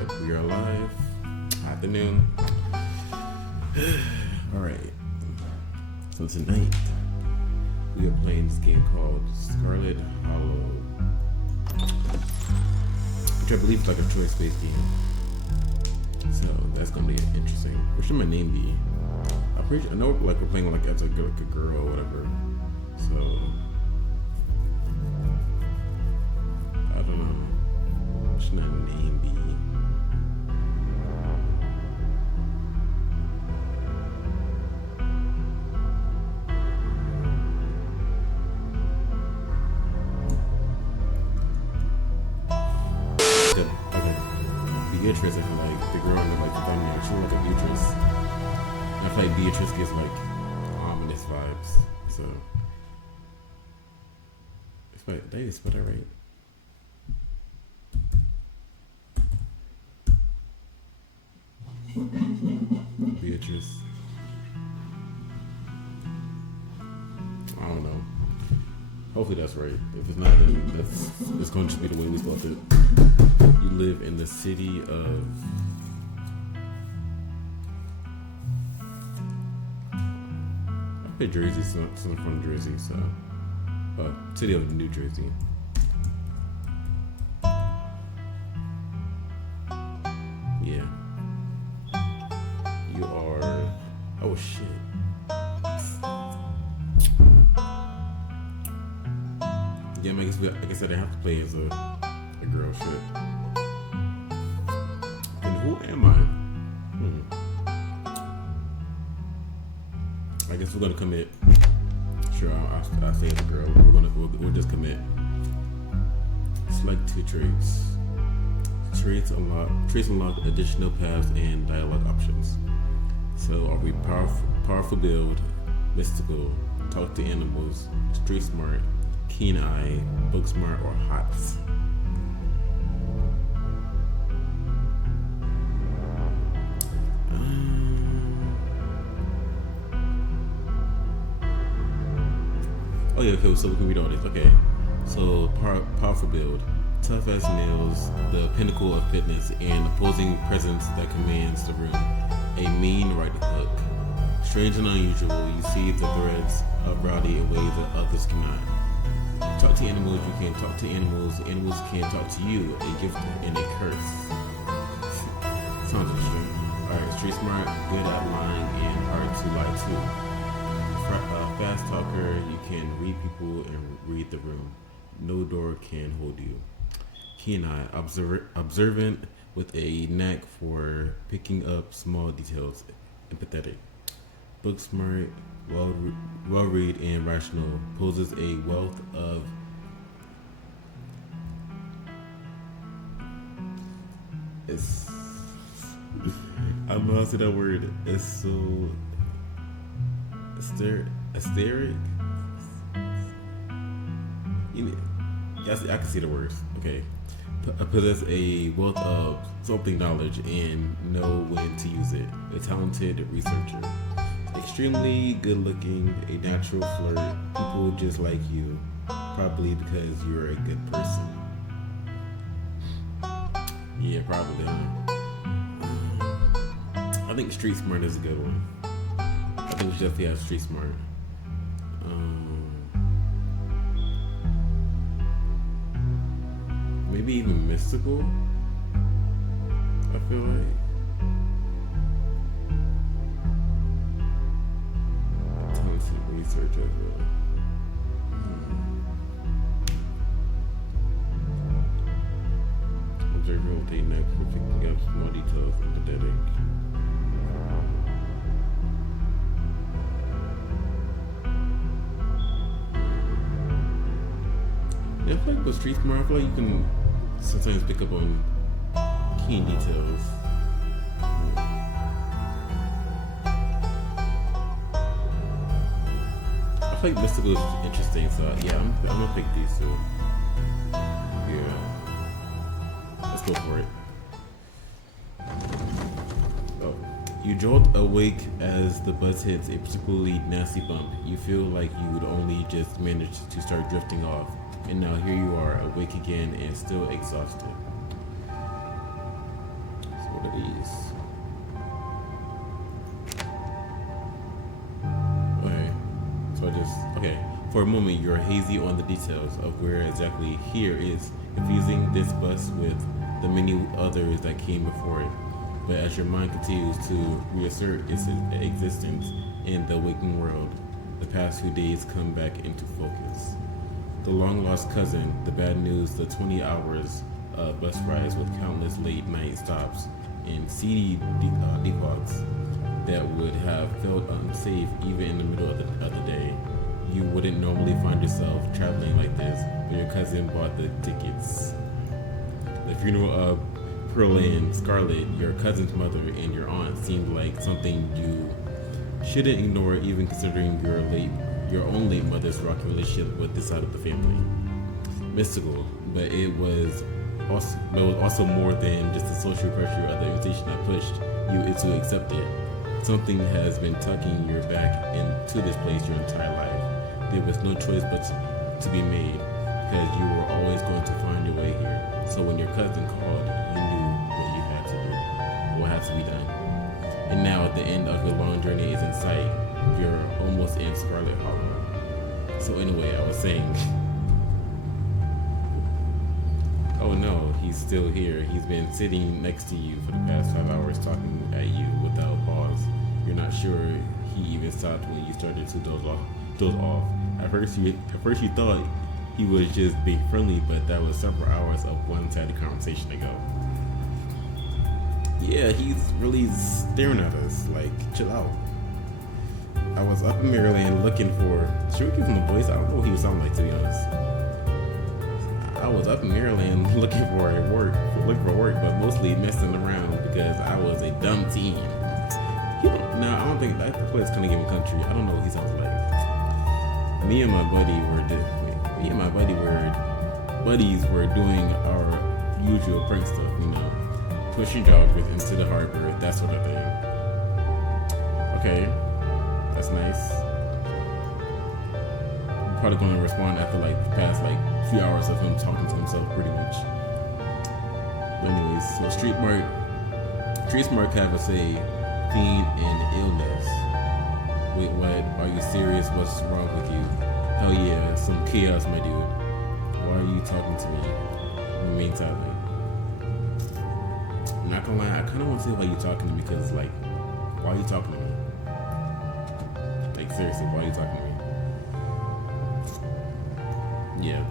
We are live. Afternoon. Alright. So tonight, we are playing this game called Scarlet Hollow, which I believe is like a choice-based game. So that's gonna be interesting. What should my name be? I know like we're playing like as a girl or whatever. So I don't know. What should my name be? Beatrice, I feel like the girl in the thumbnail, she looks like a Beatrice. And I feel like Beatrice gives like ominous vibes. So, did I spell that right? Beatrice. I don't know. Hopefully that's right. If it's not, then it's going to just be the way we spelled it. You live in the city of I put Jersey, something from Jersey, so city of New Jersey. Yeah. You are oh shit. Yeah, I guess like I said, I have to play as a girl shit. Who am I? I guess we're gonna commit. Sure, I'll say as a girl. We'll just commit. Select two traits. Traits unlock additional paths and dialogue options. So are we powerful build, mystical, talk to animals, street smart, keen eye, book smart, or hot? Oh yeah, okay, so we can read all this. Okay, so powerful build, tough as nails, the pinnacle of fitness, and opposing presence that commands the room. A mean right hook, strange and unusual. You see the threads of rowdy in ways that others cannot. Talk to animals. You can talk to animals. Animals can talk to you. A gift and a curse. Sounds interesting. All right, street smart, good at lying, and hard to lie to. Fast talker, you can read people and read the room. No door can hold you. Keen eye, observant with a knack for picking up small details. Empathetic. Book smart, well read and rational. Poses a wealth of I'm gonna say that word. It's so Asteric? Yes, I can see the words. Okay. Possess a wealth of something knowledge and know when to use it. A talented researcher. Extremely good looking, a natural flirt. People just like you. Probably because you're a good person. Yeah, probably. I think street smart is a good one. I think we should definitely have street smart. Maybe even mystical. I feel like. Talented research as well. Observant with a knack for picking up small details, empathetic. Yeah, I feel like with street smart, I feel like you can sometimes pick up on keen details. I feel like mystical is interesting, so yeah, I'm gonna pick these two. Yeah, let's go for it. Oh, you jolt awake as the bus hits a particularly nasty bump. You feel like you would only just managed to start drifting off. And now here you are, awake again and still exhausted. What are these? Okay. So I just okay. For a moment, you're hazy on the details of where exactly here is, confusing this bus with the many others that came before it. But as your mind continues to reassert its existence in the waking world, the past few days come back into focus. The long lost cousin, the bad news, the 20 hours of bus rides with countless late night stops and seedy depots that would have felt unsafe even in the middle of the day. You wouldn't normally find yourself traveling like this, but your cousin bought the tickets. The funeral of Pearl and Scarlett, your cousin's mother, and your aunt seemed like something you shouldn't ignore, even considering your own late mother's rocky relationship with this side of the family. Mystical, but it was also more than just the social pressure of the invitation that pushed you into accept it. Something has been tucking your back into this place your entire life. There was no choice but to be made, because you were always going to find your way here. So when your cousin called, you knew what you had to do, what had to be done. And now at the end of your long journey is in sight. You're almost in Scarlet Hollow. So anyway, I was saying, oh no, he's still here. He's been sitting next to you for the past 5 hours talking at you without pause. You're not sure he even stopped when you started to doze off. At first you thought he was just being friendly, but that was several hours of one-sided conversation ago. Yeah, he's really staring at us, like, chill out. I was up in Maryland looking for, should we give him a voice? I don't know what he would sound like, to be honest. I was up in Maryland looking for work, but mostly messing around because I was a dumb teen. Now, I don't think that place kind of gave him country. I don't know what he sounds like. Me and my buddy were doing our usual prank stuff, pushing joggers into the harbor, that sort of thing. Okay, that's nice. I'm probably going to respond after the past few hours of him talking to himself, pretty much. But anyways, so Street Smart have a say, fiend and illness. Wait, what? Are you serious? What's wrong with you? Hell yeah, some chaos, my dude. Why are you talking to me? Remain silent. I'm not gonna lie, I kind of want to say why you talking to me, because, why are you talking to me? Seriously, why are you talking to me? Yeah.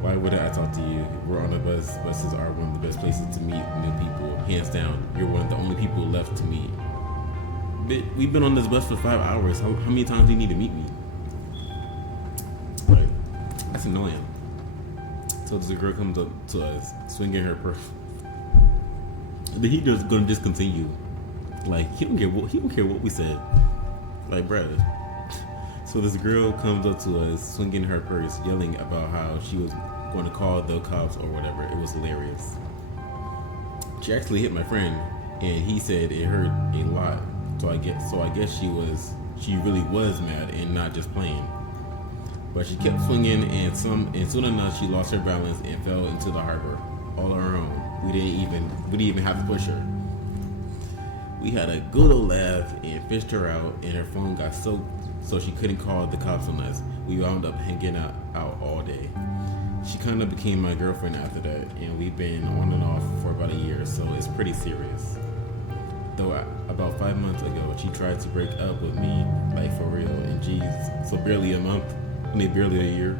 Why wouldn't I talk to you? We're on a bus. Buses are one of the best places to meet new people. Hands down, you're one of the only people left to meet. We've been on this bus for 5 hours. How many times do you need to meet me? That's annoying. So this girl comes up to us, swinging her purse. Then he just gonna just continue. He don't care what we said. Bruh. So this girl comes up to us, swinging her purse, yelling about how she was going to call the cops or whatever. It was hilarious. She actually hit my friend, and he said it hurt a lot. So I guess she really was mad and not just playing. But she kept swinging, and soon enough she lost her balance and fell into the harbor all on her own. We didn't even have to push her. We had a good old laugh and fished her out, and her phone got soaked, so she couldn't call the cops on us. We wound up hanging out all day. She kind of became my girlfriend after that, and we've been on and off for about a year, so it's pretty serious. Though about 5 months ago, she tried to break up with me, for real, and geez, so barely a month, barely a year.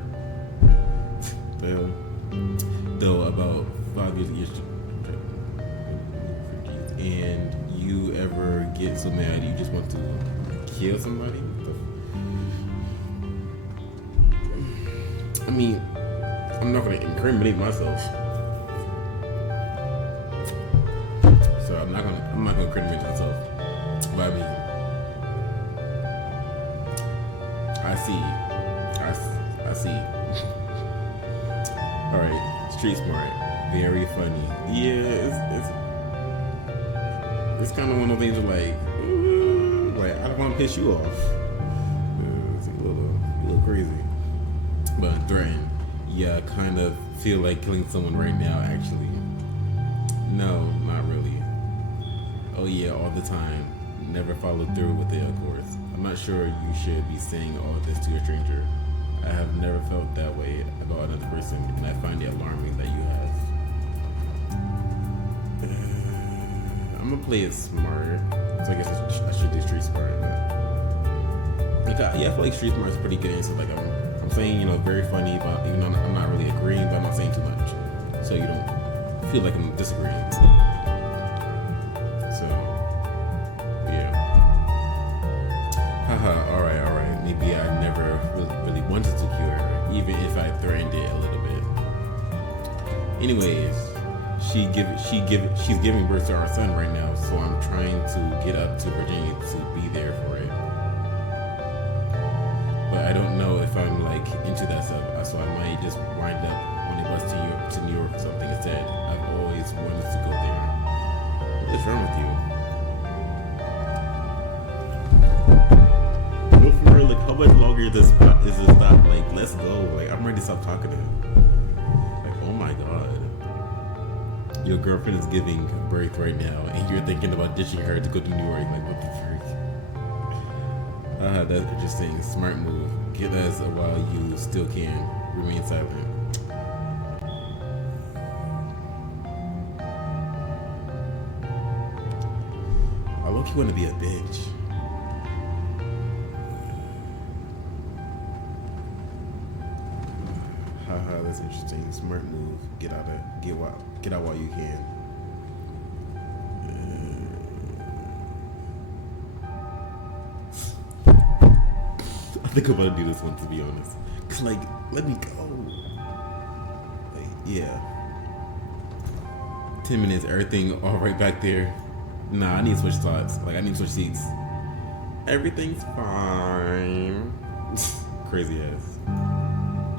Though about 5 years, and you ever get so mad you just want to kill somebody? I'm not gonna incriminate myself, so I'm not gonna incriminate myself. But I see. All right, Street Smart, very funny. Yeah, it's kind of one of those things where I don't want to piss you off. It's a little crazy, but threaten. Yeah, I kind of feel like killing someone right now, actually. No, not really. Oh, yeah, all the time. Never follow through with it, of course. I'm not sure you should be saying all this to a stranger. I have never felt that way about another person, and I find it alarming that you have. I'm gonna play it smart, so I guess I should do street smart. Like, yeah, I feel like street smart is pretty good answer. Like, I'm saying, very funny, but even though I'm not really agreeing, but I'm not saying too much, so you don't feel like I'm disagreeing. So, yeah. Haha. All right. Maybe I never really wanted to cure her, even if I threatened it a little bit. Anyways, she's giving birth to our son right now, so I'm trying to get up to Virginia to be there for it. But I don't know if I'm like into that stuff, so I might just wind up on a bus to New York or something instead. I've always wanted to go there. What's wrong with you? But for real, like, how much longer is this stop? Like, let's go. Like, I'm ready to stop talking to him. Like, oh my god. Your girlfriend is giving birth right now, and you're thinking about ditching her to go to New York. Like, what the frick? That's interesting. Smart move. Get us while you still can. Remain silent. I look, you want to be a bitch. Haha, that's interesting. Smart move. Get out while you can. I think I'm gonna do this one, to be honest. Cause like, let me go. Like, yeah. 10 minutes, everything all right back there. Nah, I need to switch spots. Like, I need to switch seats. Everything's fine. Crazy ass.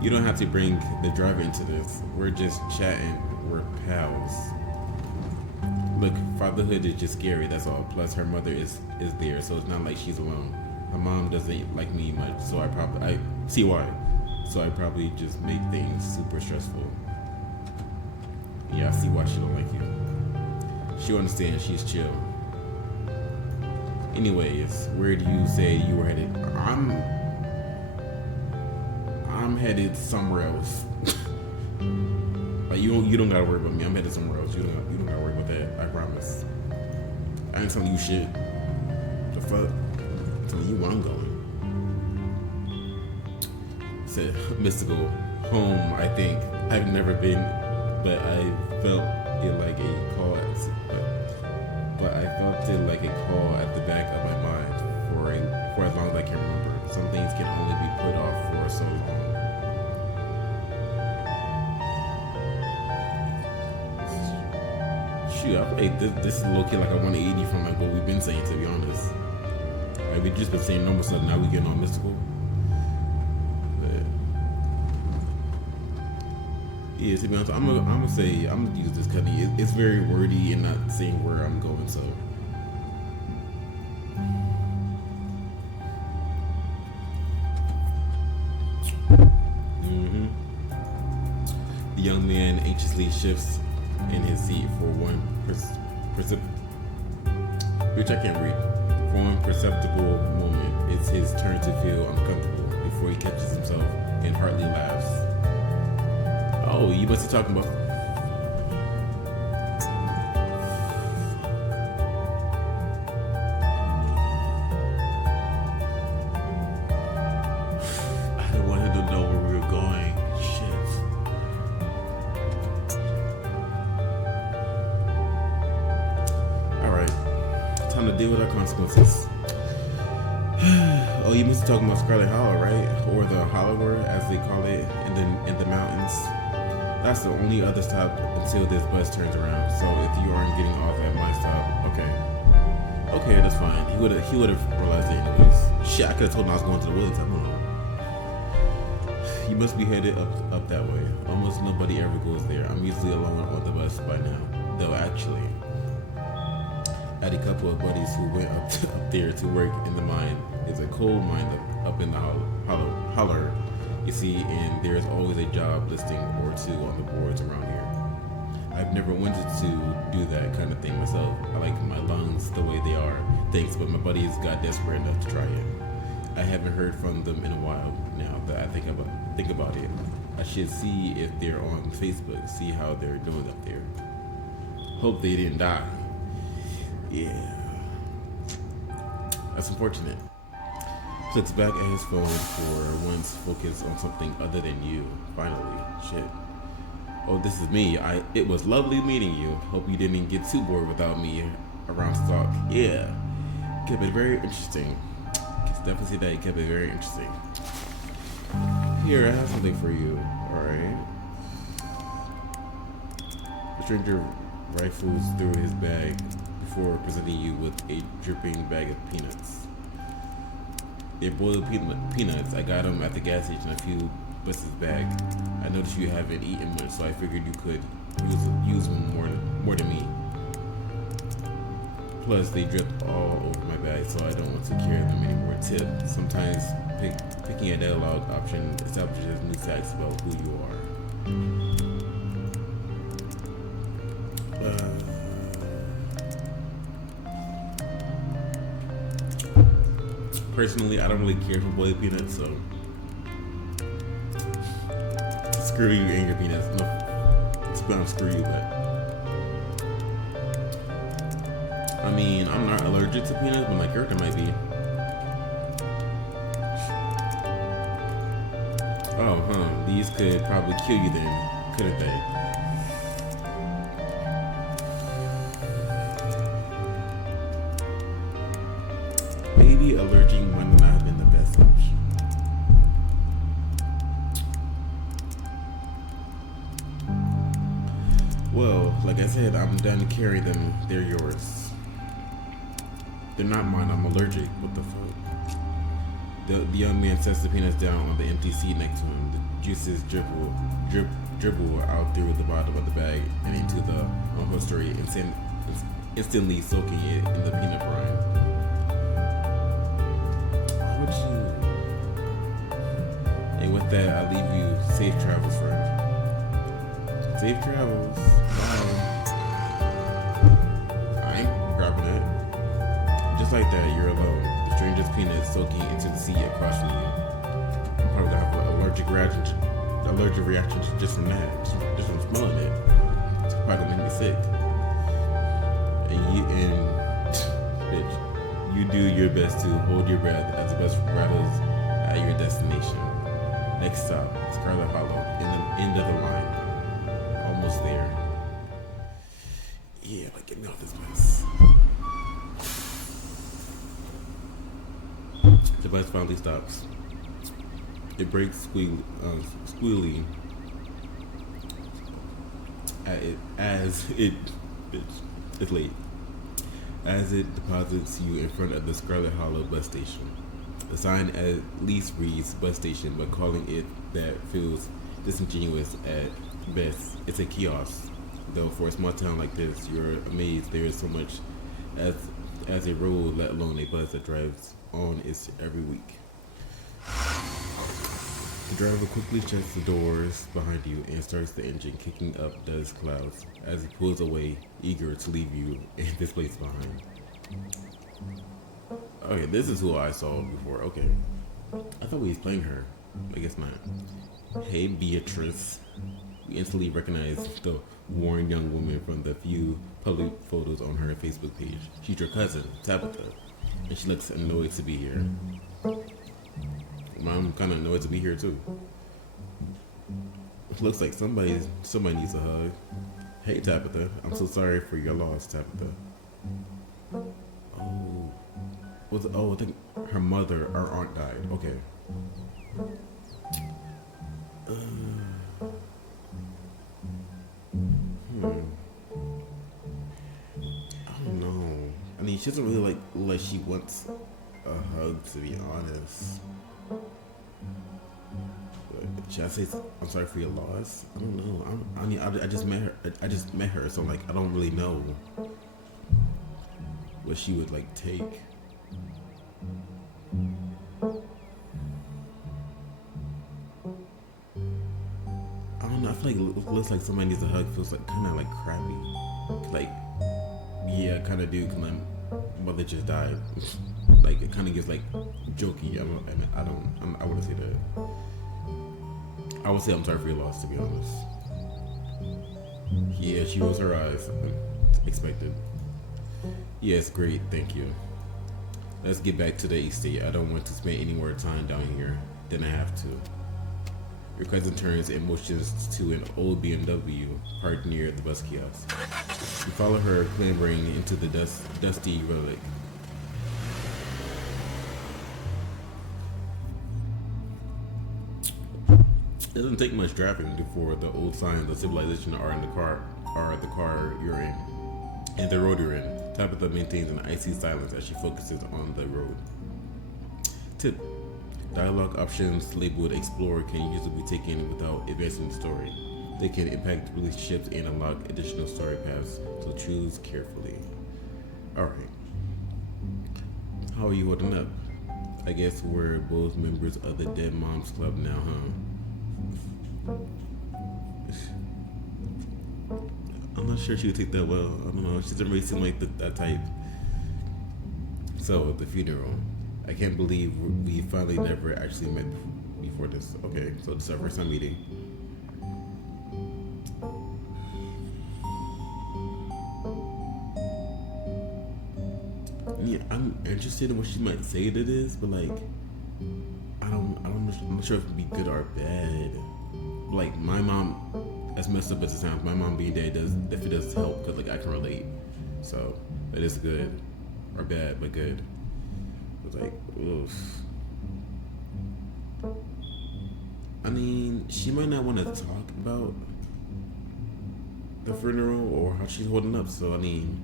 You don't have to bring the driver into this. We're just chatting. We're pals. Look, fatherhood is just scary, that's all. Plus, her mother is there, so it's not like she's alone. Her mom doesn't like me much, so I see why. So I probably just make things super stressful. Yeah, I see why she don't like you. She'll understand. She's chill. Anyways, where do you say you were headed? I'm headed somewhere else. Like, you don't gotta worry about me. I'm headed somewhere else. You don't gotta worry about that. I promise. I ain't telling you shit. The fuck? I'm telling you where I'm going. Said mystical home. I think I've never been, but I felt it like a call. But I felt it like a call at the back of my mind for as long as I can remember. Some things can only be put off for so long. Shoot, I think this is low-key like a 180 from like what we've been saying, to be honest. Like, we've just been saying normal stuff, now we getting on mystical. But yeah, to be honest, I'm gonna use this cutting. It's very wordy and not saying where I'm going, so. The young man anxiously shifts in his seat for one which I can't read. For one perceptible moment, it's his turn to feel uncomfortable before he catches himself and heartily laughs. Oh, you must be talking about. I wanted to know where we were going. Shit. Alright. Time to deal with our consequences. Oh, you must be talking about Scarlet Hollow, right? Or the Hollower, as they call it in the mountains. That's the only other stop until this bus turns around. So if you aren't getting off at my stop, okay, that's fine. He would have realized it anyways. Shit, I could have told him I was going to the woods. I don't know. You must be headed up that way. Almost nobody ever goes there. I'm usually alone on the bus by now. Though actually, I had a couple of buddies who went up there to work in the mine. It's a coal mine up in the holler. You see, and there's always a job listing or two on the boards around here. I've never wanted to do that kind of thing myself. I like my lungs the way they are, thanks, but my buddies got desperate enough to try it. I haven't heard from them in a while now that I think about it. I should see if they're on Facebook, see how they're doing up there. Hope they didn't die. Yeah. That's unfortunate. Clicks back at his phone for once focus on something other than you. Finally. Shit. Oh, this is me. It was lovely meeting you. Hope you didn't get too bored without me around to talk. Yeah. Kept it very interesting. Definitely see that. It kept it very interesting. Here, I have something for you. Alright. The stranger rifles through his bag before presenting you with a dripping bag of peanuts. They're boiled peanuts. I got them at the gas station a few buses back. I noticed you haven't eaten much, so I figured you could use them more than me. Plus, they drip all over my bag, so I don't want to carry them anymore. Tip: sometimes picking a dialogue option establishes new facts about who you are. Personally, I don't really care for boiled peanuts, so screw you and your peanuts. No, screw you, but I mean, I'm not allergic to peanuts, but my character might be. Oh, these could probably kill you then, couldn't they? Maybe allergic might not have been the best option. Well, like I said, I'm done carrying them. They're yours. They're not mine. I'm allergic. What the fuck? The young man sets the peanuts down on the empty seat next to him. The juices dribble out through the bottom of the bag and into the upholstery, instantly soaking it in the peanut brine. Why would you? And with that, I leave you safe travels, friend. Safe travels. Bye. I ain't grabbing it. Just like that, you're alone. The stranger's peanuts soaking into the sea across from you. I'm probably gonna have an allergic reaction just from that, just from smelling it. It's probably gonna make me sick. And bitch, you do your best to hold your breath as the bus rattles at your destination. Next stop, Scarlet Hollow, in the end of the line. Almost there. Yeah, but get me off this bus. The bus finally stops. It breaks squealy it's late. As it deposits you in front of the Scarlet Hollow bus station. The sign at least reads bus station, but calling it that feels disingenuous at best. It's a kiosk. Though for a small town like this, you're amazed there is so much as a road, let alone a bus that drives on it every week. The driver quickly shuts the doors behind you and starts the engine, kicking up dust clouds as he pulls away, eager to leave you and this place behind. Okay, this is who I saw before. Okay. I thought we was playing her. I guess not. Hey, Beatrice. We instantly recognize the worn young woman from the few public photos on her Facebook page. She's your cousin, Tabitha, and she looks annoyed to be here. I'm kind of annoyed to be here too. It looks like somebody needs a hug. Hey, Tabitha, I'm so sorry for your loss, Tabitha. I think her mother, our aunt died. Okay. I don't know. I mean, she doesn't really like she wants a hug, to be honest. But should I say I'm sorry for your loss? I don't know. I just met her. I just met her, so I don't really know what she would take. know. I feel like it looks like somebody needs a hug. Feels like kind of like crappy. Like, yeah, kind of do. Cause my mother just died. Like it kind of gets like jokey. I wouldn't say that. I would say I'm sorry for your loss, to be honest. Yeah, she rolls her eyes. Expected. Yes, great, thank you. Let's get back to the estate. I don't want to spend any more time down here than I have to. Your cousin turns and motions to an old BMW parked near the bus kiosk. You follow her, clambering into the dusty relic. It doesn't take much driving before the old signs of civilization are in the car you're in, and the road you're in. Tabitha maintains an icy silence as she focuses on the road. Tip: dialogue options labeled "Explore" can usually be taken without advancing the story. They can impact relationships and unlock additional story paths, so choose carefully. Alright. How are you holding up? I guess we're both members of the Dead Moms Club now, huh? I'm not sure she would take that well. I don't know. She doesn't really seem like that type. So, the funeral. I can't believe we finally never actually met before this. Okay, so this is our first time meeting. Yeah, I'm interested in what she might say to this, but like, I'm not sure if it'd be good or bad. Like, my mom, as messed up as it sounds, my mom being dead does help, because like I can relate. So it is good or bad, but good. It's like, oof. I mean, she might not want to talk about the funeral or how she's holding up. So I mean,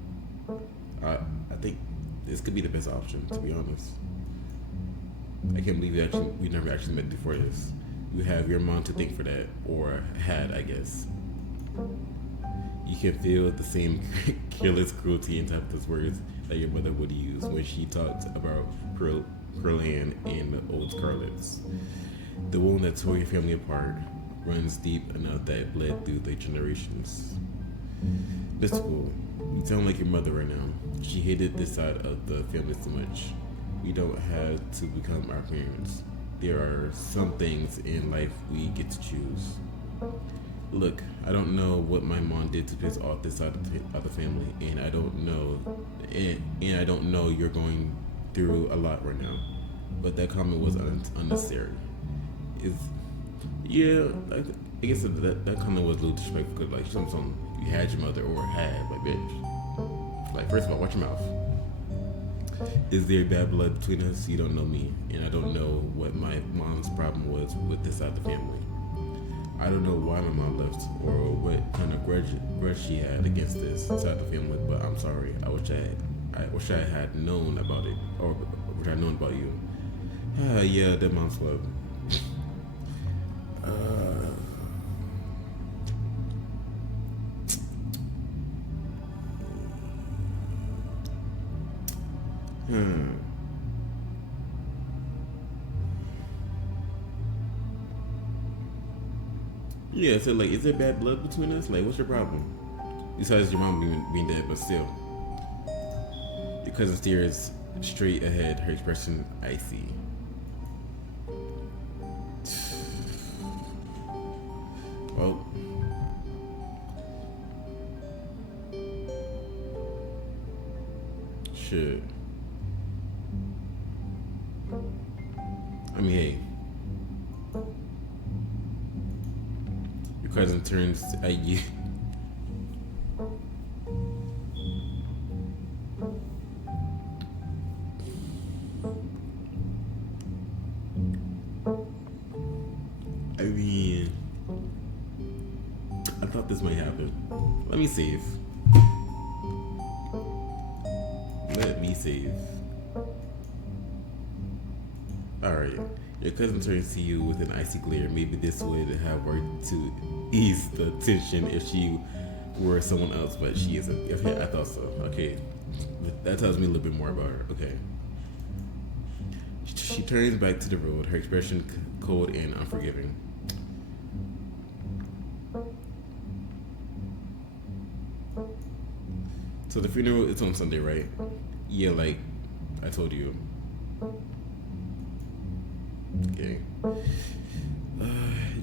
I think this could be the best option, to be honest. I can't believe we never actually met before this. You have your mom to thank for that, or had, I guess. You can feel the same careless cruelty in Tabitha's words that your mother would use when she talked about Curlan and the old Scarlets. The wound that tore your family apart runs deep enough that it bled through the generations. Mystical, you sound like your mother right now. She hated this side of the family so much. We don't have to become our parents. There are some things in life we get to choose. Look, I don't know what my mom did to piss off this side of the family, and I don't know you're going through a lot right now. But that comment was unnecessary. I guess that comment was a little disrespectful. Cause like something you had your mother or had, like bitch. Like first of all, watch your mouth. Is there bad blood between us? You don't know me, and I don't know what my mom's problem was with this side of the family. I don't know why my mom left or what kind of grudge she had against this side of the family, but I'm sorry. I wish I had known about it, or wish I had known about you. Yeah, that mom's love. Yeah, so like, is there bad blood between us? Like, what's your problem? Besides your mom being dead, but still. Your cousin stares straight ahead, her expression icy. Well, shit. I mean, hey. Your cousin turns at you. I mean, I thought this might happen. Let me save. Let me save. Alright. Your cousin turns to you with an icy glare. Maybe this would have worked to ease the tension if she were someone else, but she isn't. Okay, I thought so. Okay. That tells me a little bit more about her. Okay. She turns back to the road, her expression cold and unforgiving. So the funeral is on Sunday, right? Yeah, like I told you. Okay.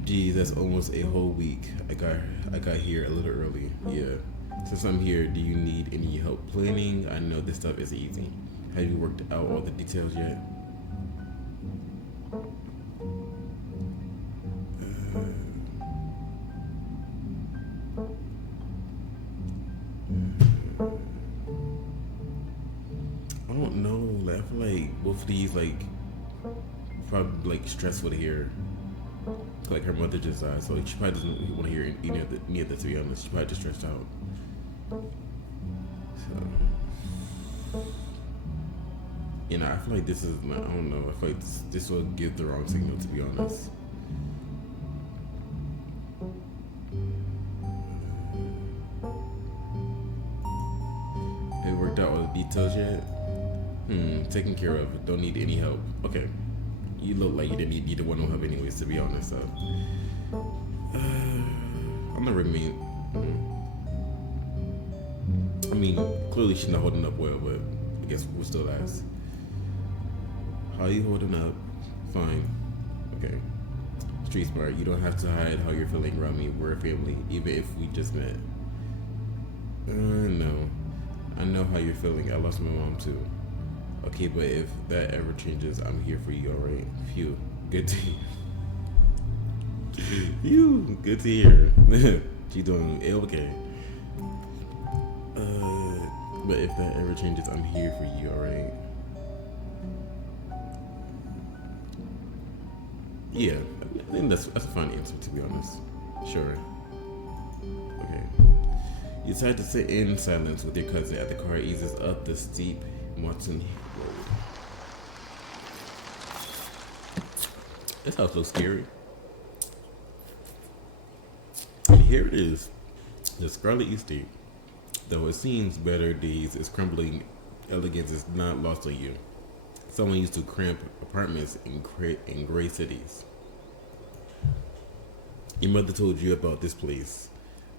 Geez, that's almost a whole week. I got here a little early. Yeah. Since I'm here, do you need any help planning? I know this stuff is easy. Have you worked out all the details yet? I don't know. Like, I feel like both of these probably stressful to hear. Like her mother just died, so she probably doesn't want to hear any of that. To be honest, she probably just stressed out. So, I feel like this is I don't know. I feel like this will give the wrong signal. To be honest. Have you worked out all the details yet? Taken care of. Don't need any help. Okay. You look like you didn't need either one no help anyways, to be honest. So, I'm not really I mean, clearly she's not holding up well, but I guess we'll still ask. How you holding up? Fine. Okay. Street smart. You don't have to hide how you're feeling around me. We're a family, even if we just met. No. I know how you're feeling. I lost my mom too. Okay, but if that ever changes, I'm here for you, alright? Phew. Good to hear. Phew. Good to hear. She doing okay. But if that ever changes, I'm here for you, alright? Yeah, I think that's a fine answer, to be honest. Sure. Okay. You decide to sit in silence with your cousin as the car eases up the steep mountain road. This house looks scary. And here it is, the Scarlet Estate. Though it seems better days is crumbling, elegance is not lost on you. Someone used to cramp apartments in gray cities. Your mother told you about this place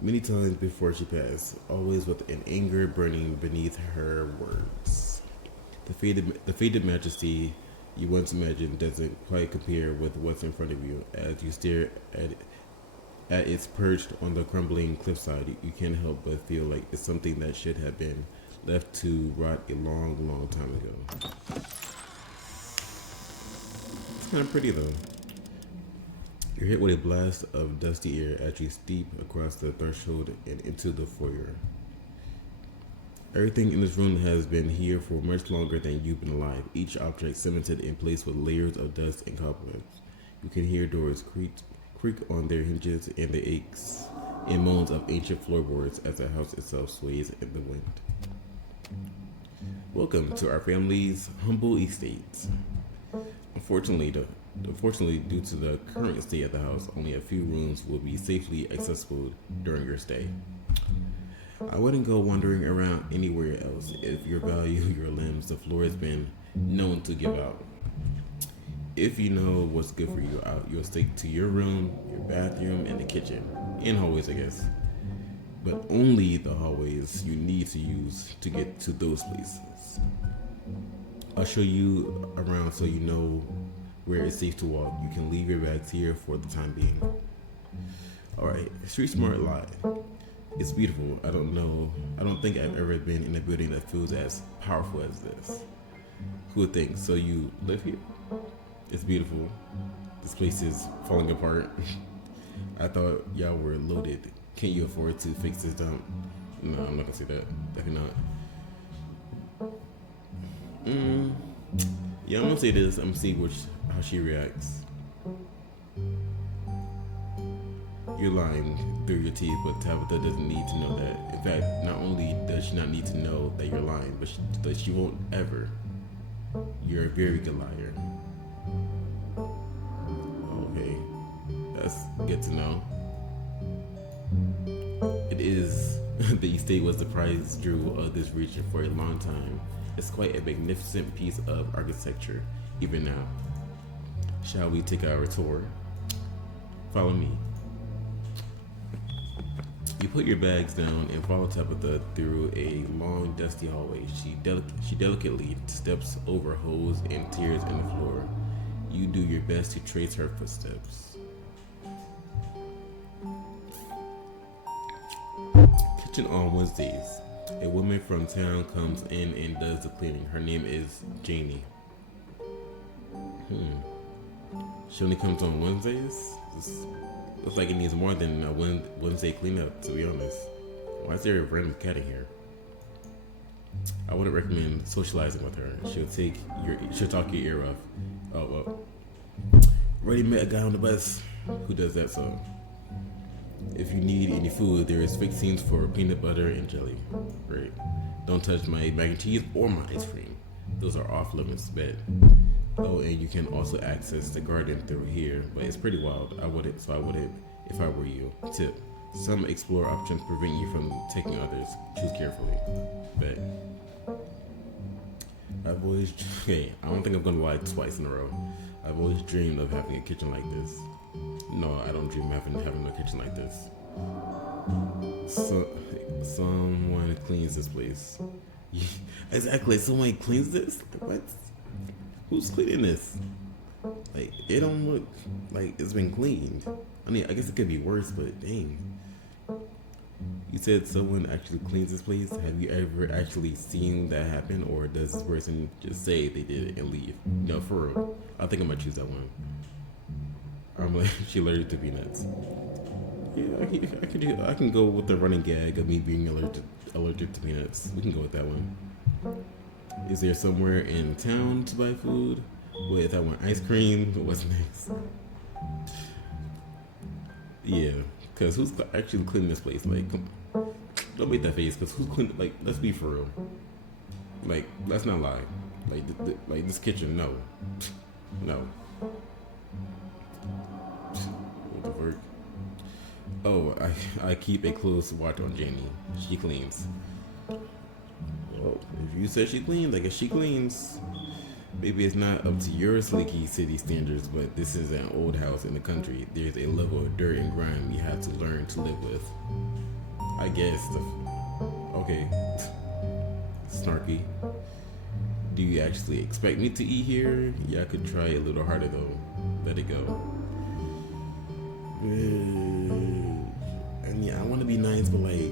many times before she passed, always with an anger burning beneath her words. The faded majesty you once imagined doesn't quite compare with what's in front of you. As you stare at its perched on the crumbling cliffside, you can't help but feel like it's something that should have been left to rot a long, long time ago. It's kind of pretty though. You're hit with a blast of dusty air as you steep across the threshold and into the foyer. Everything in this room has been here for much longer than you've been alive, each object cemented in place with layers of dust and cobwebs. You can hear doors creak on their hinges and the aches and moans of ancient floorboards as the house itself sways in the wind. Welcome to our family's humble estate. Unfortunately, due to the current state of the house, only a few rooms will be safely accessible during your stay. I wouldn't go wandering around anywhere else. If you value your limbs, the floor has been known to give out. If you know what's good for you, you'll stick to your room, your bathroom, and the kitchen. And hallways, I guess. But only the hallways you need to use to get to those places. I'll show you around so you know where it's safe to walk. You can leave your bags here for the time being. Alright, Street Smart lied. It's beautiful. I don't think I've ever been in a building that feels as powerful as this. Who would think? So you live here? It's beautiful. This place is falling apart. I thought y'all were loaded. Can't you afford to fix this dump? No, I'm not gonna say that. Definitely not. Yeah, I'm gonna say this. I'm gonna see how she reacts. You're lying through your teeth, but Tabitha doesn't need to know that. In fact, not only does she not need to know that you're lying, but she won't ever. You're a very good liar. Okay, that's good to know. It is. The estate was the prize jewel of this region for a long time. It's quite a magnificent piece of architecture, even now. Shall we take our tour? Follow me. put your bags down and follow Tabitha through a long, dusty hallway. She delicately steps over holes and tears in the floor. You do your best to trace her footsteps. Kitchen on Wednesdays. A woman from town comes in and does the cleaning. Her name is Janie. She only comes on Wednesdays? This looks like it needs more than a Wednesday cleanup, to be honest. Why is there a random cat in here? I wouldn't recommend socializing with her. She'll talk your ear off. Oh well. Already met a guy on the bus who does that, so if you need any food, there is fixings for peanut butter and jelly. Great. Don't touch my mac and cheese or my ice cream. Those are off limits, bet. Oh, and you can also access the garden through here, but it's pretty wild. I wouldn't if I were you. Tip. Some explore options prevent you from taking others. Choose carefully. Bet. I don't think I'm gonna lie twice in a row. I've always dreamed of having a kitchen like this. No, I don't dream of having a kitchen like this. So, someone cleans this place. Exactly, someone cleans this? What? Who's cleaning this? Like, it don't look like it's been cleaned. I mean, I guess it could be worse, but dang. You said someone actually cleans this place. Have you ever actually seen that happen, or does this person just say they did it and leave? No, for real. I think I'm gonna choose that one. I'm like, she allergic to peanuts. Yeah, I can go with the running gag of me being allergic to peanuts. We can go with that one. Is there somewhere in town to buy food? Wait, if I want ice cream, what's next? Yeah, because who's actually cleaning this place? Like, don't make that face, because who's cleaning? Like, let's be for real. Like, let's not lie. Like this kitchen, no. What the fuck? Oh, I keep a close watch on Janie. She cleans. Well, if you said she cleans, I guess she cleans. Maybe it's not up to your sleeky city standards, but this is an old house in the country. There's a level of dirt and grime you have to learn to live with. I guess. Okay. Snarky. Do you actually expect me to eat here? Yeah, I could try a little harder though. Let it go. I mean, I want to be nice, but like,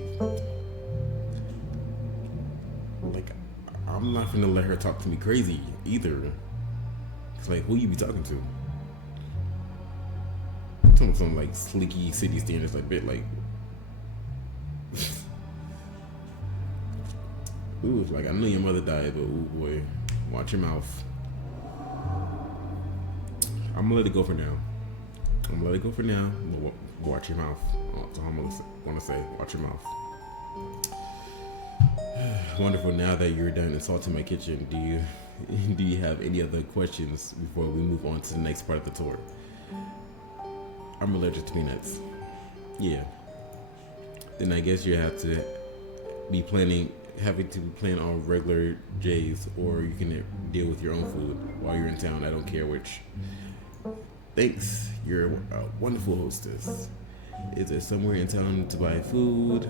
I'm not gonna let her talk to me crazy either. It's like, who you be talking to? Talking some like sleeky city standards, like bit like. Ooh, like I know your mother died, but ooh boy, watch your mouth. I'm gonna let it go for now. But watch your mouth. That's all I'm gonna want to say. Watch your mouth. Wonderful. Now that you're done insulting my kitchen, do you have any other questions before we move on to the next part of the tour? I'm allergic to peanuts. Yeah. Then I guess you have to be having to plan on regular J's, or you can deal with your own food while you're in town. I don't care which. Thanks. You're a wonderful hostess. Is there somewhere in town to buy food?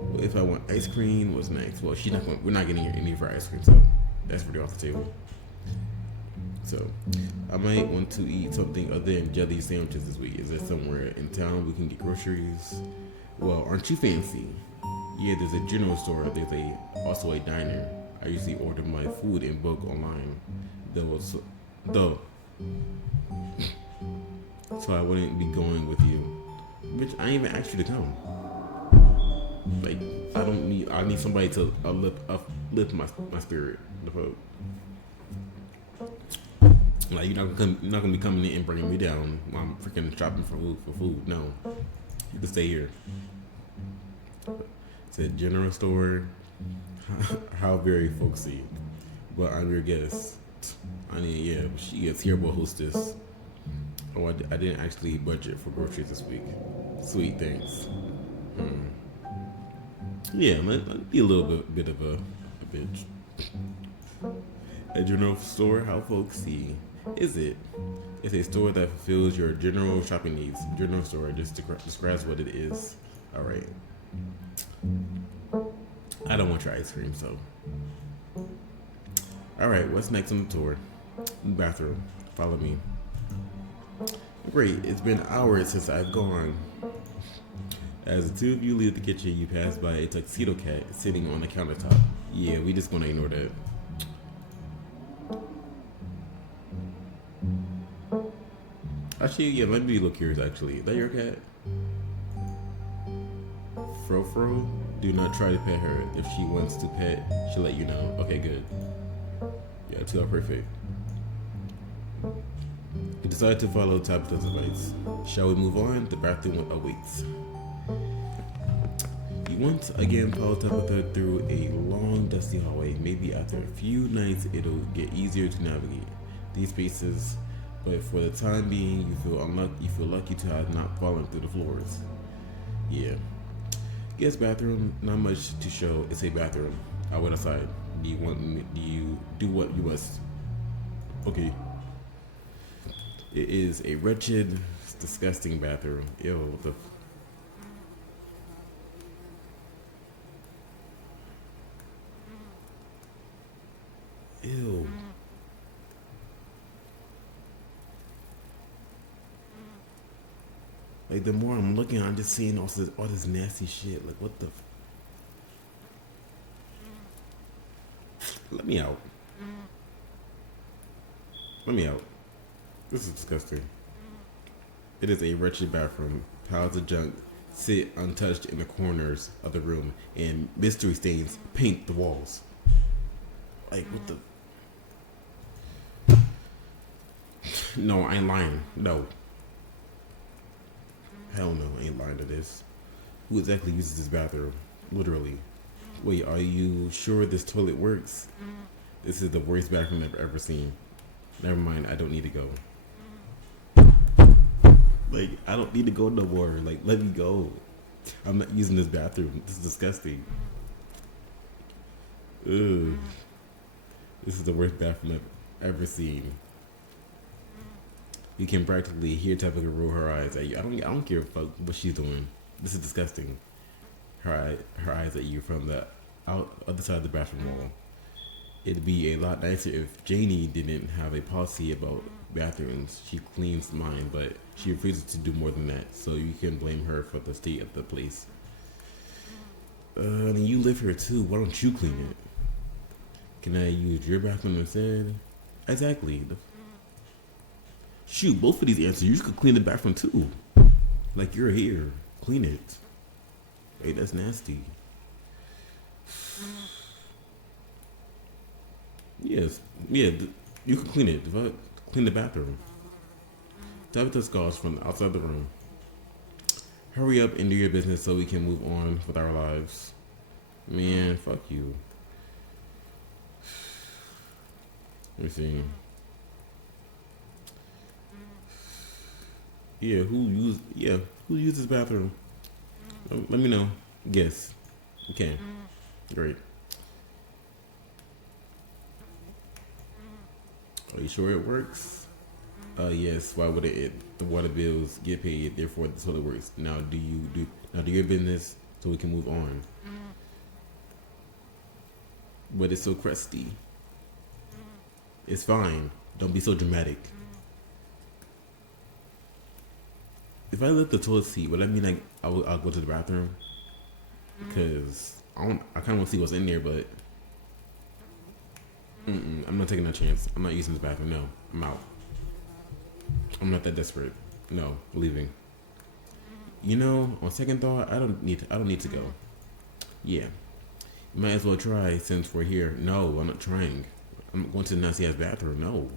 Well, if I want ice cream, what's next? Well, we're not getting any of her ice cream, so that's pretty off the table. So, I might want to eat something other than jelly sandwiches this week. Is there somewhere in town we can get groceries? Well, aren't you fancy? Yeah, there's a general store. There's also a diner. I usually order my food in bulk online. Though. So I wouldn't be going with you. Bitch, I ain't even asked you to come. Like, I need somebody to uplift my spirit. The fuck. Like, you're not gonna be coming in and bringing me down while I'm freaking shopping for food. No, you can stay here. It's a general store. How very folksy. But I'm your guest. I mean, yeah, she a terrible hostess. Oh, I didn't actually budget for groceries this week. Sweet, thanks. Yeah, I'd be a little bit of a bitch. A general store, how folksy is it? It's a store that fulfills your general shopping needs. General store just describes what it is. All right. I don't want your ice cream, so. Alright, what's next on the tour? Bathroom. Follow me. Great, it's been hours since I've gone. As the two of you leave the kitchen, you pass by a tuxedo cat sitting on the countertop. Yeah, we just gonna ignore that. Actually, yeah, let me be a little curious actually. Is that your cat? Fro, do not try to pet her. If she wants to pet, she'll let you know. Okay, good. Yeah, two are perfect. We decided to follow Tabitha's advice. Shall we move on? The bathroom awaits. You once again follow Tabitha through a long, dusty hallway. Maybe after a few nights, it'll get easier to navigate these spaces, but for the time being, you feel lucky to have not fallen through the floors. Yeah. Guest bathroom, not much to show. It's a bathroom. I went outside. Do you do what you must? Okay. It is a wretched, disgusting bathroom. Ew, Ew. Like the more I'm looking, I'm just seeing all this nasty shit. Like what the? Let me out. Let me out. This is disgusting. It is a wretched bathroom. Piles of junk sit untouched in the corners of the room, and mystery stains paint the walls. Like what the? No, I ain't lying. No. Hell no, I ain't lying to this. Who exactly uses this bathroom? Literally. Wait, are you sure this toilet works? This is the worst bathroom I've ever seen. Never mind, I don't need to go. Like, I don't need to go no more. Like, let me go. I'm not using this bathroom. This is disgusting. Ugh. This is the worst bathroom I've ever seen. You can practically hear Tabitha roll her eyes at you. I don't care what she's doing. This is disgusting. Her eyes at you from the other side of the bathroom wall. It'd be a lot nicer if Janie didn't have a policy about bathrooms. She cleans mine, but she refuses to do more than that. So you can blame her for the state of the place. And you live here too. Why don't you clean it? Can I use your bathroom instead? Exactly. Shoot, both of these answers, you could clean the bathroom too. Like you're here. Clean it. Hey, that's nasty. Yes. Yeah, you can clean it. Clean the bathroom. Tabitha calls from outside the room. Hurry up and do your business so we can move on with our lives. Man, fuck you. Let me see. Who used this bathroom? Let me know. Guess. Okay. Great. Are you sure it works? Yes. Why would it? The water bills get paid, therefore the toilet works. Now do your business so we can move on. But it's so crusty. It's fine. Don't be so dramatic. If I lift the toilet seat, would that mean like I'll go to the bathroom? Because I kind of want to see what's in there, but I'm not taking that chance. I'm not using this bathroom. No, I'm out. I'm not that desperate. No, leaving. You know, on second thought, I don't need to go. Yeah, you might as well try since we're here. No, I'm not trying. I'm not going to the nasty ass bathroom. No.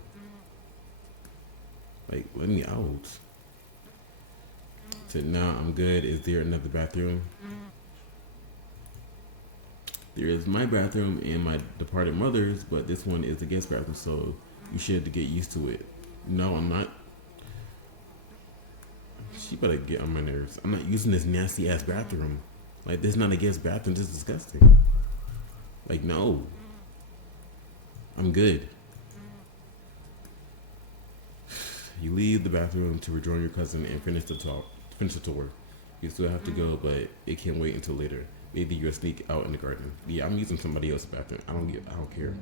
Like, let me out. Said, nah, I'm good. Is there another bathroom? There is my bathroom and my departed mother's, but this one is the guest bathroom, so you should get used to it. No, I'm not. She better get on my nerves. I'm not using this nasty ass bathroom. Like, this is not a guest bathroom. This is disgusting. Like, no. I'm good. You leave the bathroom to rejoin your cousin and finish the tour. You still have to go, but it can wait until later. Maybe you'll sneak out in the garden. Yeah, I'm using somebody else's bathroom. I don't care.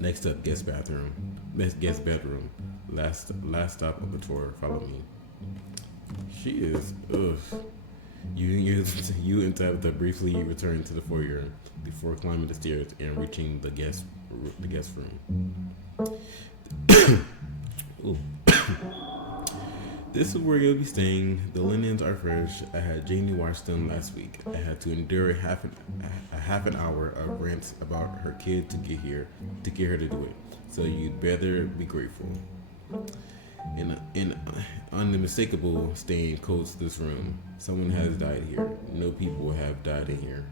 Next up, guest bathroom. Next guest bedroom. Last stop on the tour. Follow me. She is. Ugh. You and Tabitha briefly return to the foyer before climbing the stairs and reaching the guest room. Ooh. This is where you'll be staying. The linens are fresh. I had Jamie wash them last week. I had to endure a half an hour of rants about her kid to get her to do it. So you'd better be grateful. In unmistakable stain coats this room. Someone has died here. No people have died in here.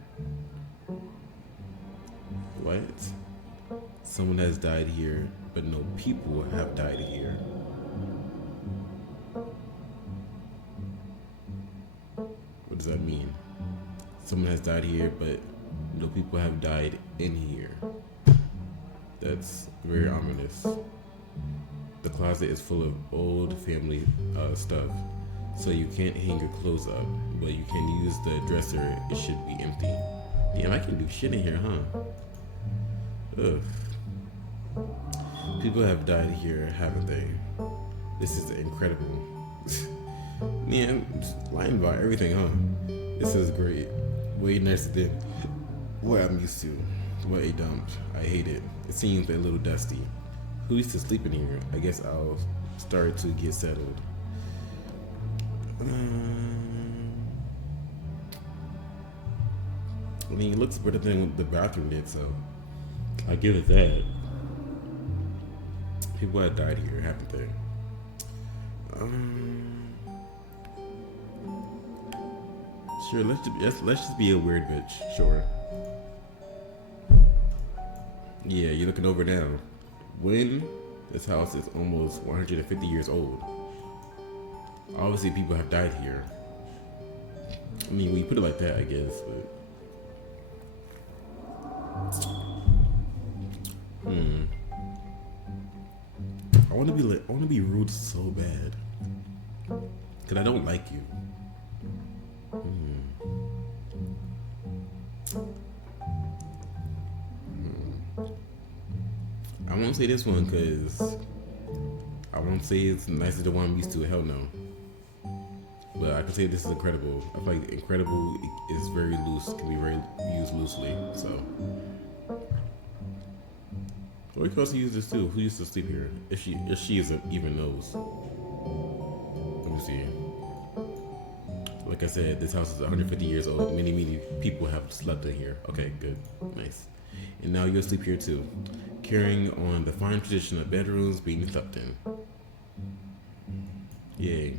What? Someone has died here, but no people have died here. What does that mean? Someone has died here, but no people have died in here. That's very ominous. The closet is full of old family stuff, so you can't hang your clothes up, but you can use the dresser. It should be empty. Damn, I can do shit in here, huh? Ugh. People have died here, haven't they? This is incredible. Man, I'm just lying about everything, huh? This is great. Way nicer than what I'm used to. What a dump. I hate it. It seems a little dusty. Who used to sleep in here? I guess I'll start to get settled. I mean, it looks better than the bathroom did, so I give it that. People have died here, haven't they? Sure, let's just be a weird bitch. Sure. Yeah, you're looking over now. When this house is almost 150 years old. Obviously, people have died here. I mean, when you put it like that, I guess. But I want to be rude so bad, cause I don't like you. I won't say this one because I won't say it's nicer than the one I'm used to. Hell no. But I can say this is incredible. I feel like incredible is very loose, can be very used loosely. So, or you can also use this too. Who used to sleep here? If she even knows. Let me see. Like I said, this house is 150 years old. Many people have slept in here. Okay, good, nice. And now you'll sleep here too, carrying on the fine tradition of bedrooms being slept in. Yay.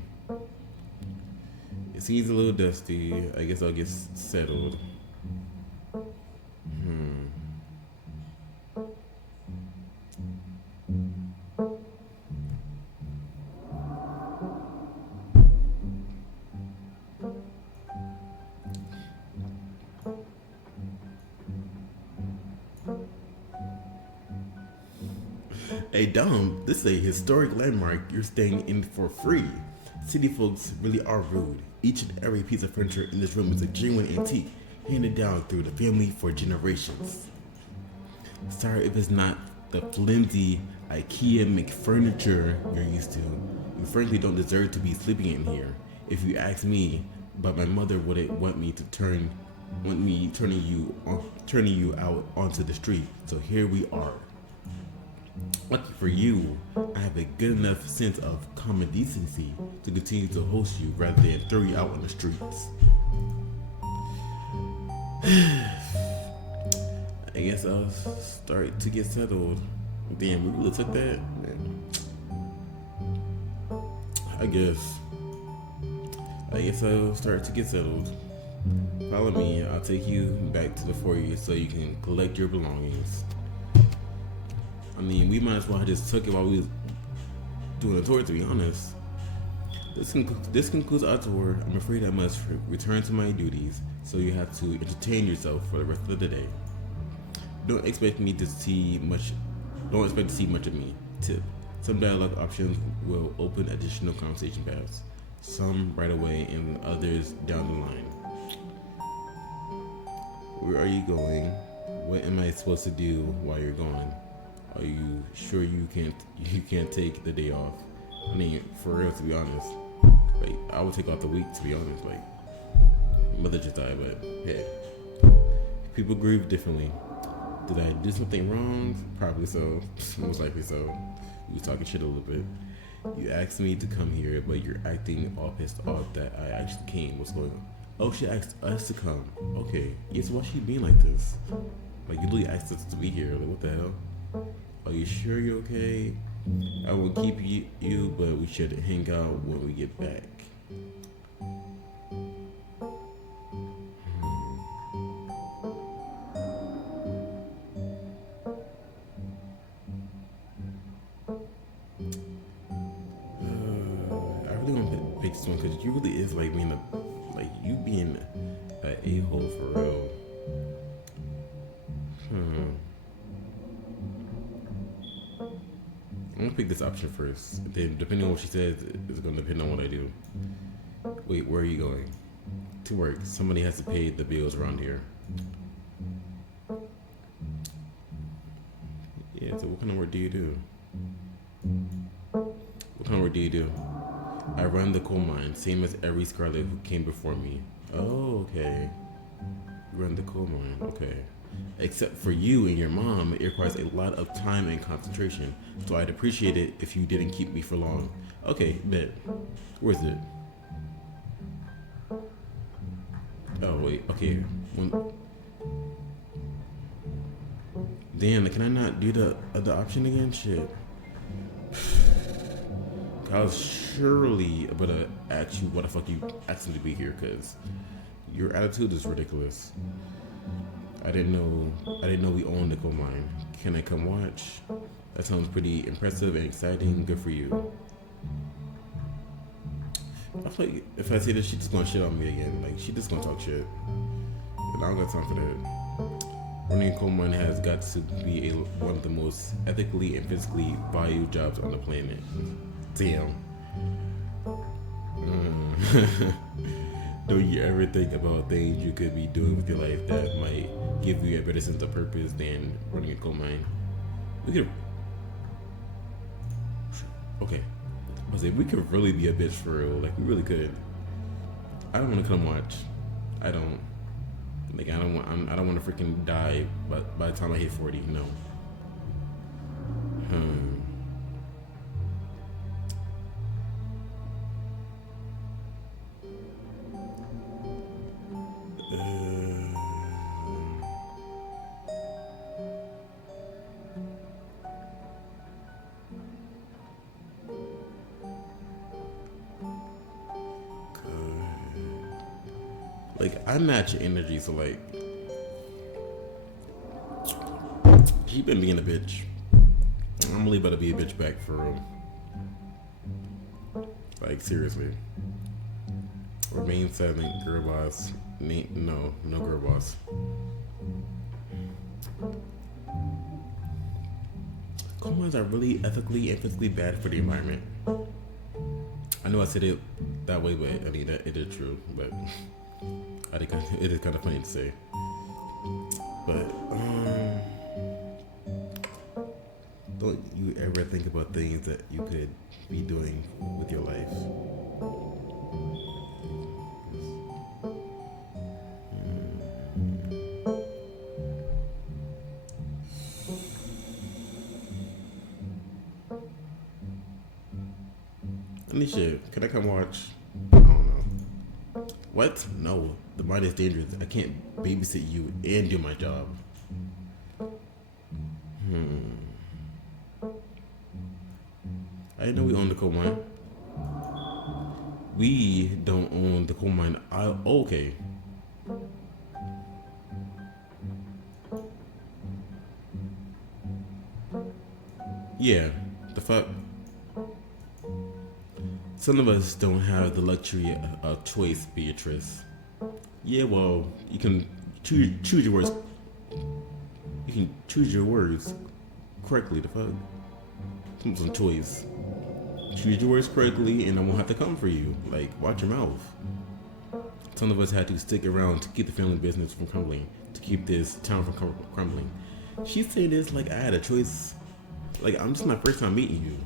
It seems a little dusty. I guess I'll get settled. Hey Dom, this is a historic landmark you're staying in for free. City folks really are rude. Each and every piece of furniture in this room is a genuine antique, handed down through the family for generations. Sorry if it's not the flimsy IKEA furniture you're used to. You frankly don't deserve to be sleeping in here. If you ask me, but my mother wouldn't want me turning you out onto the street. So here we are. Lucky for you, I have a good enough sense of common decency to continue to host you rather than throw you out on the streets. I guess I'll start to get settled. Damn, we really took that? Man. I guess I'll start to get settled. Follow me, I'll take you back to the foyer so you can collect your belongings. I mean, we might as well have just took it while we was doing the tour, to be honest. This concludes our tour. I'm afraid I must return to my duties, so you have to entertain yourself for the rest of the day. Don't expect to see much of me. Tip. Some dialogue options will open additional conversation paths. some right away and others down the line. Where are you going? What am I supposed to do while you're gone? Are you sure you can't take the day off? I mean, for real, to be honest, like I would take off the week, to be honest. Like, mother just died, but hey, people grieve differently. Did I do something wrong? Probably so. Most likely so. We was talking shit a little bit. You asked me to come here, but you're acting all pissed off that I actually came. What's going on? Oh, she asked us to come. Okay. Yes, why she being like this? Like, you literally asked us to be here. Like, what the hell? Are you sure you're okay? I will keep you, but we should hang out when we get back. I really want to pick this one because you really is like being you being an a-hole for real. I'm gonna pick this option first. Then, depending on what she says, it's gonna depend on what I do. Wait, where are you going? To work. Somebody has to pay the bills around here. Yeah, so what kind of work do you do? What kind of work do you do? I run the coal mine, same as every Scarlet who came before me. Oh, okay. You run the coal mine, okay. Except for you and your mom, it requires a lot of time and concentration. So I'd appreciate it if you didn't keep me for long. Okay, bet. Where's it? Oh, wait, okay. Damn, can I not do the other option again? Shit. I was surely about to ask you what the fuck you asked me to be here, because your attitude is ridiculous. I didn't know we owned the coal mine. Can I come watch? That sounds pretty impressive and exciting. Good for you. I feel like if I say this, she's just gonna shit on me again. Like, she just gonna talk shit. And I don't got time for that. Running a coal mine has got to be one of the most ethically and physically valued jobs on the planet. Damn. Don't you ever think about things you could be doing with your life that might give you a better sense of purpose than running a coal mine? We could. Okay. I was like, we could really be a bitch for real. Like, we really could. I don't want to come watch. I don't. Like, I don't want to freaking die. But by the time I hit 40, no. Like, I match your energy, so like, she been being a bitch. I'm really about to be a bitch back for real. Like, seriously. Remain silent, girl boss. No girl boss. Coal mines are really ethically and physically bad for the environment. I know I said it that way, but I mean, it is true, but it is kind of funny to say. But, don't you ever think about things that you could be doing with your life? Anisha, can I come watch? I don't know. What? No, the mine is dangerous. I can't babysit you and do my job. I didn't know we own the coal mine. We don't own the coal mine. Okay. Yeah, the fuck? Some of us don't have the luxury of choice, Beatrice. Yeah, well, you can choose your words. You can choose your words correctly, the fuck? Some choice. Choose your words correctly, and I won't have to come for you. Like, watch your mouth. Some of us had to stick around to keep the family business from crumbling, to keep this town from crumbling. She said this like I had a choice. Like, I'm just my first time meeting you.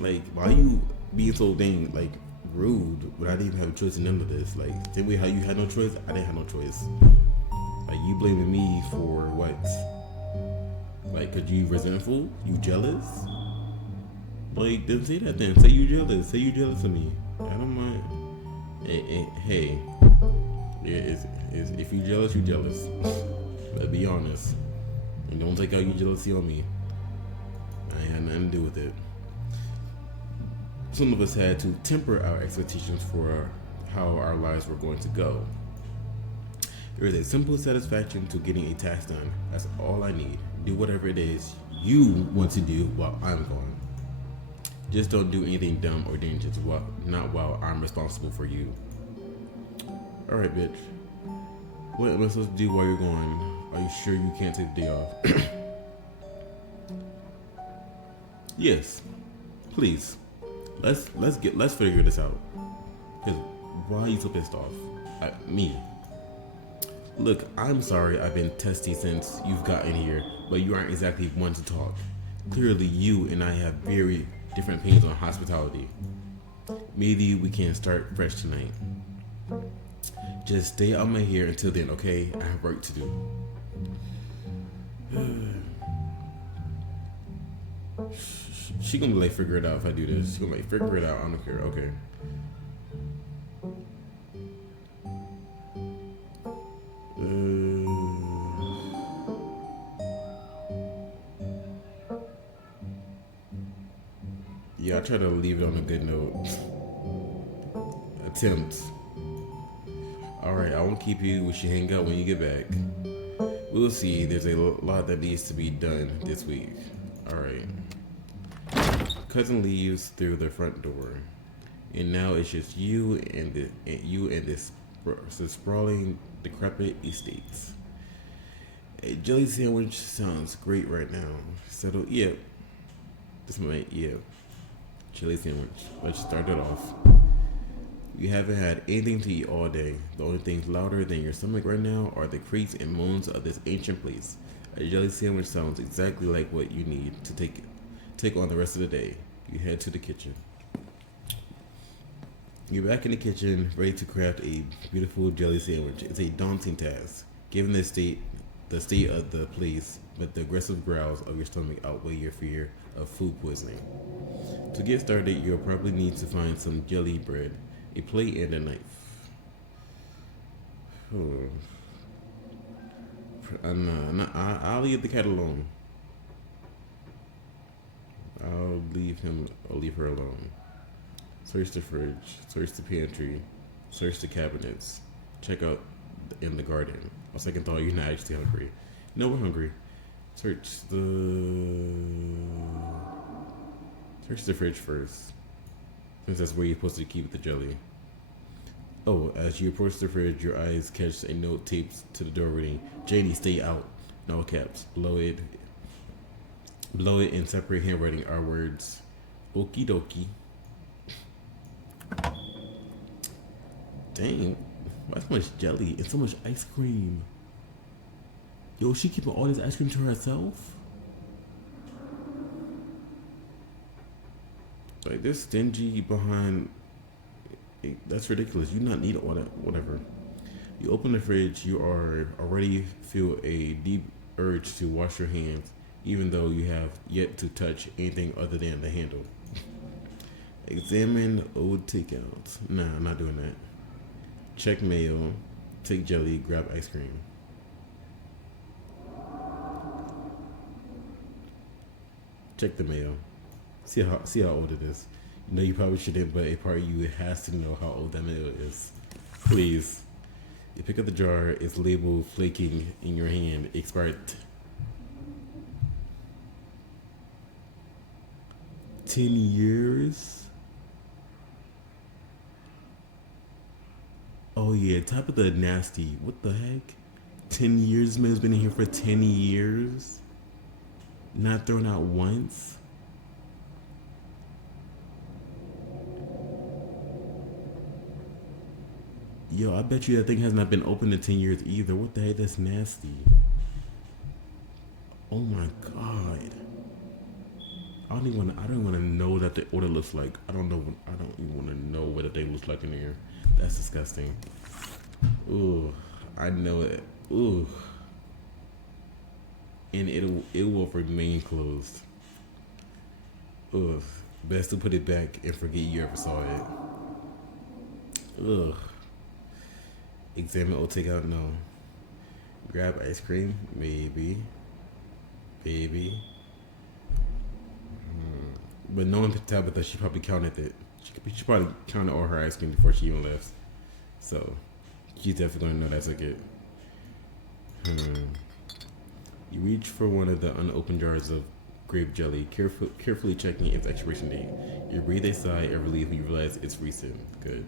Like, why you being so dang like rude when I didn't even have a choice in none of this? Like, same way how you had no choice, I didn't have no choice. Like, you blaming me for what? Like, cause you resentful? You jealous? Like, then say that then. Say you jealous. Say you jealous of me. I don't mind. Hey. Yeah, if you jealous, you jealous. But be honest. And don't take out your jealousy on me. I ain't had nothing to do with it. Some of us had to temper our expectations for how our lives were going to go. There is a simple satisfaction to getting a task done. That's all I need. Do whatever it is you want to do while I'm gone. Just don't do anything dumb or dangerous not while I'm responsible for you. Alright, bitch. What am I supposed to do while you're gone? Are you sure you can't take the day off? Yes. Please. Let's figure this out. Cause why are you so pissed off? Me. Look, I'm sorry I've been testy since you've gotten here, but you aren't exactly one to talk. Clearly you and I have very different opinions on hospitality. Maybe we can start fresh tonight. Just stay out my hair until then, okay? I have work to do. She gonna like figure it out if I do this. She gonna like figure it out. I don't care. Okay. Yeah, I try to leave it on a good note. Attempt. Alright, I won't keep you. We should hang out when you get back. We'll see. There's a lot that needs to be done this week. Alright. Cousin leaves through the front door. And now it's just you and this sprawling, decrepit estates. A jelly sandwich sounds great right now. Settle, yeah. This might, yeah. Chili sandwich. Let's start it off. You haven't had anything to eat all day. The only things louder than your stomach right now are the creaks and moans of this ancient place. A jelly sandwich sounds exactly like what you need to take on the rest of the day. You head to the kitchen. You're back in the kitchen, ready to craft a beautiful jelly sandwich. It's a daunting task, given the state of the place, but the aggressive growls of your stomach outweigh your fear of food poisoning. To get started, you'll probably need to find some jelly bread, a plate, and a knife. I'll leave the cat alone. I'll leave her alone. Search the fridge, search the pantry, search the cabinets, check out in the garden. On second thought, you're not actually hungry. No, we're hungry. Search the fridge first, since that's where you're supposed to keep the jelly. Oh, as you approach the fridge, your eyes catch a note taped to the door reading, "Janie, stay out." No caps. Below it in separate handwriting are words, "Okie dokie." Dang, why so much jelly and so much ice cream? Yo, she keeping all this ice cream to herself? Like, this stingy behind, that's ridiculous. You not need all that, whatever. You open the fridge, you already feel a deep urge to wash your hands, even though you have yet to touch anything other than the handle. Examine old takeouts. Nah, I'm not doing that. Check mail, take jelly, grab ice cream. Check the mail. See how old it is. You know you probably shouldn't, but a part of you has to know how old that mail is. Please. You pick up the jar, it's labeled flaking in your hand, expired 10 years. Oh yeah, top of the nasty. What the heck? 10 years? This man's been in here for 10 years. Not thrown out once. Yo, I bet you that thing has not been open in 10 years either. What the heck? That's nasty. Oh my god. I don't want to know that the order looks like. I don't know. I don't even want to know what the thing looks like in here. That's disgusting. Ooh, I know it. Ooh, and it will remain closed. Ugh. Best to put it back and forget you ever saw it. Ugh. Examine or take out? No. Grab ice cream? Maybe. Baby. But knowing Tabitha, she probably counted it. She probably counted all her ice cream before she even left. So, she's definitely gonna know that took it. You reach for one of the unopened jars of grape jelly, carefully checking its expiration date. You breathe a sigh of relief when you realize it's recent. Good.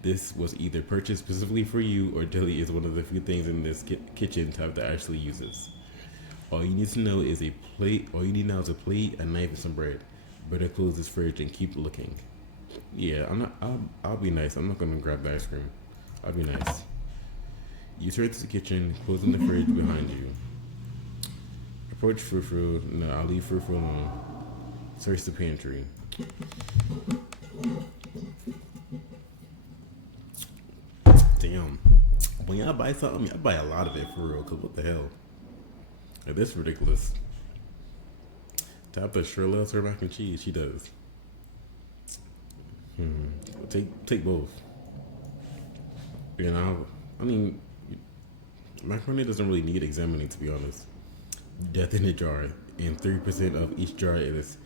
This was either purchased specifically for you, or jelly is one of the few things in this kitchen Tabitha actually uses. All you need to know is a plate. All you need now is a plate, a knife, and some bread. Better close this fridge and keep looking. Yeah, I'm not. I'll be nice. I'm not gonna grab the ice cream. I'll be nice. You turn to the kitchen, closing the fridge behind you. Approach Frou-Frou. No, I'll leave Frou-Frou alone. Search the pantry. Damn. When y'all buy something, y'all buy a lot of it for real. Cause what the hell? Like, this is ridiculous. Tabitha sure loves her mac and cheese. She does. Take both. You know, I mean, macaroni doesn't really need examining, to be honest. Death in a jar, and 3% of each jar is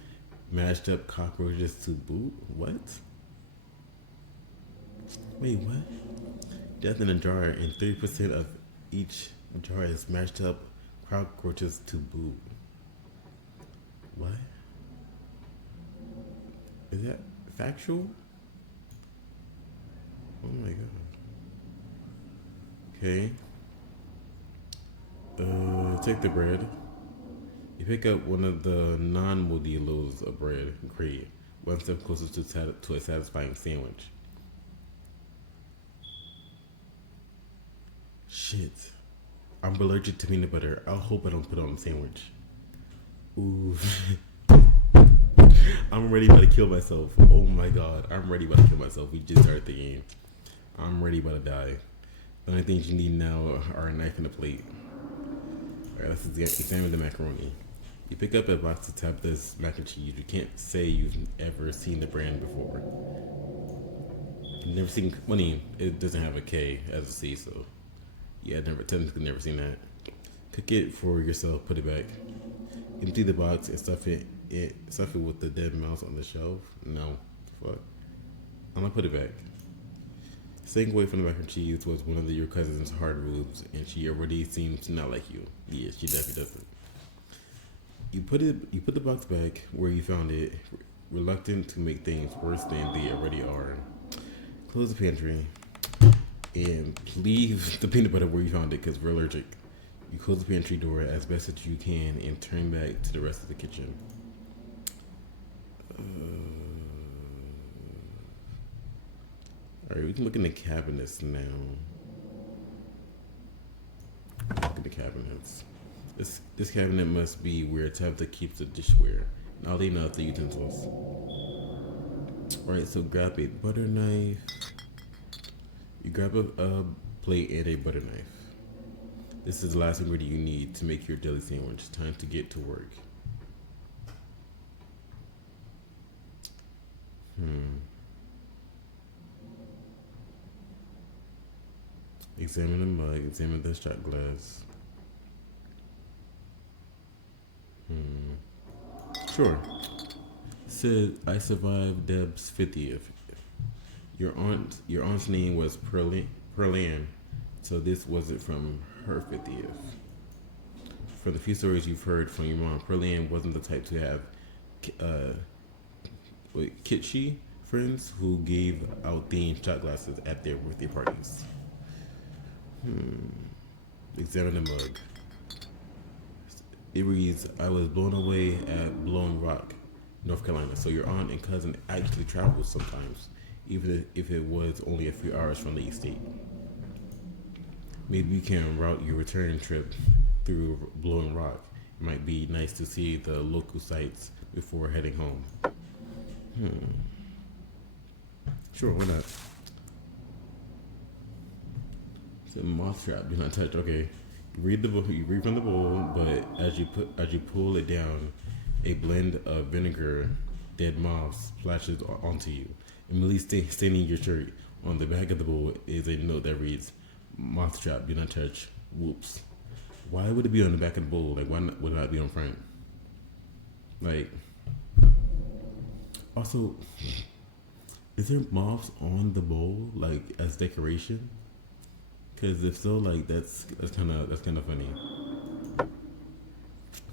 mashed up cockroaches to boot. What? Wait, what? Death in a jar, and 3% of each jar is mashed up cockroaches to boot. What? Is that factual? Oh my god. Okay. Take the bread. You pick up one of the non-moldy loaves of bread. Great. One step closer to a satisfying sandwich. Shit. I'm allergic to peanut butter. I hope I don't put it on the sandwich. Ooh. I'm ready about to kill myself. Oh my god. I'm ready about to kill myself. We just started the game. I'm ready about to die. The only things you need now are a knife and a plate. Alright, let's examine the macaroni. You pick up a box of Tabitha's mac and cheese. You can't say you've ever seen the brand before. You've never seen, it doesn't have a K as a C, so yeah, technically never seen that. Cook it for yourself, put it back. Empty the box and stuff it with the dead mouse on the shelf. No, fuck. I'm gonna put it back. Staying away from the mac and cheese was one of your cousin's hard rules, and she already seems to not like you. Yeah, she definitely doesn't. You put the box back where you found it, reluctant to make things worse than they already are. Close the pantry and leave the peanut butter where you found it because we're allergic. You close the pantry door as best as you can and turn back to the rest of the kitchen. Alright, we can look in the cabinets now. Look at the cabinets. This cabinet must be where Tabitha keeps the dishware and all the other utensils. Alright, so grab a butter knife. You grab a plate and a butter knife. This is the last ingredient you need to make your deli sandwich. Time to get to work. Examine the mug, examine the shot glass. Sure. Said I survived Deb's 50th. Your aunt's name was Pearlan, so this wasn't from her 50th. From the few stories you've heard from your mom, Pearlan wasn't the type to have kitschy friends who gave out themed shot glasses at their birthday parties. Examine the mug. It reads, I was blown away at Blown Rock, North Carolina. So your aunt and cousin actually travel sometimes. even if it was only a few hours from the estate. Maybe you can route your return trip through Blowing Rock. It might be nice to see the local sights before heading home. Sure, why not? It's a moth trap. Do not touch. Okay, you read the book. You read from the bowl, but as you pull it down, a blend of vinegar, dead moths splashes onto you, immediately staining your shirt. On the back of the bowl is a note that reads, "Moth trap. Do not touch. Whoops." Why would it be on the back of the bowl? Like, why not, would it not be on front? Like, also, is there moths on the bowl like as decoration? Because if so, like that's kind of funny.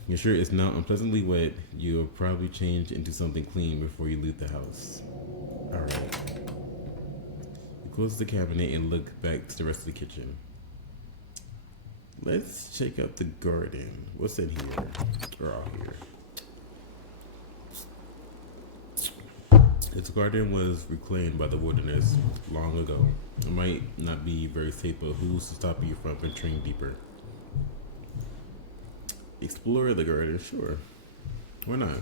Your shirt is now unpleasantly wet. You'll probably change into something clean before you leave the house. All right. You close the cabinet and look back to the rest of the kitchen. Let's check out the garden. What's in here? Or out here? Its garden was reclaimed by the wilderness long ago. It might not be very safe, but who's to stop you from venturing deeper? Explore the garden, sure. Why not?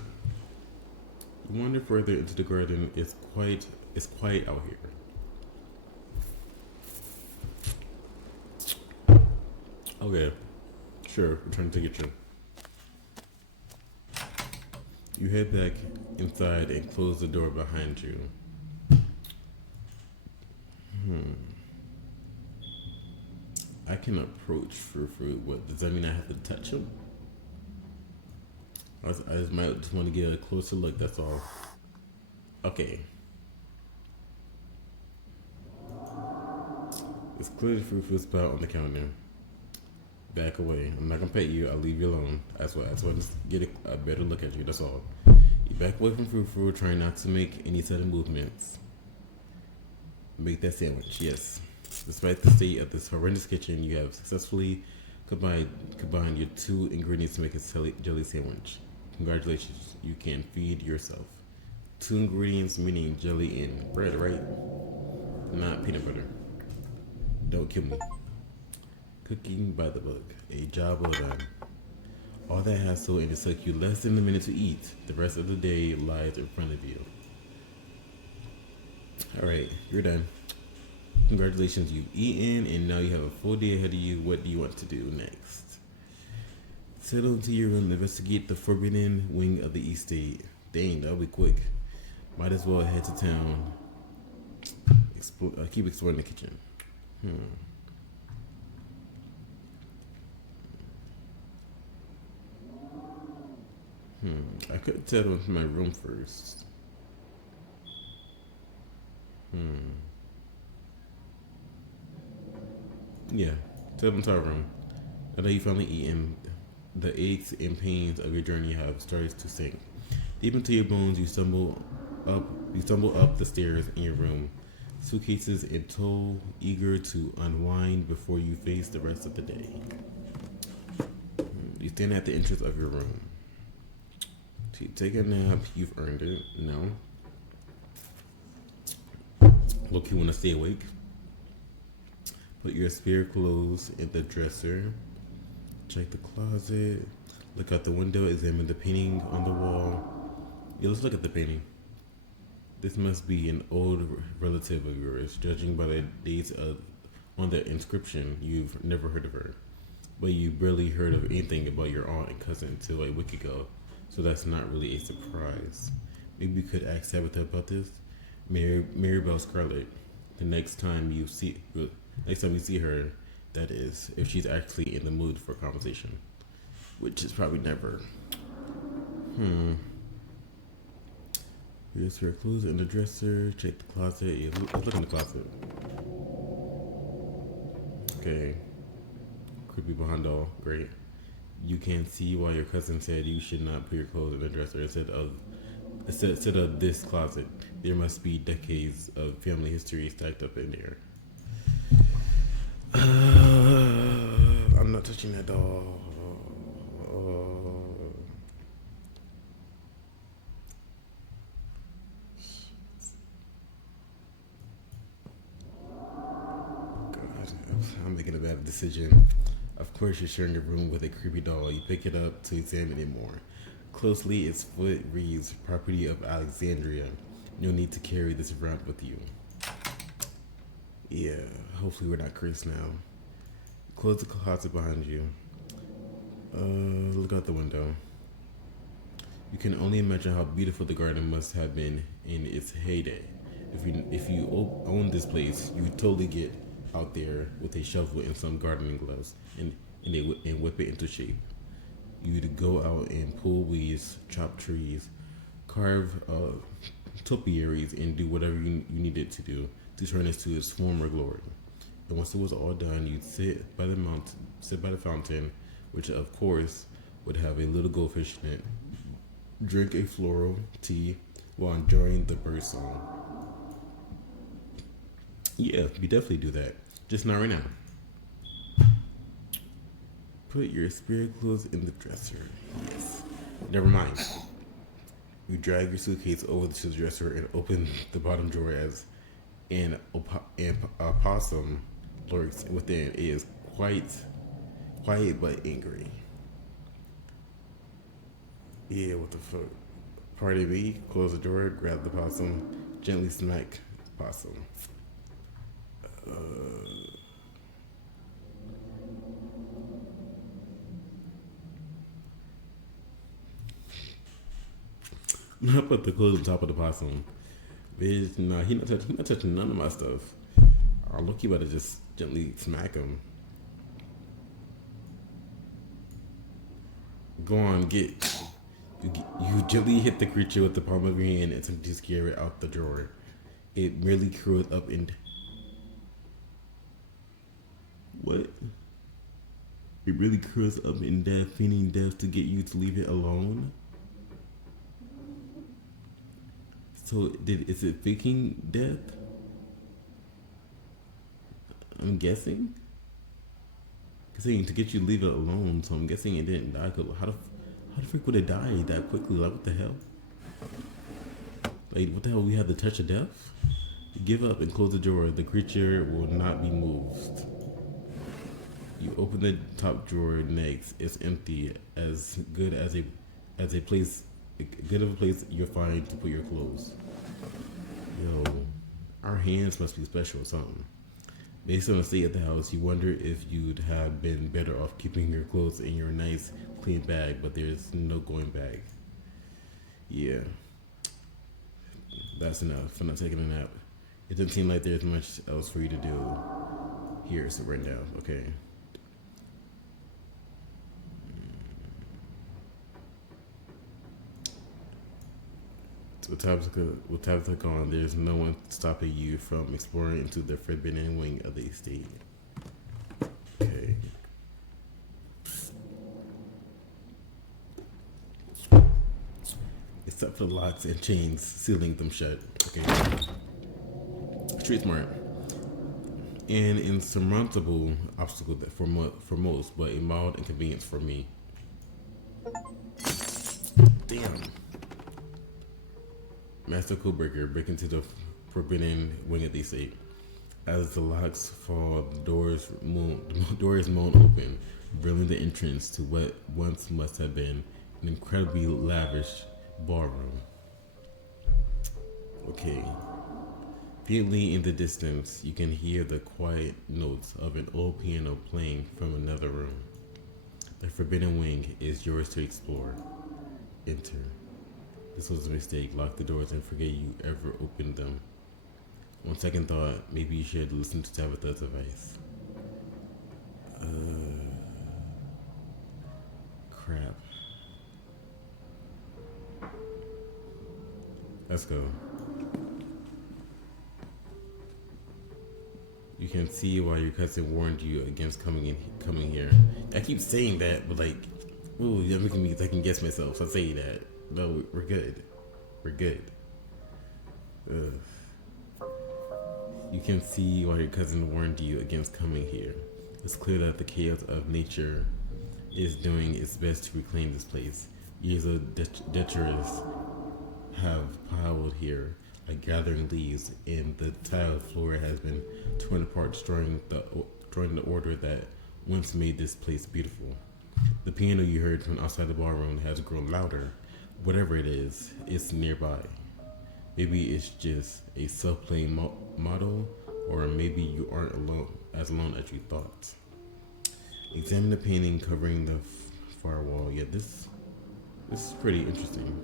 You wander further into the garden. It's quiet out here. Okay, sure. Return to the kitchen. You head back inside and close the door behind you. I can approach Frou. What does that mean? I have to touch him? I just might just want to get a closer look. That's all. Okay. It's clearly Frou spot on the counter. Back away. I'm not gonna pet you. I'll leave you alone. That's why. So I just get a better look at you. That's all. You back away from Frou, trying not to make any sudden movements. Make that sandwich. Yes. Despite the state of this horrendous kitchen, you have successfully combined your two ingredients to make a jelly sandwich. Congratulations. You can feed yourself. Two ingredients meaning jelly and bread, right? Not peanut butter. Don't kill me. Cooking by the book. A job well done. All that hassle and it took you less than a minute to eat. The rest of the day lies in front of you. Alright, you're done. Congratulations, you've eaten and now you have a full day ahead of you. What do you want to do next? Settle into your room, investigate the forbidden wing of the estate. Dang, that'll be quick. Might as well head to town. Keep exploring the kitchen. I could settle into my room first. Yeah, settle into our room. Now that you finally eaten, the aches and pains of your journey have started to sink. Deep into your bones, you stumble up the stairs in your room, suitcases in tow, eager to unwind before you face the rest of the day. You stand at the entrance of your room. Take a nap, you've earned it. No. Look, you want to stay awake? Put your spare clothes in the dresser. Check the closet. Look out the window, examine the painting on the wall. Yeah, let's look at the painting. This must be an old relative of yours. Judging by the dates on the inscription, you've never heard of her. But you barely heard of anything about your aunt and cousin until a week ago. So that's not really a surprise. Maybe you could ask Tabitha about this. Maribel Scarlet. The next time you see her, that is, if she's actually in the mood for a conversation, which is probably never. Just your clothes in the dresser. Check the closet. Yeah, let's look in the closet. Okay. Creepy behind all. Great. You can see why your cousin said you should not put your clothes in the dresser instead of this closet. There must be decades of family history stacked up in there. I'm not touching that doll. I'm making a bad decision. Of course, you're sharing a room with a creepy doll. You pick it up to examine it more closely. Its foot reads "Property of Alexandria." No need to carry this around with you. Yeah, hopefully we're not cursed now. Close the closet behind you. Look out the window. You can only imagine how beautiful the garden must have been in its heyday. If you own this place, you would totally get out there with a shovel and some gardening gloves and whip it into shape. You'd go out and pull weeds, chop trees, carve topiaries, and do whatever you needed to do to turn this to its former glory. And once it was all done, you'd sit by the fountain, which of course would have a little goldfish in it, drink a floral tea while enjoying the bird song. Yeah, we definitely do that. Just not right now. Put your spirit clothes in the dresser. Yes. Never mind. You drag your suitcase over to the dresser and open the bottom drawer as an opossum lurks within. It is quite quiet but angry. Yeah, what the fuck? Pardon me. Close the door, grab the possum, gently smack the possum. I put the clothes on top of the possum. Bitch, nah, he not touching none of my stuff. Oh, look, you better just gently smack him. Go on, you gently hit the creature with the palm of your hand and attempt to scare it out the drawer. It merely curled up and what? It really curls up in death, feigning death to get you to leave it alone. So is it faking death? I'm guessing. Saying to get you to leave it alone, so I'm guessing it didn't die. How the freak would it die that quickly? Like what the hell? Like what the hell? We had the touch of death. You give up and close the drawer. The creature will not be moved. You open the top drawer next. It's empty, as good as a place, good of a place you'll find to put your clothes. Yo, our hands must be special or something. Based on the state of the house, you wonder if you'd have been better off keeping your clothes in your nice, clean bag, but there's no going back. Yeah, that's enough. I'm not taking a nap. It doesn't seem like there's much else for you to do here, so right now, okay. With Tabitha gone, there's no one stopping you from exploring into the forbidden wing of the estate. Okay. Except for the locks and chains sealing them shut. Okay. Street smart. An insurmountable obstacle that for most, but a mild inconvenience for me. Damn. Master Codebreaker break into the forbidden wing of the estate. As the locks fall, the door is moan open, revealing the entrance to what once must have been an incredibly lavish ballroom. Okay. Faintly in the distance, you can hear the quiet notes of an old piano playing from another room. The forbidden wing is yours to explore. Enter. This was a mistake. Lock the doors and forget you ever opened them. On second thought, maybe you should listen to Tabitha's advice. Crap. Let's go. You can see why your cousin warned you against coming here. I keep saying that, but like, ooh, you're making me second guess myself. So I say that. No, we're good. We're good. You can see why your cousin warned you against coming here. It's clear that the chaos of nature is doing its best to reclaim this place. Years of detritus have piled here like gathering leaves, and the tile floor has been torn apart, destroying destroying the order that once made this place beautiful. The piano you heard from outside the ballroom has grown louder. Whatever it is, it's nearby. Maybe it's just a self-playing model, or maybe you aren't as alone as you thought. Examine the painting covering the far wall. Yeah, this is pretty interesting.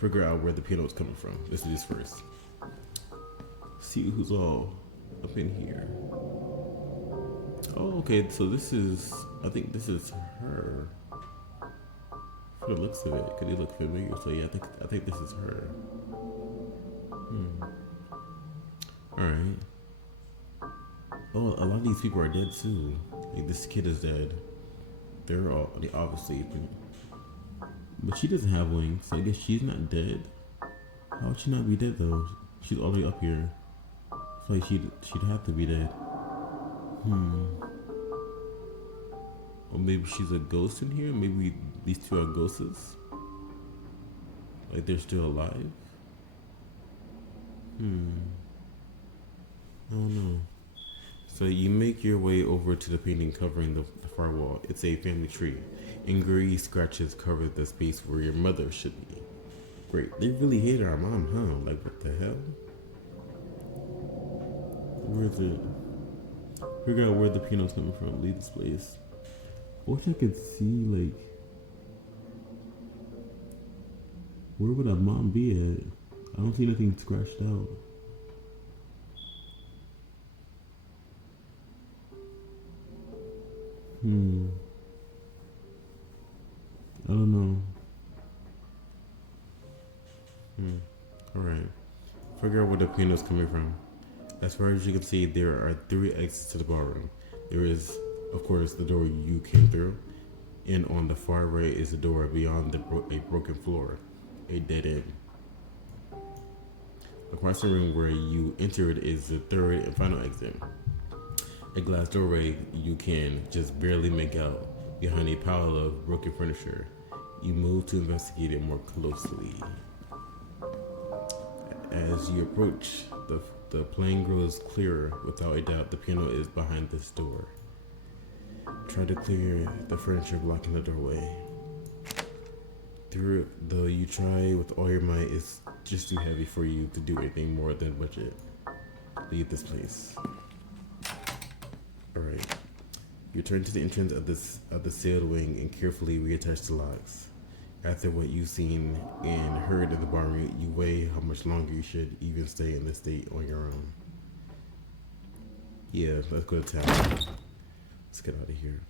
Figure out where the piano is coming from. Let's do this first. See who's all up in here. Oh, okay. So I think this is her. For the looks of it, could it look familiar? So yeah, I think this is her. All right. Oh, a lot of these people are dead too. Like this kid is dead. They obviously, but she doesn't have wings, so I guess she's not dead. How would she not be dead though? She's already up here. I feel like she'd have to be dead. Or maybe she's a ghost in here. Maybe these two are ghosts. Like they're still alive. I don't know. So you make your way over to the painting covering the far wall. It's a family tree. Angry scratches cover the space where your mother should be. Great. They really hate our mom, huh? Like what the hell? Where is it? Figure out where the piano's coming from. Leave this place. I wish I could see, like, where would our mom be at? I don't see nothing scratched out. I don't know. Alright. Figure out where the piano's coming from. As far as you can see, there are 3 exits to the ballroom. There is, of course, the door you came through, and on the far right is the door beyond a broken floor, a dead end. Across the room where you entered is the 3rd and final exit. A glass doorway you can just barely make out behind a pile of broken furniture. You move to investigate it more closely. As you approach, the playing grows clearer. Without a doubt, the piano is behind this door. Try to clear the furniture blocking the doorway. Though you try with all your might, it's just too heavy for you to do anything more than budget. Leave this place. Alright. You turn to the entrance of the sailed wing and carefully reattach the locks. After what you've seen and heard in the barroom, you weigh how much longer you should even stay in this state on your own. Yeah, let's go to town. Let's get out of here.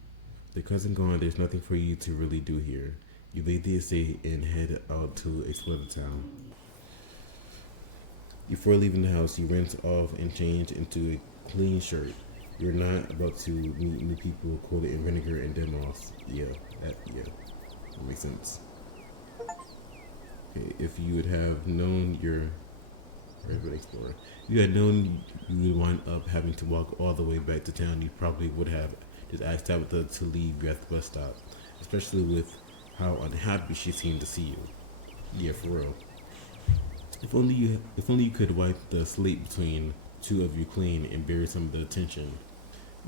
The cousin gone, there's nothing for you to really do here. You leave the estate and head out to explore the town. Before leaving the house, you rinse off and change into a clean shirt. You're not about to meet new people coated in vinegar and dead moss. Yeah, that makes sense. Okay, if you would have known your urban explorer, you had known you would wind up having to walk all the way back to town, you probably would have just asked Tabitha to leave you at the bus stop, especially with how unhappy she seemed to see you. Yeah, for real. If only you could wipe the slate between two of you clean and bury some of the tension.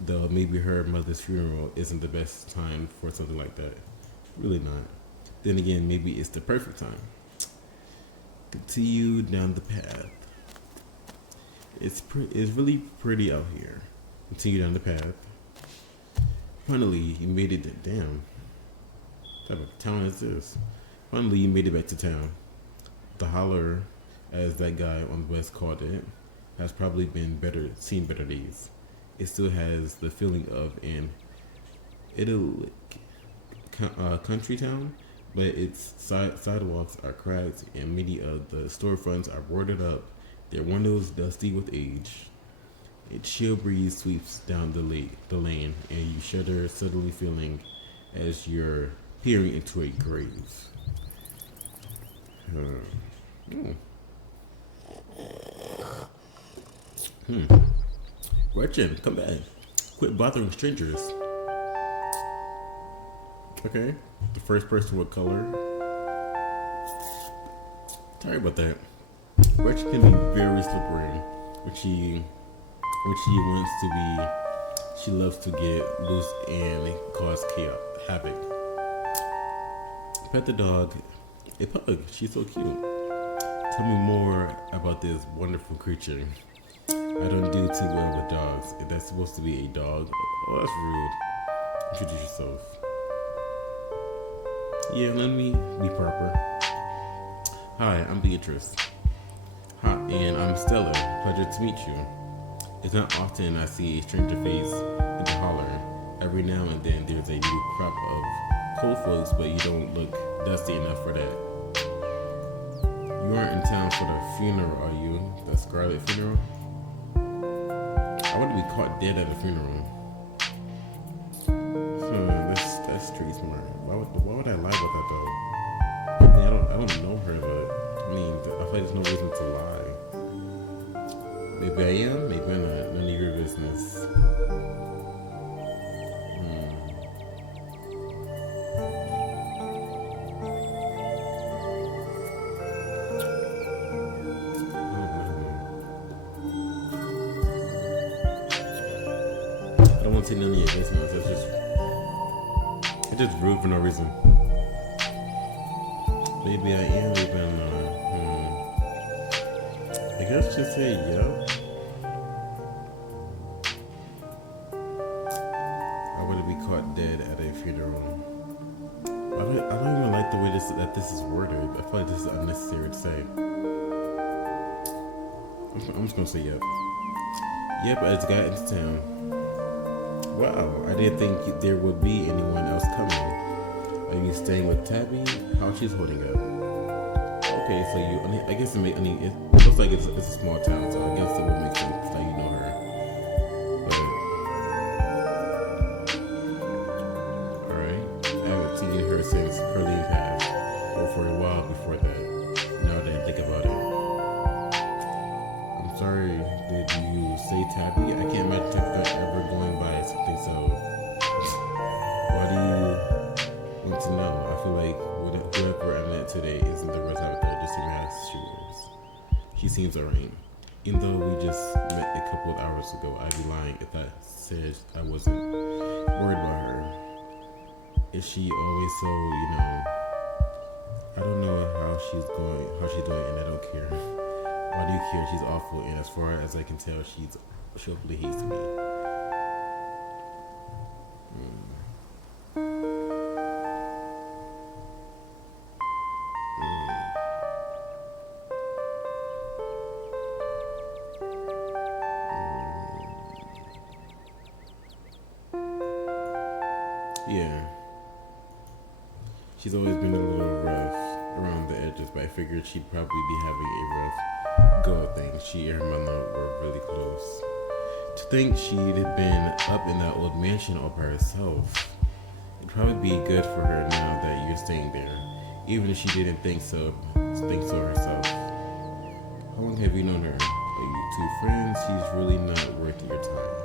Though maybe her mother's funeral isn't the best time for something like that. Really not. Then again, maybe it's the perfect time. Continue down the path. It's really pretty out here. Continue down the path. Finally, you made it. Damn. What type of town is this? Finally, you made it back to town. The holler, as that guy on the west called it, has probably seen better days. It still has the feeling of an idyllic country town, but its sidewalks are cracked and many of the storefronts are boarded up, their windows dusty with age. A chill breeze sweeps down the lane, and you shudder, suddenly feeling as you're peering into a grave. Gretchen, come back. Quit bothering strangers. Okay. The first person with color. Sorry about that. Gretchen can be very slippery when she wants to be She loves to get loose and cause chaos, havoc. Pet the dog, a pug. She's so cute. Tell me more about this wonderful creature. I don't do too well with dogs. If that's supposed to be a dog, oh, that's rude. Introduce yourself. Yeah, let me be proper. Hi, I'm Beatrice. Hi, and I'm Stella. Pleasure to meet you. It's not often I see a stranger face in the holler. Every now and then there's a new crop of cool folks, but you don't look dusty enough for that. You aren't in town for the funeral, are you? The Scarlet funeral? I want to be caught dead at a funeral. That's street smart. Why would I lie about that though? I mean, I don't know her, but I mean, I feel like there's no reason to lie. Maybe I am, maybe I'm not. None of your business. I don't want to say none of your business. It's just rude for no reason. Maybe I am, maybe I'm not. I guess just say yup. I would be caught dead at a funeral. I don't even like the way this is worded. I feel like this is unnecessary to say. I'm just gonna say yep. Yep, I just got into town. Wow, I didn't think there would be anyone else coming. Are you staying with Tabby? How she's holding up? Okay, so I guess it looks like it's a small town, so I guess it would make sense that you know her. But alright, I haven't seen her since Perlene passed, or for a while before that. Now that I think about it. I'm sorry, did you say Tabby? I can't imagine Tabitha ever going by something so. Why do you want to know? I feel like whoever I met today isn't the real Tabitha, just as nice as she was. She seems alright. Even though we just met a couple of hours ago, I'd be lying if I said I wasn't worried about her. Is she always so, I don't know how she's doing, and I don't care. Why do you care? She's awful, and as far as I can tell, she hopefully hates me. Yeah. She's always been a little rough around the edges, but I figured she'd probably be having a rough go of things. She and her mother were really close. To think she'd have been up in that old mansion all by herself. It'd probably be good for her now that you're staying there, even if she didn't think so herself. How long have you known her? Are you two friends? She's really not worth your time.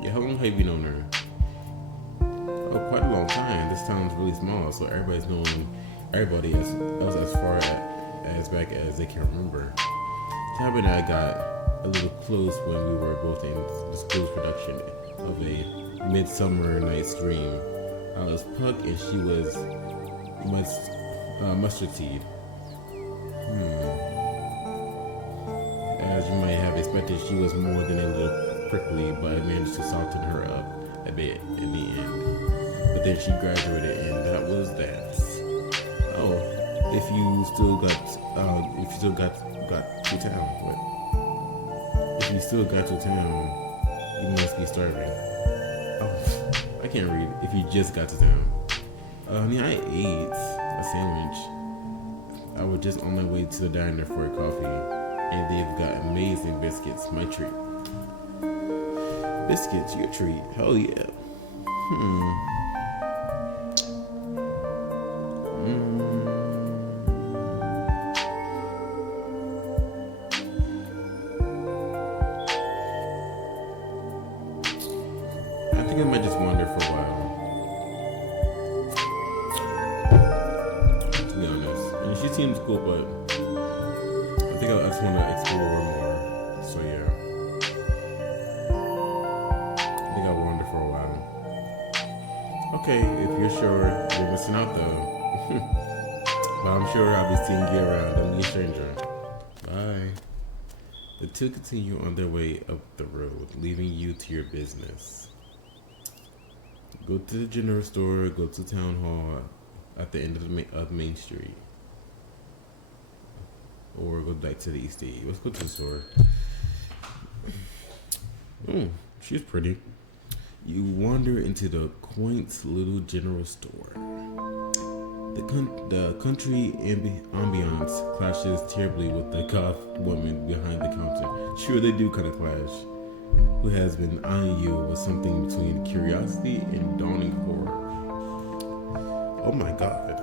Yeah, how long have you known her? Oh, quite a long time. This town's really small, so everybody's known everybody else as far as back as they can remember. Tabby and I got a little close when we were both in the school's production of A Midsummer Night's Dream. I was Puck and she was Mustard Seed. As you might have expected, she was more than a little prickly, but I managed to soften her up a bit in the end. But then she graduated, and that was that. Oh, if you still got to town, what? If you still got to town, you must be starving. Oh, I can't read. If you just got to town. I ate a sandwich. I was just on my way to the diner for a coffee, and they've got amazing biscuits. My treat. Biscuits, your treat. Hell yeah. I think I might just wander for a while. To be honest. And she seems cool, but I think I just want to explore more. So yeah, I think I'll wander for a while. Okay, if you're sure, you're missing out though. But I'm sure I'll be seeing you around. Don't be a stranger. Bye. The two continue on their way up the road, leaving you to your business. Go to the general store, go to town hall at the end of the main street. Or go back to the East End. Let's go to the store. Oh, she's pretty. You wander into the quaint little general store. The country ambiance clashes terribly with the goth woman behind the counter. Sure, they do kind of clash. Who has been eyeing you with something between curiosity and dawning horror. Oh my god.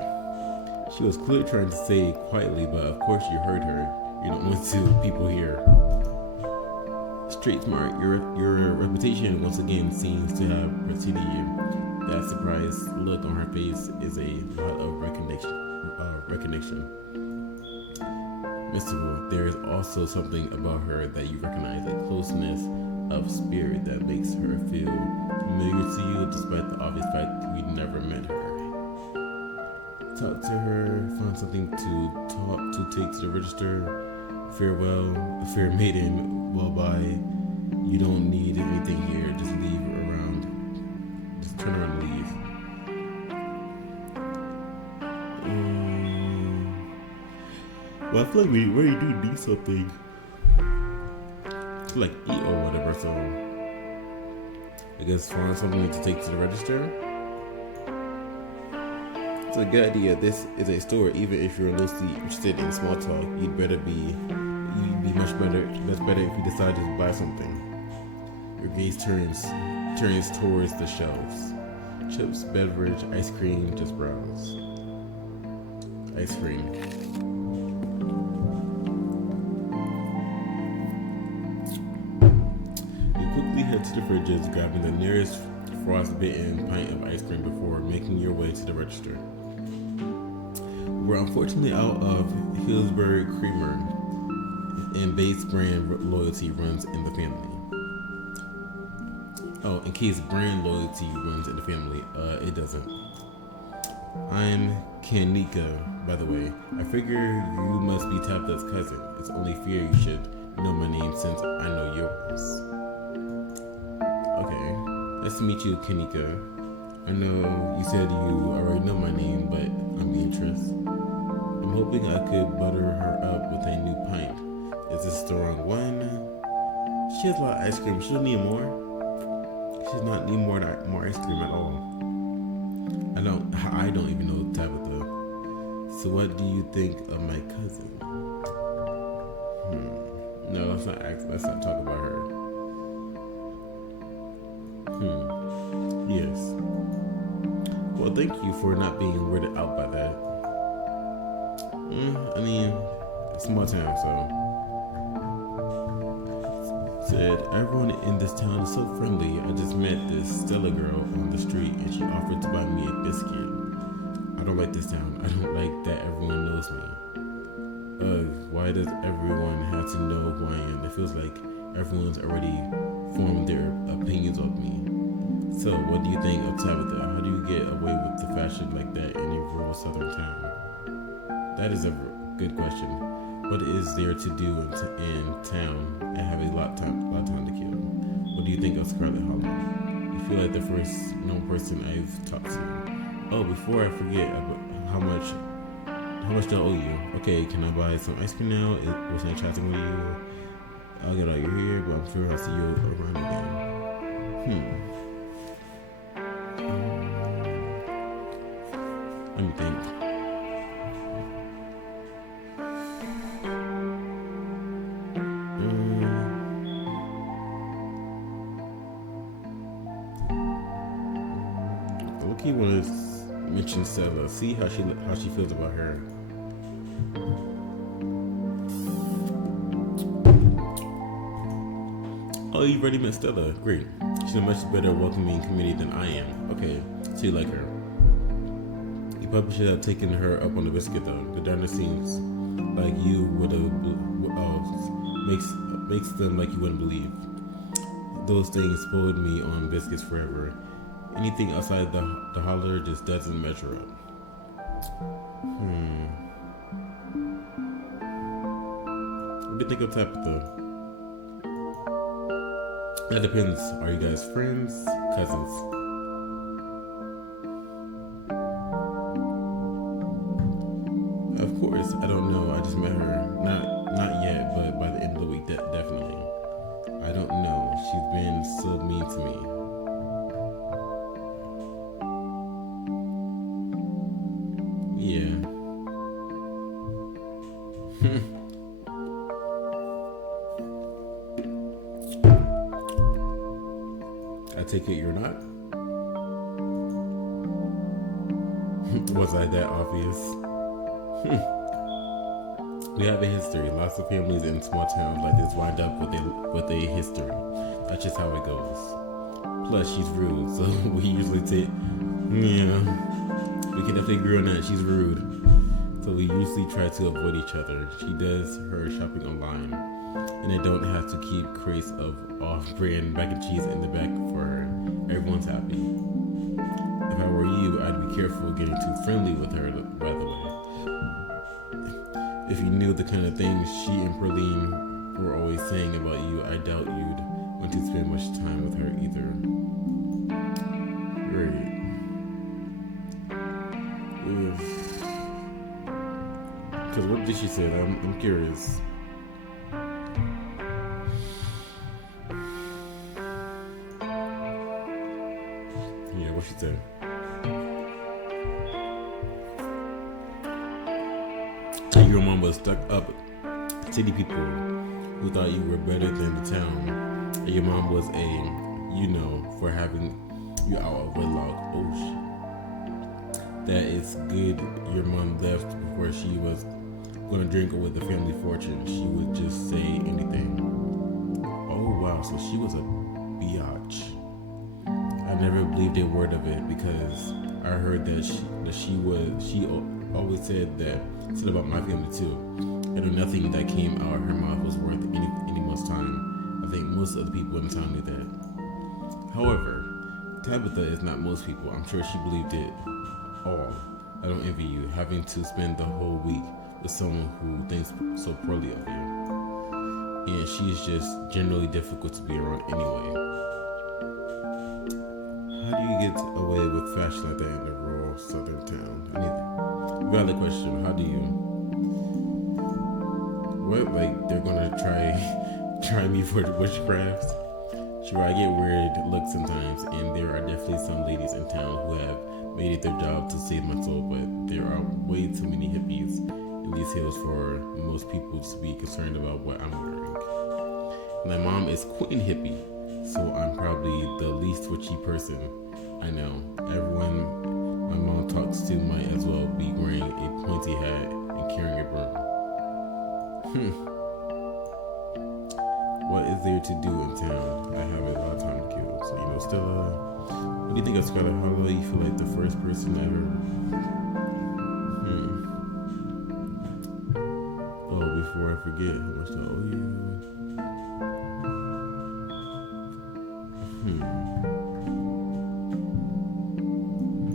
She was clearly trying to say it quietly, but of course you heard her. You're the only two people here. Street smart, your reputation once again seems to have preceded you. That surprised look on her face is a lot of recognition. Mystical, there is also something about her that you recognize, a closeness of spirit that makes her feel familiar to you despite the obvious fact you never met her. Talk to her, find something to take to the register. Farewell, fair maiden, well bye. You don't need anything here, just leave around. Just turn around and leave. Well, I feel like we really do need something to like eat or whatever, so I guess find something to take to the register. It's a good idea. This is a store. Even if you're loosely interested in small talk, you'd be much better if you decide to buy something. Your gaze turns towards the shelves. Chips, beverage, ice cream, just browse. Ice cream. You quickly head to the fridges, grabbing the nearest frostbitten pint of ice cream before making your way to the register. We're unfortunately out of Hillsbury Creamer, and Bates brand loyalty runs in the family. Oh, in case brand loyalty runs in the family, it doesn't. I'm Kanika, by the way. I figure you must be Tabitha's cousin. It's only fair you should know my name since I know yours. Okay, nice to meet you, Kanika. I know you said you already know my name, but I'm Beatrice. I'm hoping I could butter her up with a new pint. Is this the wrong one? She has a lot of ice cream. She don't need more. She does not need more ice cream at all. I don't even know Tabitha. So what do you think of my cousin? No, let's not talk about her. Yes. Well, thank you for not being weirded out by that. I mean, it's small town, so. Said, everyone in this town is so friendly. I just met this Stella girl on the street and she offered to buy me a biscuit. I don't like this town. I don't like that everyone knows me. Why does everyone have to know who I am? It feels like everyone's already formed their opinions of me. So, what do you think of Tabitha? How do you get away with the fashion like that in a rural southern town? That is a good question. What is there to do in town and have a lot of time to kill? What do you think of Scarlet Hollow? You feel like the first known person I've talked to. Oh, before I forget, how much do I owe you? Okay, can I buy some ice cream now? Was I chatting with you? I'll get out your hair, but I'm sure I'll see you around again. Let me think. Loki want to mention Stella. See how she feels about her. Oh, you already met Stella. Great. She's a much better welcoming community than I am. Okay, so you like her. You probably should have taken her up on the biscuit though. The diner seems like you would have makes them like you wouldn't believe. Those things spoiled me on biscuits forever. Anything outside the holler just doesn't measure up. What do you think of Tabitha? That depends. Are you guys friends? Cousins? Of course, I don't know. I just met her. Not yet, but by the end of the week, definitely. I don't know. She's been so mean to me. Yeah. I take it you're not? Was I that obvious? We have a history. Lots of families in small towns like this wind up with a history. That's just how it goes. Plus, she's rude, so we usually take. Yeah, we can definitely agree on that. She's rude, so we usually try to avoid each other. She does her shopping online, and I don't have to keep crates of off-brand mac and cheese in the back for her. Everyone's happy. If I were you, I'd be careful getting too friendly with her. By the way. If you knew the kind of things she and Perline were always saying about you, I doubt you'd want to spend much time with her either. Great. Because what did she say? I'm curious. Yeah, what she said? Your mom was stuck up city people who thought you were better than the town. And your mom was for having you out of wedlock. Oh shit. That it's good your mom left before she was gonna drink with the family fortune. She would just say anything. Oh wow, so she was a biatch. I never believed a word of it because I heard that she always said about my family too. I know nothing that came out of her mouth was worth any much time. I think most of the people in the town knew that. However, Tabitha is not most people. I'm sure she believed it all. I don't envy you having to spend the whole week with someone who thinks so poorly of you. And she's just generally difficult to be around anyway. How do you get away with fashion like that in a rural southern town? Valid question. How do you? What? Like they're gonna try me for witchcraft? Sure, I get weird looks sometimes, and there are definitely some ladies in town who have made it their job to save my soul, but there are way too many hippies in these hills for most people to be concerned about what I'm wearing. My mom is Queen Hippie, so I'm probably the least witchy person I know. Everyone my mom talks to might as well be wearing a pointy hat and carrying a broom. What is there to do in town? I have a lot of time to kill. So, Stella, what do you think of Scarlett? How do you feel like the first person ever? Oh, before I forget, how much do I owe you?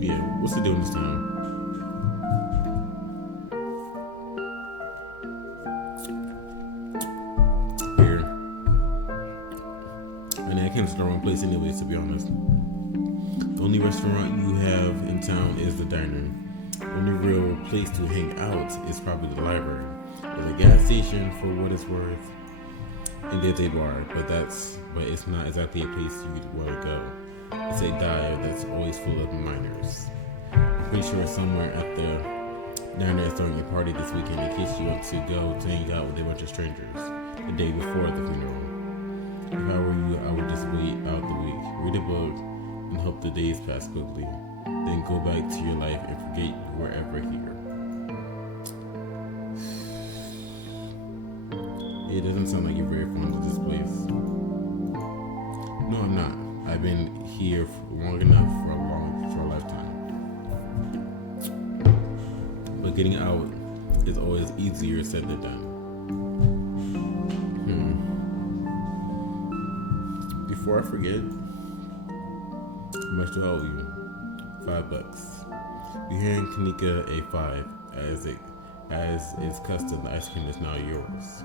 Yeah, what's it doing this time? Here. And I came to the wrong place anyways, to be honest. The only restaurant you have in town is the diner. The only real place to hang out is probably the library. There's a gas station for what it's worth, and there's a bar, but it's not exactly a place you'd want to go. It's a dive that's always full of minors. I'm pretty sure somewhere at the diner is throwing a party this weekend in case you want to go to hang out with a bunch of strangers the day before the funeral. If I were you, I would just wait out the week, read a book, and hope the days pass quickly. Then go back to your life and forget you were ever here. It doesn't sound like you're very fond of this place. No, I'm not. I've been here long enough for a lifetime. But getting out is always easier said than done. before I forget, how much do I owe you? $5. You hand Kanika a 5 as is custom. The ice cream is now yours.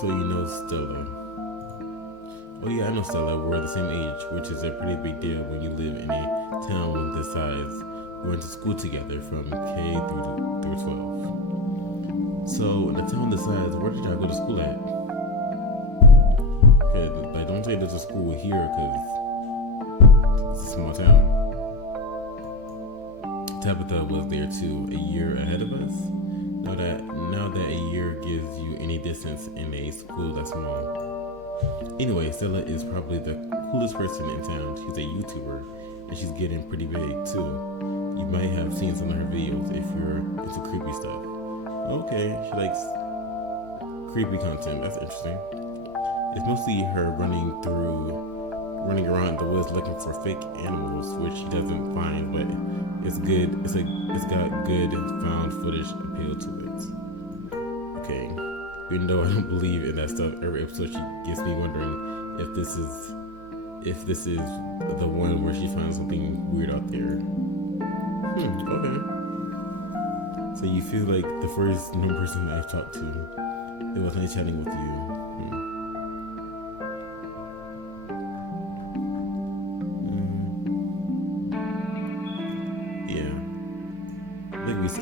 So you know Stella. Oh yeah, I know Stella. We're the same age, which is a pretty big deal when you live in a town this size. We went to school together from K through 12. So in the town this size, where did y'all go to school at? Okay, like don't say there's a school here because it's a small town. Tabitha was there too, a year ahead of us. Now that a year gives you any distance in a school that small. Anyway, Stella is probably the coolest person in town. She's a YouTuber, and she's getting pretty big too. You might have seen some of her videos if you're into creepy stuff. Okay, she likes creepy content. That's interesting. It's mostly her running around the woods looking for fake animals, which she doesn't find, but it's good. It's got good found footage appeal to it. Okay. Even though I don't believe in that stuff, every episode she gets me wondering if this is the one where she finds something weird out there. Okay. So you feel like the first known person I've talked to. It was nice chatting with you. Yeah. I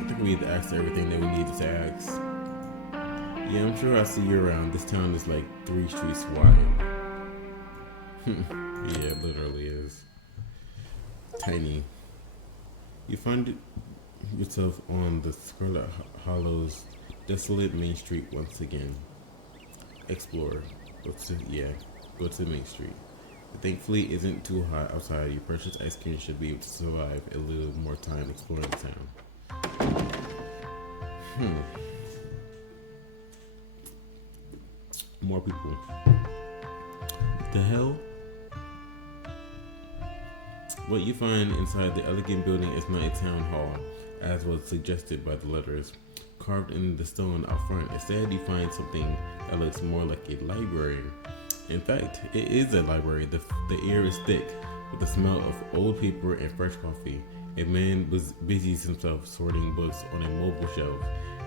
think we asked everything that we needed to ask. Yeah, I'm sure I'll see you around. This town is like 3 streets wide. Yeah, it literally is. Tiny. You find yourself on the Scarlet Hollows desolate main street once again. Explore. Go to Main Street. Thankfully, it isn't too hot outside. Your precious ice cream should be able to survive a little more time exploring the town. More people. What the hell? What you find inside the elegant building is not a town hall, as was suggested by the letters carved in the stone out front. Instead, you find something that looks more like a library. In fact, it is a library. The air is thick with the smell of old paper and fresh coffee. A man busies himself sorting books on a mobile shelf,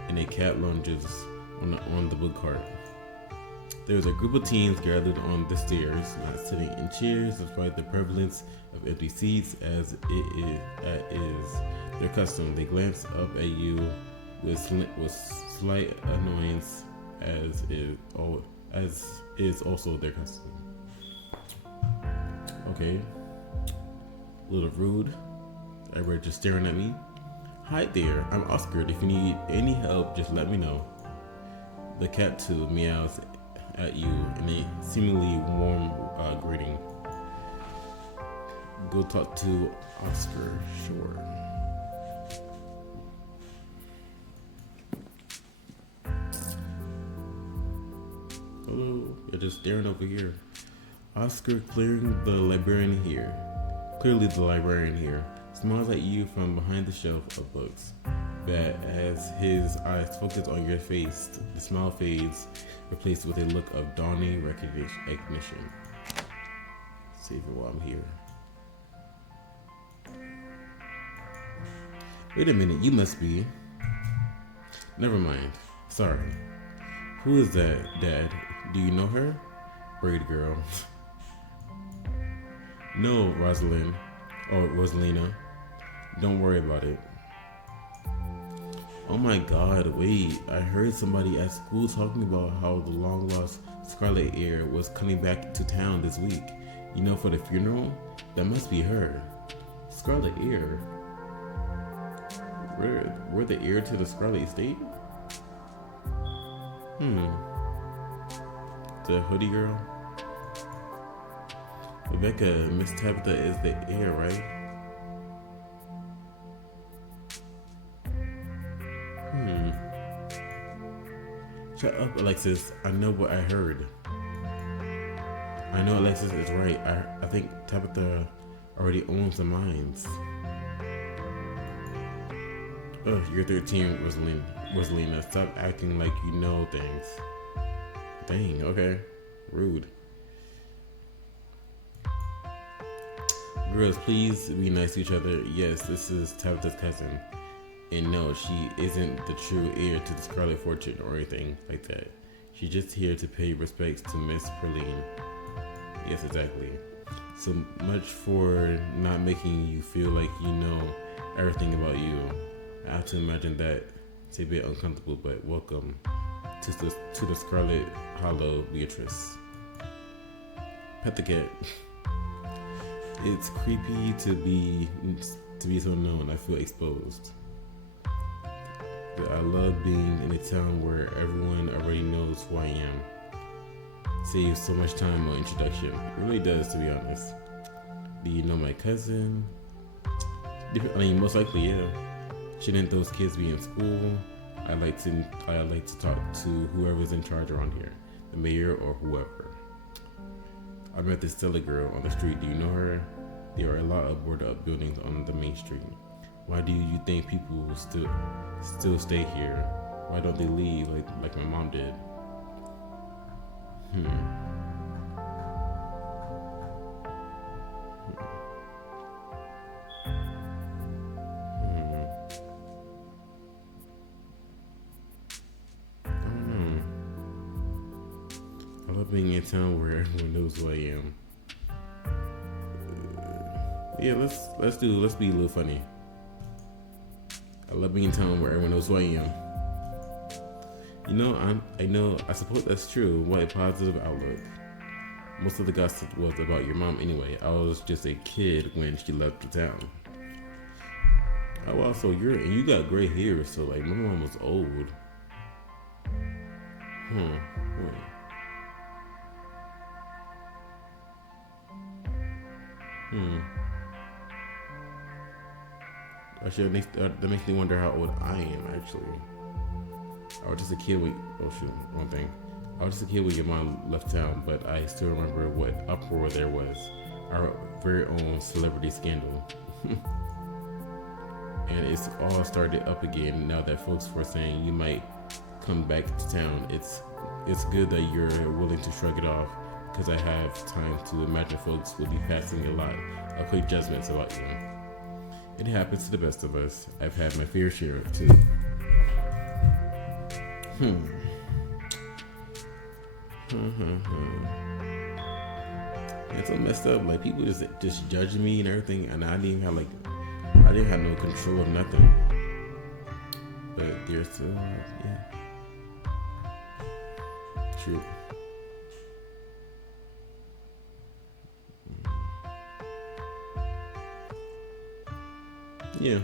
and a cat lunges on the book cart. There is a group of teens gathered on the stairs, not sitting in chairs despite the prevalence of empty seats as is their custom. They glance up at you with slight annoyance as is also their custom. Okay. A little rude. Everybody just staring at me. Hi there, I'm Oscar. If you need any help, just let me know. The cat too meows at you in a seemingly warm greeting. Go talk to Oscar, sure. Hello, you're just staring over here. Oscar, clearly the librarian here, smiles at you from behind the shelf of books. But as his eyes focus on your face, the smile fades, replaced with a look of dawning recognition. Save it while I'm here. Wait a minute, you must be. Never mind. Sorry. Who is that, Dad? Do you know her? Braid girl. No, Rosalina. Don't worry about it. Oh my god, wait. I heard somebody at school talking about how the long lost Scarlet Heir was coming back to town this week. You know, for the funeral? That must be her. Scarlet Heir? We're the heir to the Scarlet Estate? The hoodie girl? Rebecca, Miss Tabitha is the heir, right? Shut up, Alexis. I know what I heard. I know Alexis is right. I think Tabitha already owns the mines. Oh, you're 13, Rosalina. Stop acting like you know things. Dang, okay. Rude. Girls, please be nice to each other. Yes, this is Tabitha's cousin. And no, she isn't the true heir to the Scarlet Fortune or anything like that. She's just here to pay respects to Miss Perline. Yes, exactly. So much for not making you feel like you know everything about you. I have to imagine that it's a bit uncomfortable, but welcome to the Scarlet Hollow, Beatrice. Pet the cat. It's creepy to be so known. I feel exposed. But I love being in a town where everyone already knows who I am. Saves so much time on introduction. It really does, to be honest. Do you know my cousin? I mean, most likely, yeah. Shouldn't those kids be in school? I like to talk to whoever's in charge around here, the mayor or whoever. I met this Stella girl on the street. Do you know her? There are a lot of boarded up buildings on the main street. Why do you think people still stay here? Why don't they leave like my mom did? I love being in a town where everyone knows who I am. Yeah, let's be a little funny. I love being in a town where everyone knows who I am. I suppose that's true. What a positive outlook. Most of the gossip was about your mom anyway. I was just a kid when she left the town. Oh wow, so you got gray hair, so like my mom was old. Wait. Actually, that makes me wonder how old I am, actually. I was just a kid wrong thing. I was just a kid when your mom left town, but I still remember what uproar there was. Our very own celebrity scandal. And it's all started up again now that folks were saying you might come back to town. It's good that you're willing to shrug it off, because I have time to imagine folks will be passing a lot of quick judgments about you. It happens to the best of us. I've had my fair share too. It's so messed up. Like people just judging me and everything, and I didn't have no control of nothing. But they're still, yeah. True. Yeah.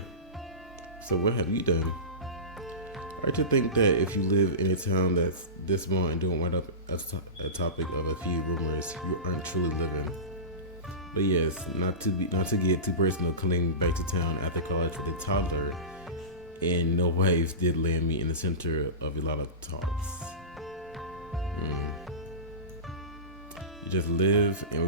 So what have you done? I like to think that if you live in a town that's this small and don't wind up as a topic of a few rumors, you aren't truly living. But yes, not to get too personal, coming back to town after college with a toddler, and no wives did land me in the center of a lot of talks. You just live and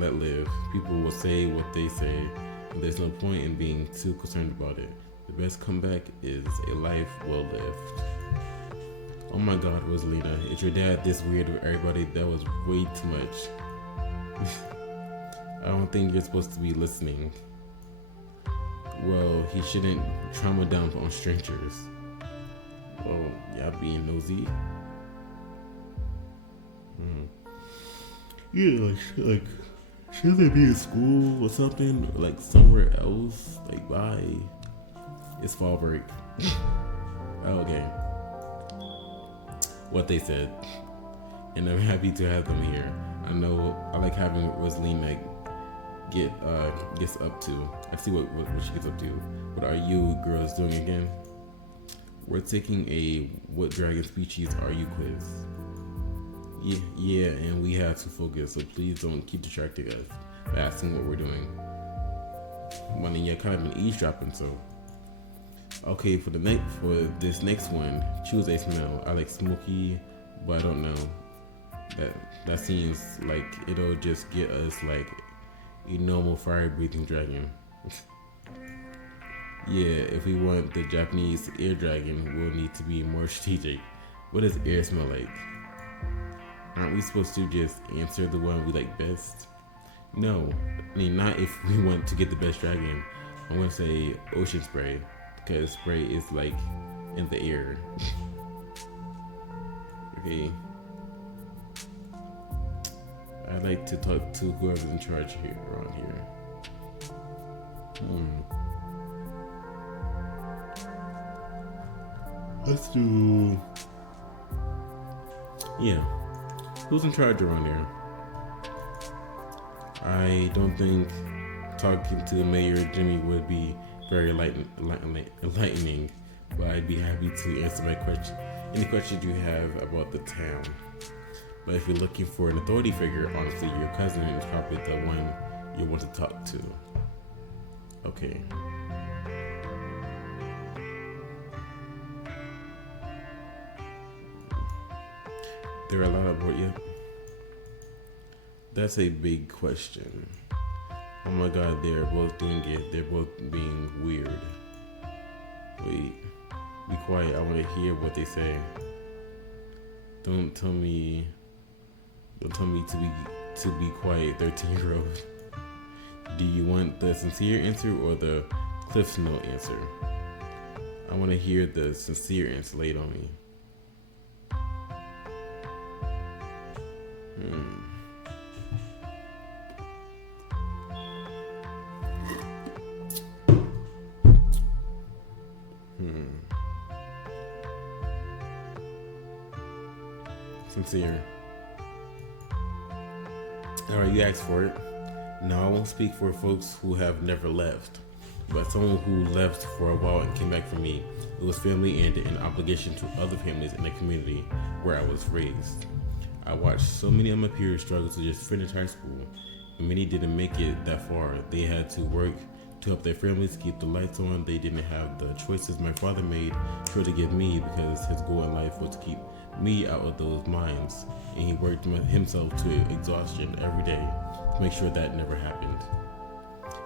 let live. People will say what they say. There's no point in being too concerned about it. The best comeback is a life well lived. Oh my God, Rosalina, is your dad this weird with everybody? That was way too much. I don't think you're supposed to be listening. Well, he shouldn't trauma dump on strangers. Well, y'all being nosy. Yeah, like should they be in school or something? Like somewhere else? Like bye. It's fall break. Okay. What they said. And I'm happy to have them here. I know I like having Rosalina gets up to. I see what she gets up to. What are you girls doing again? We're taking a what dragon species are you quiz. Yeah, and we have to focus, so please don't keep distracting us by asking what we're doing. I mean, you're kind of been eavesdropping, so. Okay, for this next one, choose a smell. I like smoky, but I don't know. That seems like it'll just get us like a normal fire-breathing dragon. Yeah, if we want the Japanese air dragon, we'll need to be more strategic. What does air smell like? Aren't we supposed to just answer the one we like best? No, I mean not if we want to get the best dragon. I'm gonna say ocean spray because spray is like in the air. Okay. I'd like to talk to whoever's in charge here around here. Let's do. Yeah. Who's in charge around here? I don't think talking to Mayor Jimmy would be very enlightening, but I'd be happy to answer my question. Any questions you have about the town. But if you're looking for an authority figure, honestly, your cousin is probably the one you want to talk to. Okay. There are a lot of more. Yeah. That's a big question. Oh my god, they're both doing it. They're both being weird. Wait. Be quiet. I want to hear what they say. Don't tell me to be quiet, 13-year-old. Do you want the sincere answer or the Cliff's Note answer? I want to hear the sincere answer laid on me. Sincere. Alright, you asked for it. Now, I won't speak for folks who have never left, but someone who left for a while and came back for me. It was family and an obligation to other families in the community where I was raised. I watched so many of my peers struggle to just finish high school, and many didn't make it that far. They had to work to help their families keep the lights on. They didn't have the choices my father made sure to give me because his goal in life was to keep me out of those mines, and he worked himself to exhaustion every day to make sure that never happened.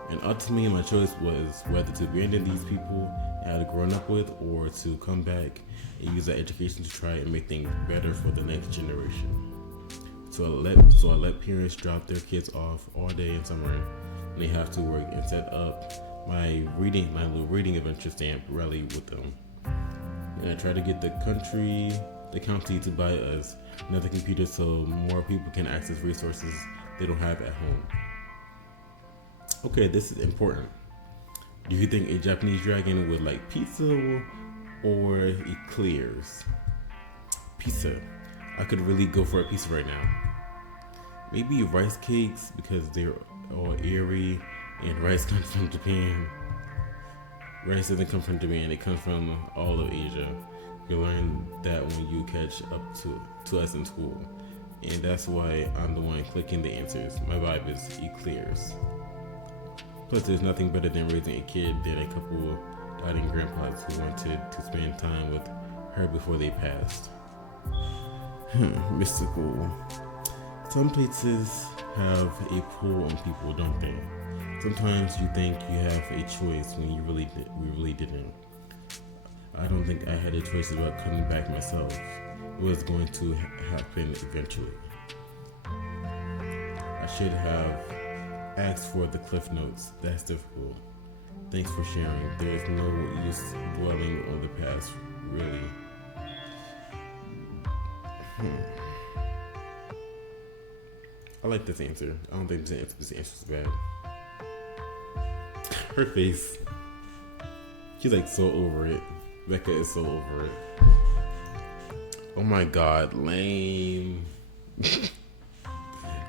And ultimately, my choice was whether to abandon these people I had grown up with or to come back and use that education to try and make things better for the next generation. So I let parents drop their kids off all day in summer, and they have to work and set up my little reading adventure stamp rally with them. And I try to get the county to buy us another computer so more people can access resources they don't have at home. Okay, this is important. Do you think a Japanese dragon would like pizza or eclairs? Pizza. I could really go for a pizza right now. Maybe rice cakes because they're all airy and rice comes from Japan. Rice doesn't come from Japan, it comes from all of Asia. You learn that when you catch up to us in school. And that's why I'm the one clicking the answers. My vibe is eclairs. Plus, there's nothing better than raising a kid than a couple doubting grandpas who wanted to spend time with her before they passed. Mystical. Some places have a pull on people, don't they? Sometimes you think you have a choice when we really didn't. I don't think I had a choice about coming back myself. It was going to happen eventually. I should have asked for the cliff notes. That's difficult. Thanks for sharing. There's no use dwelling on the past, really. I like this answer. I don't think this answer's bad. Her face. She's like so over it. Becca is so over it. Oh my god, lame.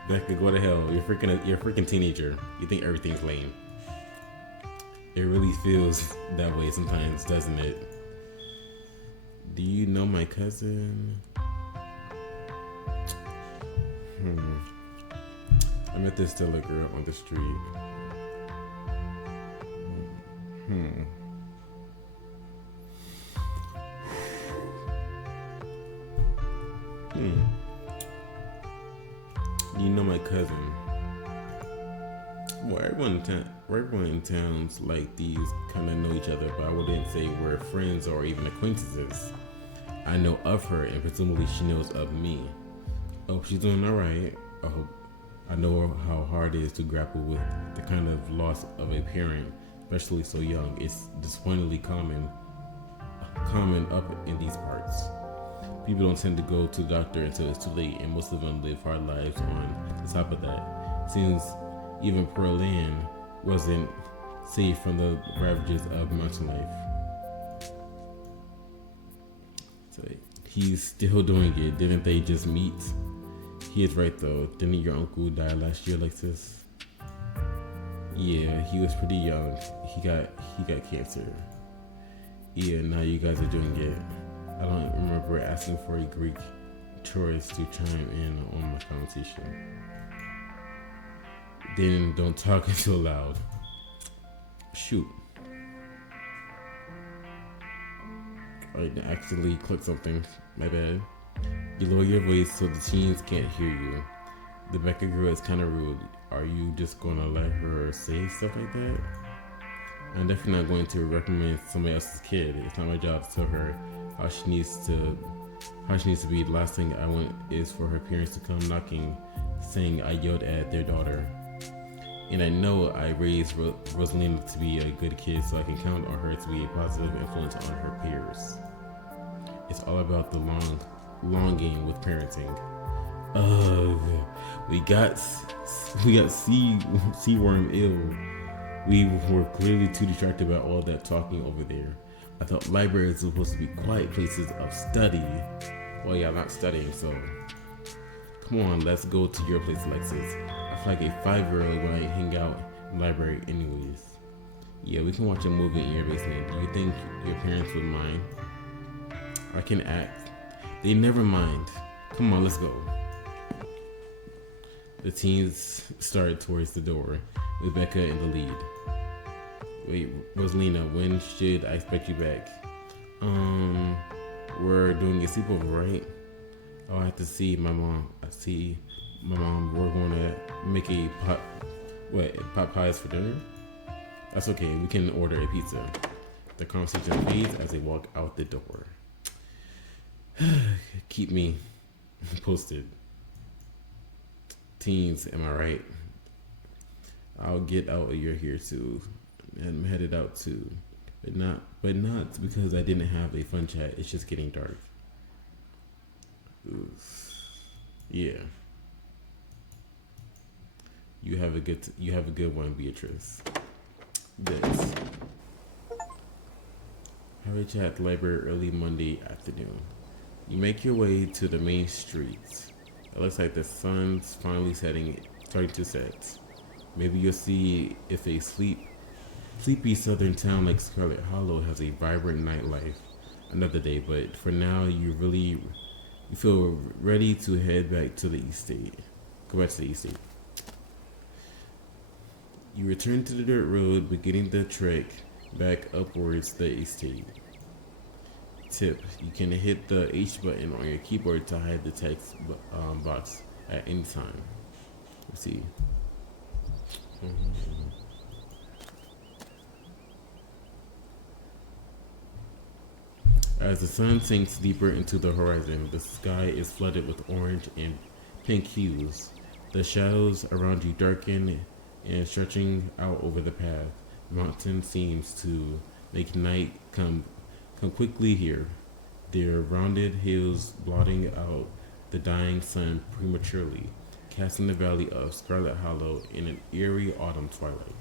Becca, go to hell. You're a freaking teenager. You think everything's lame. It really feels that way sometimes, doesn't it? Do you know my cousin? I met this Stella girl on the street. You know my cousin. Well, everyone in towns like these kind of know each other, but I wouldn't say we're friends or even acquaintances. I know of her, and presumably she knows of me. I hope she's doing all right. I know how hard it is to grapple with the kind of loss of a parent, especially so young. It's disappointingly common up in these parts. People don't tend to go to the doctor until it's too late, and most of them live hard lives on the top of that. Since even Pearl Land wasn't safe from the ravages of mountain life. So he's still doing it. Didn't they just meet? He is right though. Didn't your uncle die last year like this? Yeah, he was pretty young. He got cancer. Yeah, now you guys are doing it. I don't remember asking for a Greek tourist to chime in on my conversation. Then don't talk so loud. Shoot. I accidentally clicked something. My bad. You lower your voice so the teens can't hear you. The Becca girl is kind of rude. Are you just gonna let her say stuff like that? I'm definitely not going to recommend somebody else's kid. It's not my job to tell her how she needs to be. The last thing I want is for her parents to come knocking, saying I yelled at their daughter. And I know I raised Rosalina to be a good kid, so I can count on her to be a positive influence on her peers. It's all about the long game with parenting. We got sea worm ill. We were clearly too distracted by all that talking over there. I thought libraries were supposed to be quiet places of study. Well, yeah, I'm not studying, so come on, let's go to your place, Alexis. I feel like a 5-year-old when I hang out in the library anyways. Yeah, we can watch a movie in your basement. Do you think your parents would mind? I can act. They never mind. Come on, let's go. The teens started towards the door, with Becca in the lead. Wait, Rosalina, when should I expect you back? We're doing a sleepover, right? Oh, I have to see my mom. We're going to make a pot pies for dinner? That's okay, we can order a pizza. The conversation fades as they walk out the door. Keep me posted. Teens, am I right? I'll get out of your hair too. I'm headed out too. But not because I didn't have a fun chat. It's just getting dark. Oof. Yeah. You have a good one, Beatrice. This. Have a chat at the library early Monday afternoon. You make your way to the main streets. It looks like the sun's finally starting to set. Maybe you'll see if a sleepy southern town like Scarlet Hollow has a vibrant nightlife another day, but for now you feel ready to head back to the estate. Go back to the estate. You return to the dirt road, beginning the trek back upwards the estate. Tip: you can hit the H button on your keyboard to hide the text box at any time. Let's see. As the sun sinks deeper into the horizon, the sky is flooded with orange and pink hues. The shadows around you darken and stretching out over the path. The mountain seems to make night come quickly here, their rounded hills blotting out the dying sun prematurely, casting the valley of Scarlet Hollow in an eerie autumn twilight.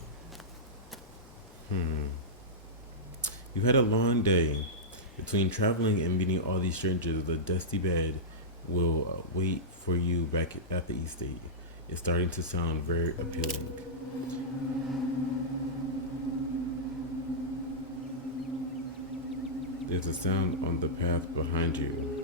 You've had a long day. Between traveling and meeting all these strangers, the dusty bed will wait for you back at the estate. It's starting to sound very appealing. There's a sound on the path behind you.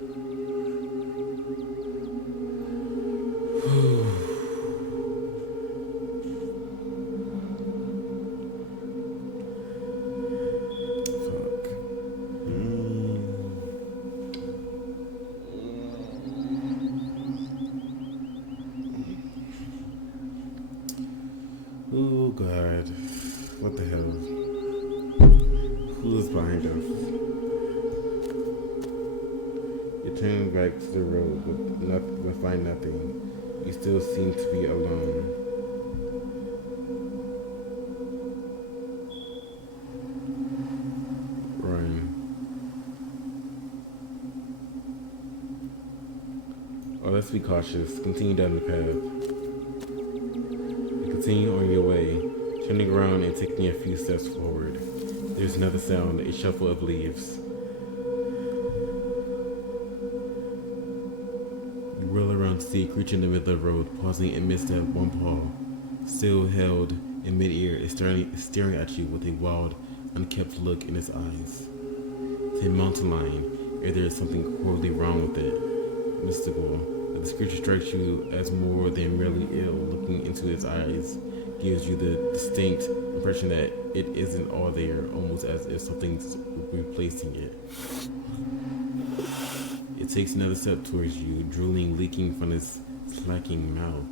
Oh God, what the hell? Who's behind us? You're turning back to the road but find nothing. You still seem to be alone. Just be cautious. Continue down the path. You continue on your way, turning around and taking a few steps forward. There's another sound, a shuffle of leaves. You whirl around to see a creature in the middle of the road, pausing in midst of one paw, still held in mid-air, is staring at you with a wild, unkempt look in its eyes. It's a mountain lion, or there is something horribly wrong with it. Mystical, but this creature strikes you as more than merely ill. Looking into its eyes gives you the distinct impression that it isn't all there, almost as if something's replacing it. It takes another step towards you, drooling, leaking from its slacking mouth.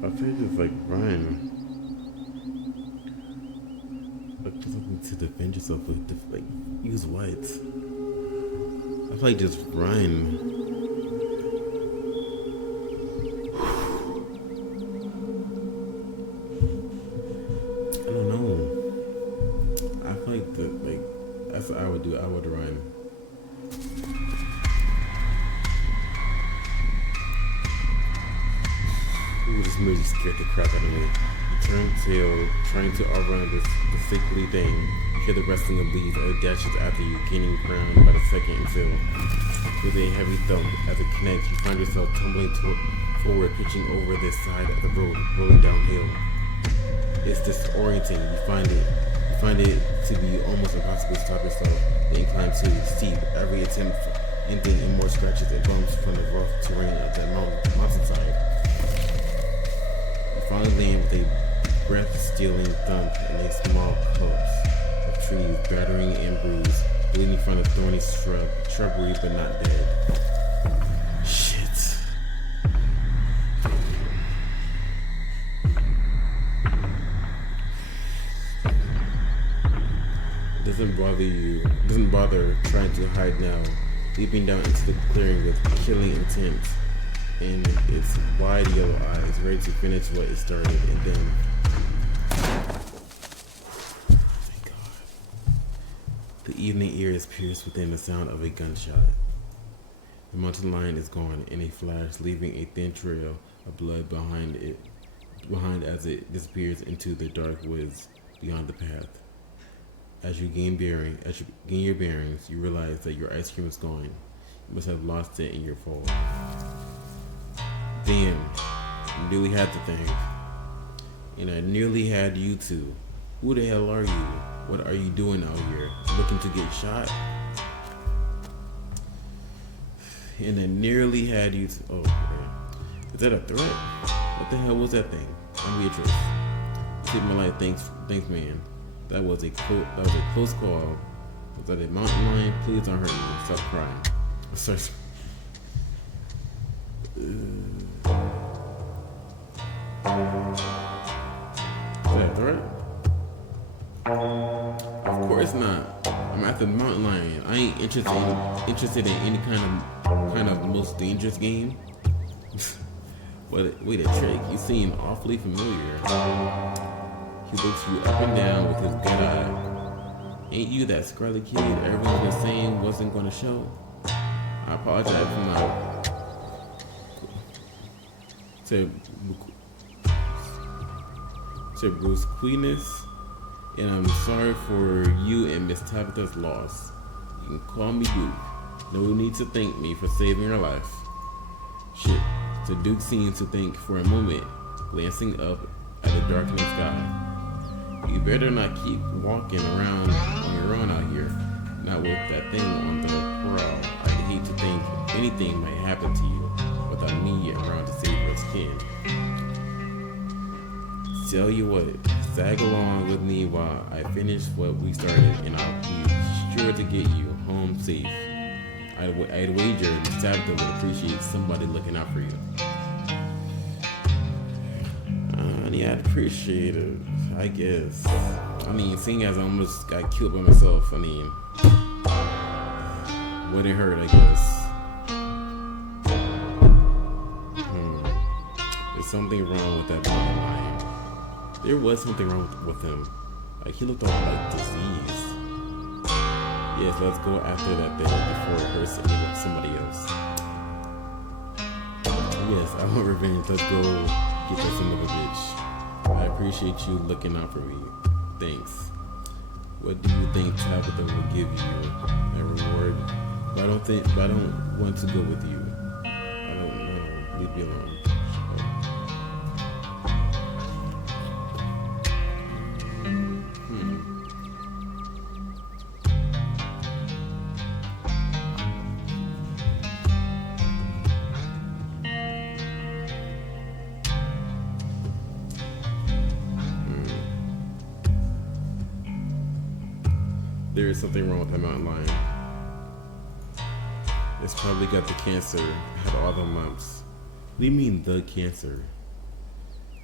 I think just like run. Like just something to defend yourself with. Like use what? I feel like just run. I don't know. I feel like that's what I would do. I would run. This movie scared the crap out of me. You turn tail, trying to outrun this sickly thing. You hear the rustling of leaves as it dashes after you, gaining ground by the second until, with a heavy thump, as it connects, you find yourself tumbling forward, pitching over the side of the road, rolling downhill. It's disorienting. You find it to be almost impossible to stop yourself. The incline too steep. Every attempt ending in more scratches and bumps from the rough terrain of that mountainside. Finally land with a breath-stealing thump and a small copse of trees battering and bruised, bleeding from the thorny shrubbery but not dead. Shit. It doesn't bother trying to hide now, leaping down into the clearing with killing intent in its wide yellow eyes, ready to finish what it started, and then thank God. The evening ear is pierced within the sound of a gunshot. The mountain lion is gone in a flash, leaving a thin trail of blood behind as it disappears into the dark woods beyond the path. As you gain your bearings, you realize that your ice cream is gone. You must have lost it in your fall. Damn, I nearly had the thing. And I nearly had you too. Who the hell are you? What are you doing out here? Looking to get shot? And I nearly had you too. Oh, man. Is that a threat? What the hell was that thing? I'm Beatrice. Saved my life, thanks man. That was a close call. Was that a mountain lion? Please don't hurt me. Stop crying. Sorry. Is that a threat? Of course not. I'm at the mountain lion. I ain't interested in any kind of most dangerous game. But wait a trick. You seem awfully familiar. He looks you up and down with his good eye. Ain't you that scarlet kid everyone was saying wasn't gonna show? I apologize for my to Bruce Queeness, and I'm sorry for you and Miss Tabitha's loss. You can call me Duke. No need to thank me for saving her life. Shit. So Duke seems to think for a moment, glancing up at the darkening sky. You better not keep walking around on your own out here. Not with that thing on the prowl. I'd hate to think anything might happen to you without me around to save your skin. Tell you what, sag along with me while I finish what we started, and I'll be sure to get you home safe. I'd wager Miss Tabitha would appreciate somebody looking out for you. Yeah, I'd appreciate it, I guess. I mean, seeing as I almost got killed by myself, I mean, wouldn't hurt, I guess. something wrong with that mountain lion. There was something wrong with him. Like, he looked all like diseased. Yes, let's go after that thing before it hurts somebody else. Yes, I want revenge. Let's go get that son of a bitch. I appreciate you looking out for me. Thanks. What do you think Tabitha will give you? A reward? But I don't want to go with you. I don't know. Leave me alone. There is something wrong with that mountain lion. It's probably got the cancer, had all the mumps. What do you mean, the cancer?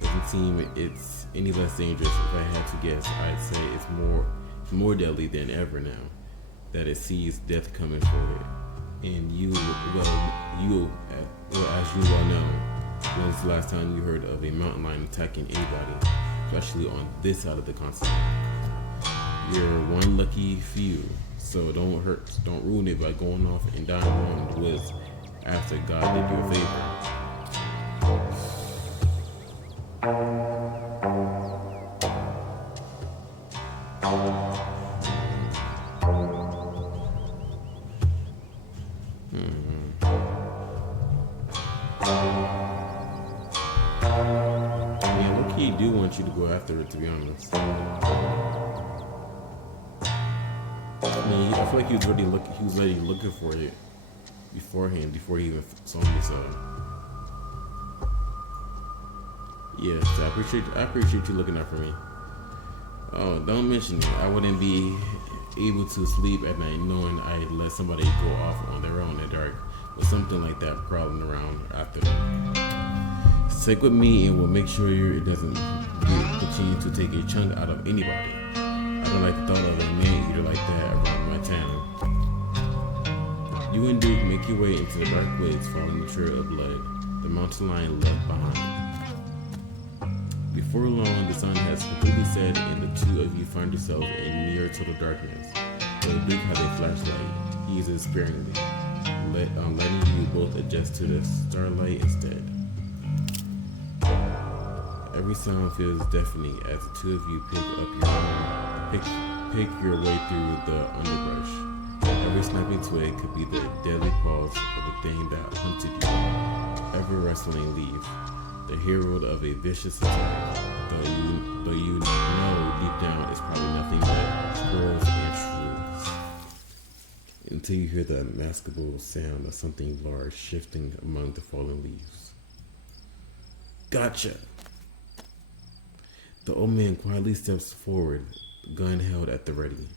Doesn't seem it's any less dangerous. If I had to guess, I'd say it's more deadly than ever now that it sees death coming for it. And as you well know, when's the last time you heard of a mountain lion attacking anybody, especially on this side of the continent? You're one lucky few, so don't ruin it by going off and dying alone in the woods after God did you a favor. Yeah, low-key do want you to go after it, to be honest. I mean, I feel like he was already looking for it beforehand, before he even saw me. So, yes, I appreciate you looking out for me. Oh, don't mention it. I wouldn't be able to sleep at night knowing I let somebody go off on their own in the dark with something like that crawling around after them. Stick with me, and we'll make sure it doesn't continue to take a chunk out of anybody. I don't like the thought of a man eater like that around my town. You and Duke make your way into the dark woods, following the trail of blood the mountain lion left behind. Before long, the sun has completely set, and the two of you find yourselves in near total darkness. Though Duke has a flashlight, he uses it sparingly, letting you both adjust to the starlight instead. Every sound feels deafening as the two of you pick your way through the underbrush. Every snapping twig could be the deadly paws of the thing that hunted you. Every rustling leaf, the herald of a vicious attack. Though you know deep down it's probably nothing but squirrels and shrews. Until you hear the unmaskable sound of something large shifting among the fallen leaves. Gotcha! The old man quietly steps forward, gun held at the ready.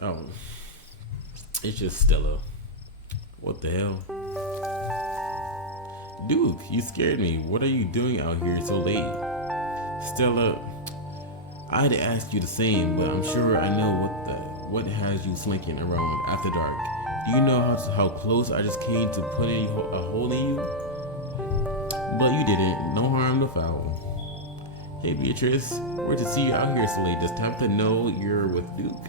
Oh, it's just Stella. What the hell? Duke, you scared me. What are you doing out here so late? Stella, I'd ask you the same, but I'm sure I know what has you slinking around after dark. Do you know how close I just came to putting a hole in you? But you didn't. No harm, no foul. Hey Beatrice, we're to see you out here so late. Does Tabitha know you're with Duke?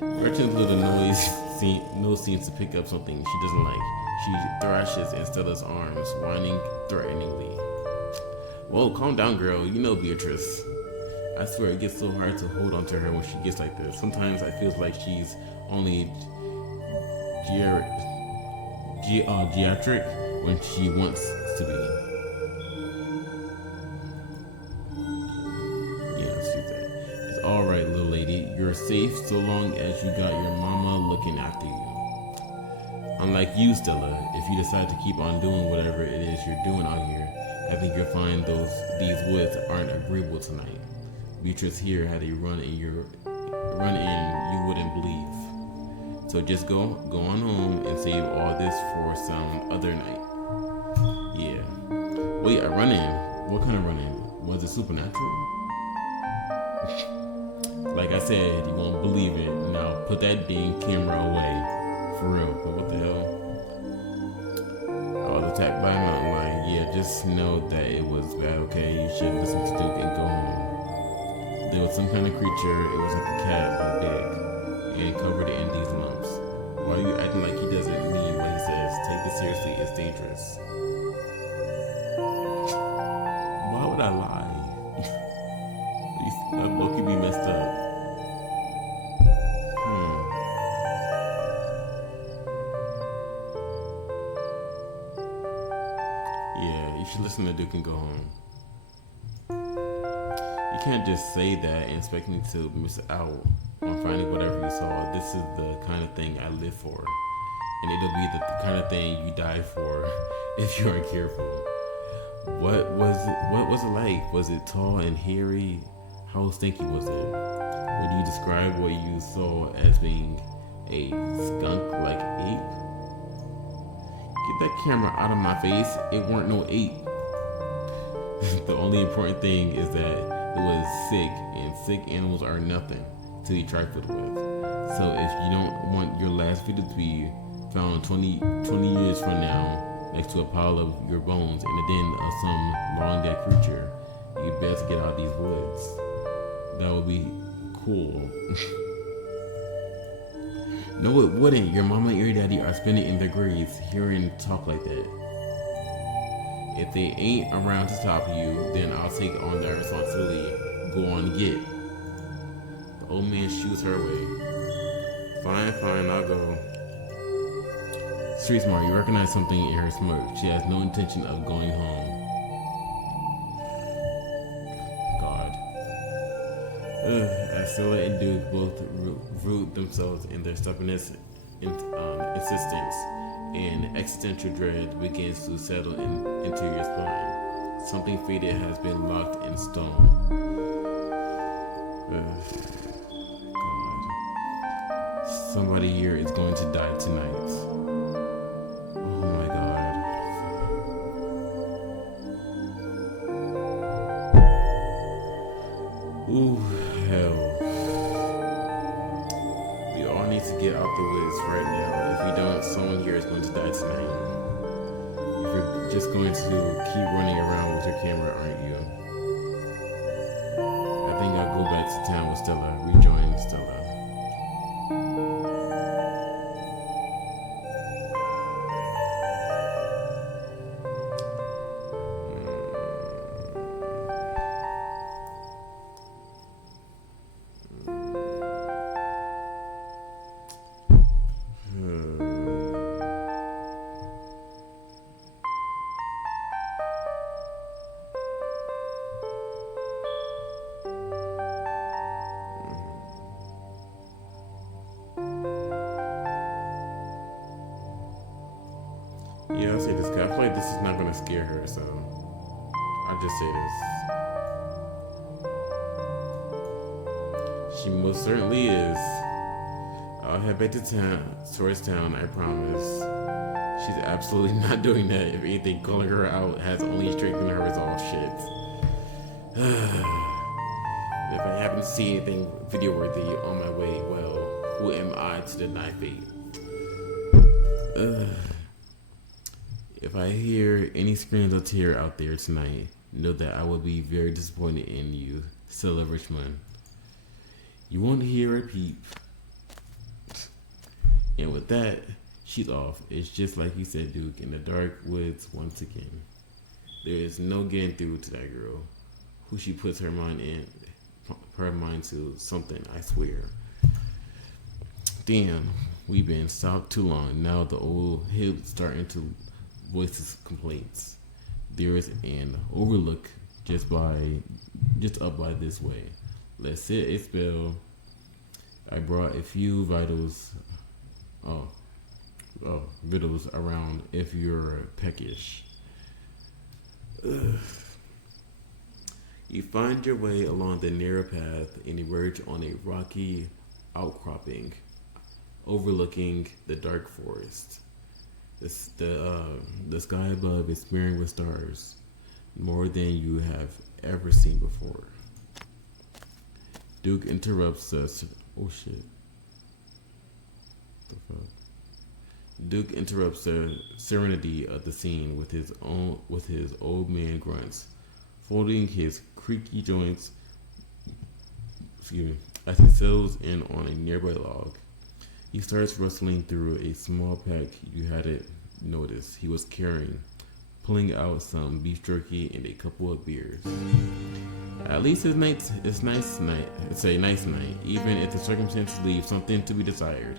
Gretchen's little nose seems to pick up something she doesn't like. She thrashes in Stella's arms, whining threateningly. Whoa, calm down, girl. You know Beatrice. I swear it gets so hard to hold on to her when she gets like this. Sometimes I feel like she's only geriatric when she wants to be. It's alright, little lady. You're safe so long as you got your mama looking after you. Unlike you, Stella, if you decide to keep on doing whatever it is you're doing out here, I think you'll find these woods aren't agreeable tonight. Beatrice here had a run in you wouldn't believe. So just go on home and save all this for some other night. Yeah. Wait, a run-in? What kind of run-in? Was it supernatural? Like I said, you won't believe it. Now put that dang camera away. For real. But what the hell? I was attacked by a mountain lion. just know that it was bad, okay? You should listen to Duke and go home. There was some kind of creature, it was like a cat, but big, and covered in these lumps. Why are you acting like he doesn't mean what he says? Take this seriously, it's dangerous. Why would I lie? My book could be messed up. Yeah, you should listen to Duke and go home. You can't just say that and expect me to miss out on finding whatever you saw. This is the kind of thing I live for. And it'll be the kind of thing you die for if you aren't careful. What was it like? Was it tall and hairy? How stinky was it? Would you describe what you saw as being a skunk-like ape? Get that camera out of my face. It weren't no ape. The only important thing is that it was sick, and sick animals are nothing to be trifled with. So if you don't want your last video to be found 20 years from now next to a pile of your bones in the den of some long dead creature, you best get out of these woods. That would be cool. No, it wouldn't. Your mama and your daddy are spinning in their graves hearing talk like that. If they ain't around to stop you, then I'll take on that responsibility. Go on, get. The old man shoots her away. Fine, I'll go. Street Smart, you recognize something in her smirk. She has no intention of going home. God. As Scylla and Duke both root themselves in their stubbornness, insistence, and existential dread begins to settle into your spine. Something fated has been locked in stone. God. Somebody here is going to die tonight. Oh my God. Ooh, hell. We all need to get out the woods right now. If we don't, someone here is going to die tonight. If you're just going to keep running around with your camera, aren't you? I think I'll go back to town with Stella, rejoin Stella. Yeah, I'll say this, cause I feel like this is not gonna scare her, so I'll just say this. She most certainly is. I'll head back to town, towards town, I promise. She's absolutely not doing that. If anything, calling her out has only strengthened her resolve. Shit. If I happen to see anything video worthy on my way, well, who am I to deny fate? If I hear any screams of terror out there tonight, know that I will be very disappointed in you, Stella Richmond. You won't hear a peep. And with that, she's off. It's just like you said, Duke, in the dark woods once again. There is no getting through to that girl. Who she puts her mind to, something, I swear. Damn, we've been stopped too long. Now the old hip starting to voices complaints. There is an overlook just up by this way. Let's sit a spell. I brought a few riddles around if you're peckish. You find your way along the narrow path and emerge on a rocky outcropping overlooking the dark forest. The sky above is smearing with stars, more than you have ever seen before. Duke interrupts us. Oh shit. The fuck? Duke interrupts the serenity of the scene with his old man grunts, folding his creaky joints. Excuse me, as he settles in on a nearby log. He starts rustling through a small pack you hadn't noticed he was carrying, pulling out some beef jerky and a couple of beers. At least it's nice night. It's a nice night, even if the circumstances leave something to be desired.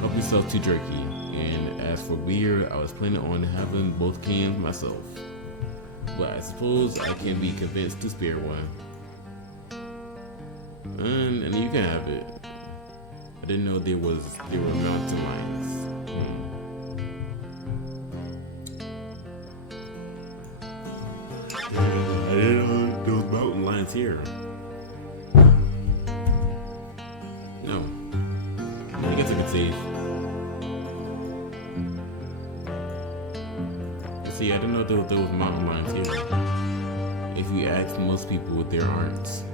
Help yourself to jerky. And as for beer, I was planning on having both cans myself. But I suppose I can be convinced to spare one. And you can have it. I didn't know there were mountain lions. I didn't know there was mountain lions here. No. I guess I could save. See, I didn't know there was mountain lions here. If you ask most people, there aren't.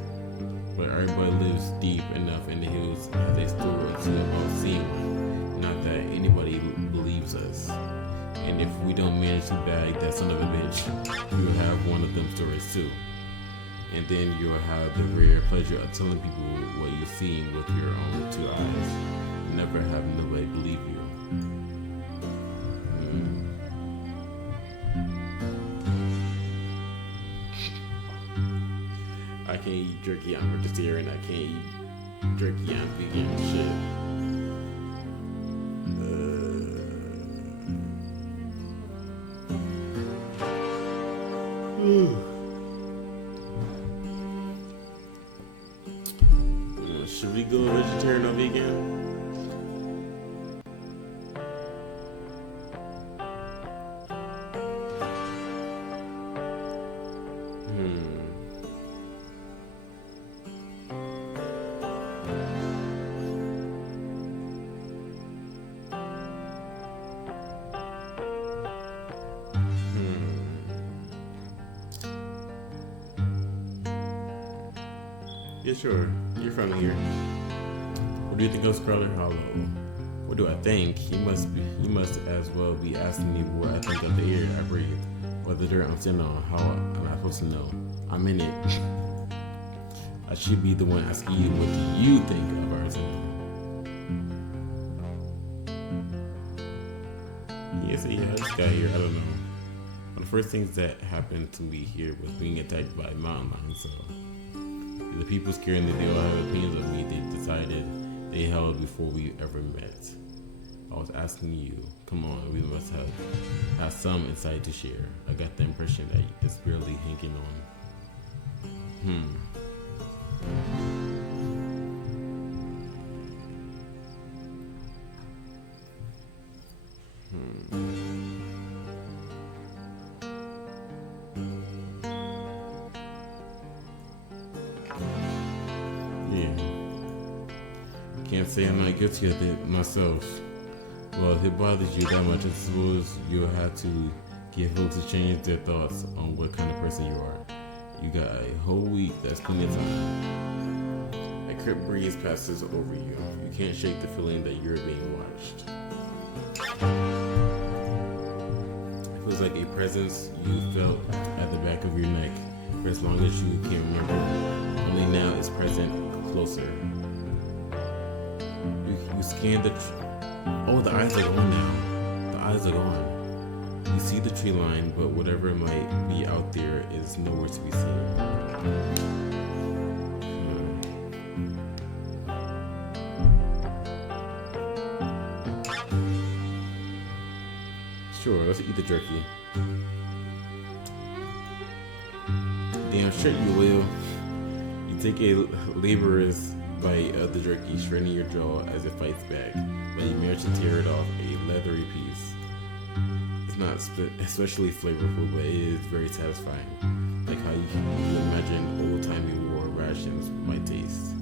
But everybody lives deep enough in the hills as a story or two about seeing one. Not that anybody believes us. And if we don't manage to bag that son of a bitch, you'll have one of them stories too. And then you'll have the rare pleasure of telling people what you're seeing with your own two eyes. Never have nobody believe you. I can't eat jerky, I'm vegetarian. I can't eat jerky, I'm vegan shit. Should we go vegetarian or vegan? Yeah, sure. You're from here. What do you think of Scarlet Hollow? What do I think? You must as well be asking me what I think of the air I breathe, or the dirt I'm sitting on. How am I supposed to know? I'm in it. I should be the one asking you, what do you think of Arizona? Yes, yeah, I just got here. I don't know. One of the first things that happened to me here was being attacked by mountain lions, so the people scaring that they all have opinions of me, they decided they held before we ever met. I was asking you, come on, we must have some insight to share. I got the impression that it's barely hanging on. Yeah. Can't say I'm not guilty of it myself. Well, if it bothers you that much, I suppose you'll have to get folks to change their thoughts on what kind of person you are. You got a whole week, that's plenty of time. A crisp breeze passes over you. You can't shake the feeling that you're being watched. It feels like a presence you felt at the back of your neck for as long as you can remember. Only now it's present closer. You scan the the eyes are gone now. The eyes are gone. You see the tree line, but whatever might be out there is nowhere to be seen. Sure, let's eat the jerky. Damn straight you will. You take a laborer's bite of the jerky, straightening your jaw as it fights back, but you manage to tear it off a leathery piece. It's not especially flavorful, but it is very satisfying, like how you imagine old-timey war rations might taste.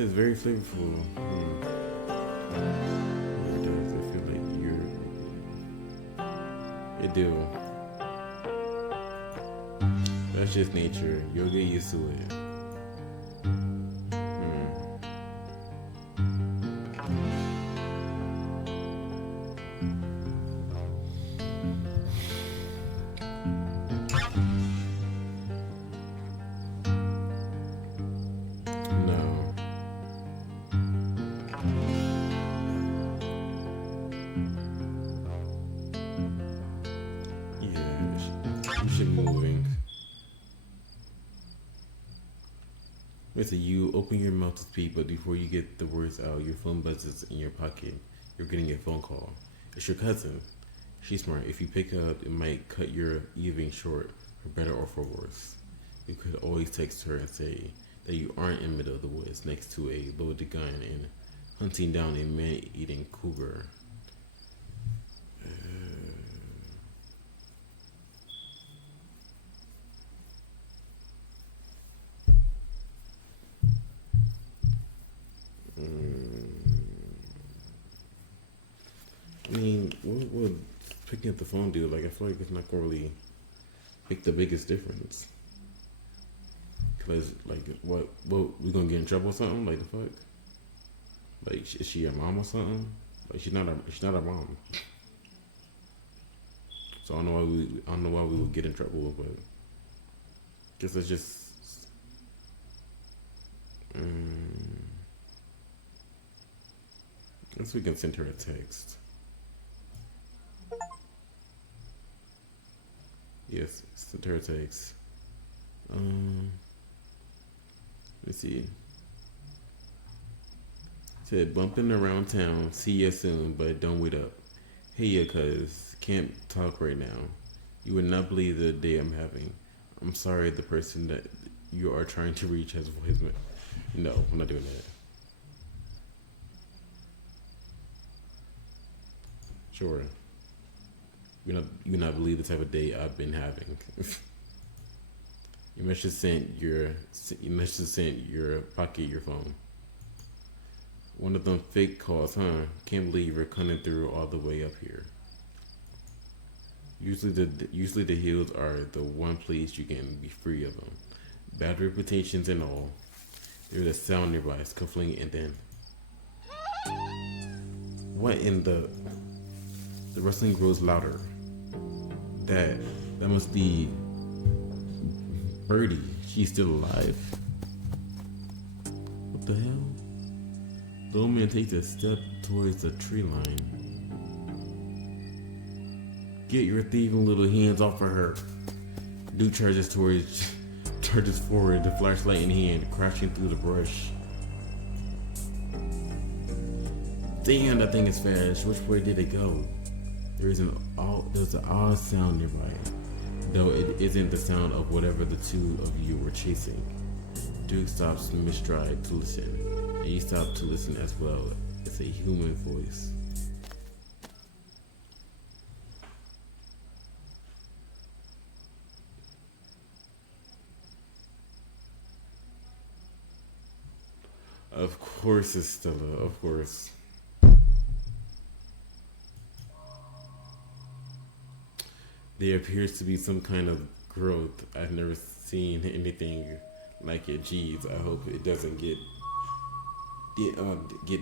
It's very flavorful. It does. I feel like it do. That's just nature. You'll get used to it. No. Yeah, you should be moving. Listen, you open your mouth to speak, but before you get the words out, your phone buzzes in your pocket. You're getting a phone call. It's your cousin. She's smart. If you pick up, it might cut your evening short, for better or for worse. You could always text her and say that you aren't in the middle of the woods next to a loaded gun and hunting down a man-eating cougar. I mean, what would picking up the phone do? Like, I feel like it's not gonna really make the biggest difference. Cause, like, what we gonna get in trouble or something? Like, the fuck? Like, is she your mom or something? Like, she's not our mom. So I don't know why we would get in trouble, but guess it's just. Guess we can send her a text. Yes, send her a text. Let's see. Said bumping around town. See ya soon, but don't wait up. Hey ya, cuz can't talk right now. You would not believe the day I'm having. I'm sorry, the person that you are trying to reach has voicemail. No, I'm not doing that. Sure. You not believe the type of day I've been having. You must have sent your pocket your phone. One of them fake calls, huh? Can't believe you're coming through all the way up here. Usually the hills are the one place you can be free of them. Bad reputations and all. There's a sound nearby, scuffling, and then what in the rustling grows louder. That must be Birdie. She's still alive. What the hell? The old man takes a step towards the tree line. Get your thieving little hands off of her. Dude charges forward, the flashlight in hand, crashing through the brush. Damn, that thing is fast. Which way did it go? There's an odd sound nearby, though it isn't the sound of whatever the two of you were chasing. Duke stops mid-stride to listen, and you stop to listen as well. It's a human voice. Of course it's Stella, of course. There appears to be some kind of growth. I've never seen anything like it. Jeez, I hope it doesn't get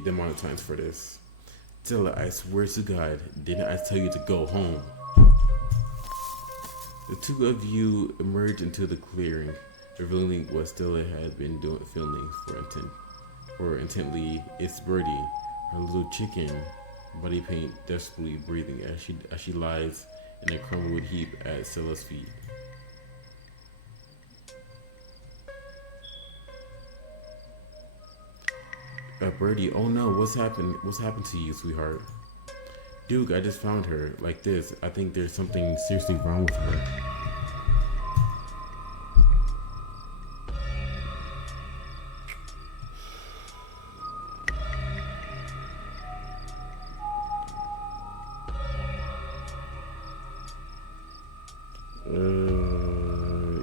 demonetized for this. Stella, I swear to God, didn't I tell you to go home? The two of you emerge into the clearing, revealing what Stella had been filming for intently. It's Birdie, her little chicken, body paint desperately breathing as she lies in a crumbled heap at Stella's feet. Birdie, oh no, what's happened? What's happened to you, sweetheart? Duke, I just found her like this. I think there's something seriously wrong with her.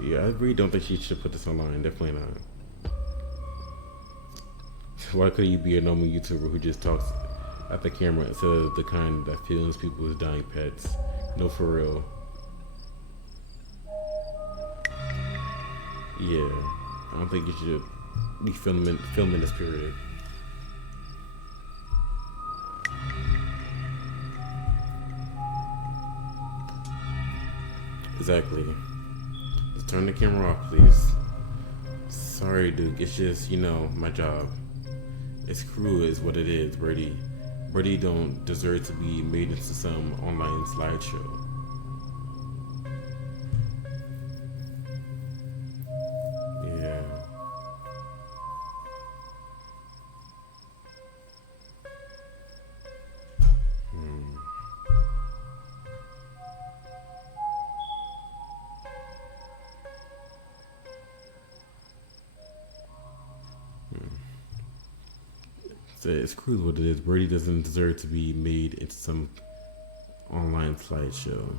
Yeah, I really don't think she should put this online. Definitely not. Why couldn't you be a normal YouTuber who just talks at the camera instead of the kind that films people's dying pets? No, for real. Yeah, I don't think you should be filming this period. Exactly. Just turn the camera off, please. Sorry, Duke. It's just, my job. It's cruel, is what it is, Birdie. Birdie don't deserve to be made into some online slideshow. Yeah. So it's cruel what it is. Birdie doesn't deserve to be made into some online slideshow.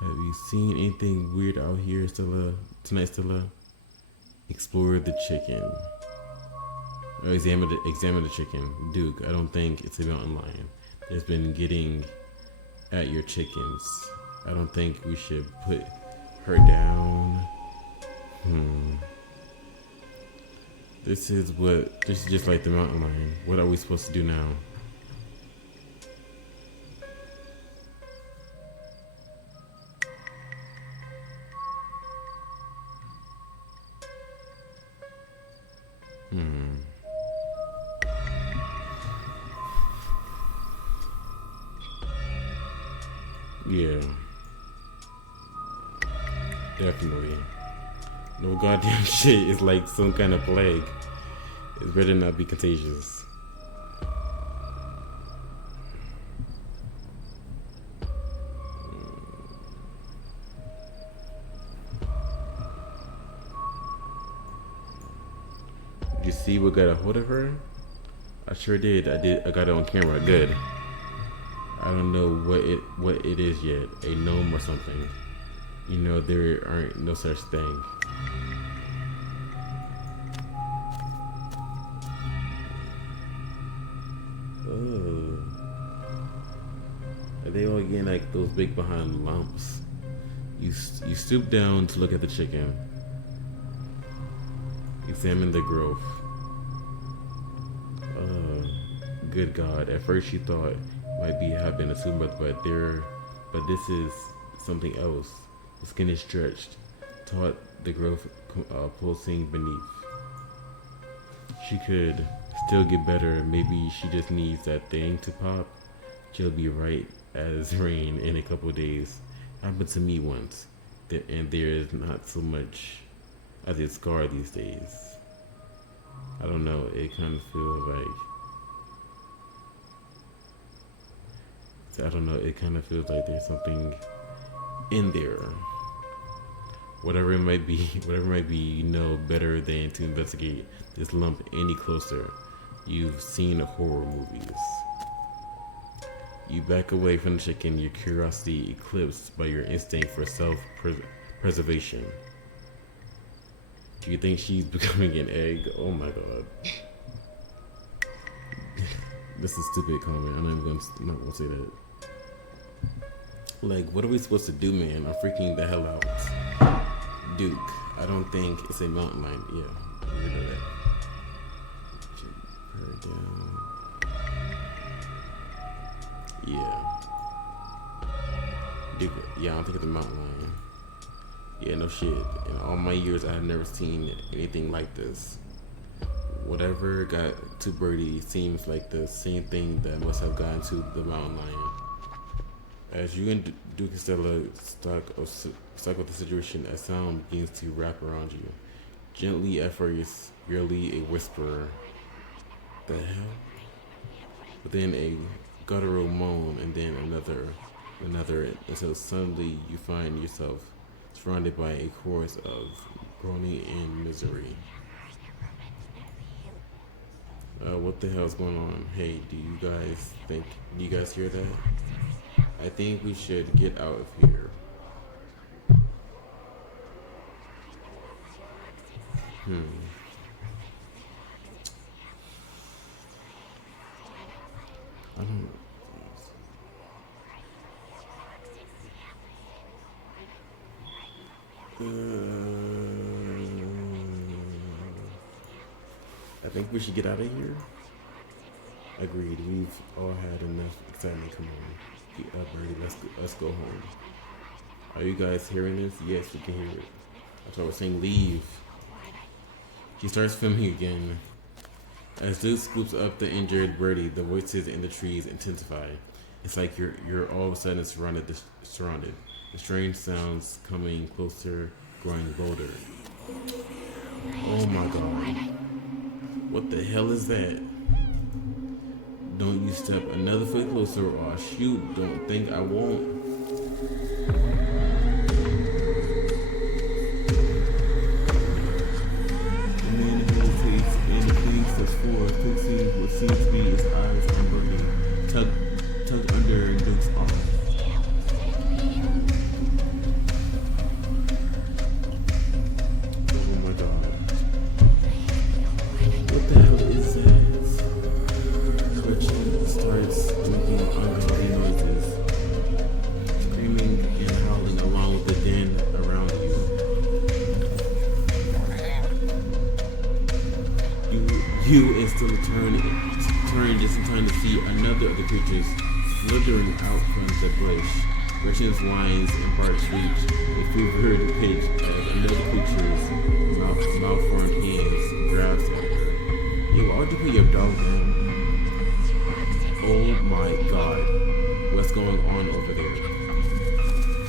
Have you seen anything weird out here, Stella? Tonight, Stella? Explore the chicken. Or examine the chicken. Duke, I don't think it's a mountain lion. It's been getting at your chickens. I don't think we should put her down. This is just like the mountain lion. What are we supposed to do now? Yeah. Definitely. No goddamn shit. It's like some kind of plague. It's better not be contagious. Did you see what got a hold of her? I sure did. I got it on camera. Good. I don't know what it is yet. A gnome or something. There aren't no such thing. Oh. Are they all getting like those big behind lumps? You stoop down to look at the chicken. Examine the growth. Good God. At first she thought might be having a tumor, but this is something else. The skin is stretched, taut, the growth pulsing beneath. She could still get better. Maybe she just needs that thing to pop. She'll be right as rain in a couple of days. Happened to me once, and there is not so much as a scar these days. I don't know. It kind of feels like. I don't know. It kind of feels like there's something in there. Whatever it might be, better than to investigate this lump any closer. You've seen horror movies. You back away from the chicken, your curiosity eclipsed by your instinct for self-preservation. Do you think she's becoming an egg? Oh my God. This is stupid comment. I'm not gonna say that. Like, what are we supposed to do, man? I'm freaking the hell out. Duke, I don't think it's a mountain lion. Yeah, we know that. Check her down. Yeah. Duke, yeah, I don't think it's a mountain lion. Yeah, no shit. In all my years, I have never seen anything like this. Whatever got to Birdie seems like the same thing that must have gotten to the mountain lion. As you and Duke and Stella stuck with the situation, a sound begins to wrap around you. Gently at first, barely a whisper. The hell? But then a guttural moan, and then another, until suddenly you find yourself surrounded by a chorus of groaning in misery. What the hell's going on? Hey, do you guys hear that? I think we should get out of here. I don't. I think we should get out of here. Agreed. We've all had enough excitement. Come on, get up, Birdie. Let's go home. Are you guys hearing this? Yes, we can hear it. That's why we're saying leave. He starts filming again. As Luke scoops up the injured Birdie, the voices in the trees intensify. It's like you're all of a sudden surrounded. The strange sounds coming closer, growing bolder. Oh my god. What the hell is that? Don't you step another foot closer or I'll shoot. Don't think I won't. The man hesitates and the thing steps forward, fixing what seems to be his eyes on Birdie, tucked under Duke's arm. Oh my god. What the hell is that? Gretchen starts making ungodly noises, screaming and howling along with the den around you. You instantly turn just in time to see another of the creatures slithering out from the bush. Gretchen's whines and barks reach a fevered pitch as another creature's malformed hands grabs at her. Yo, why would you put your dog down? Oh my god. What's going on over there?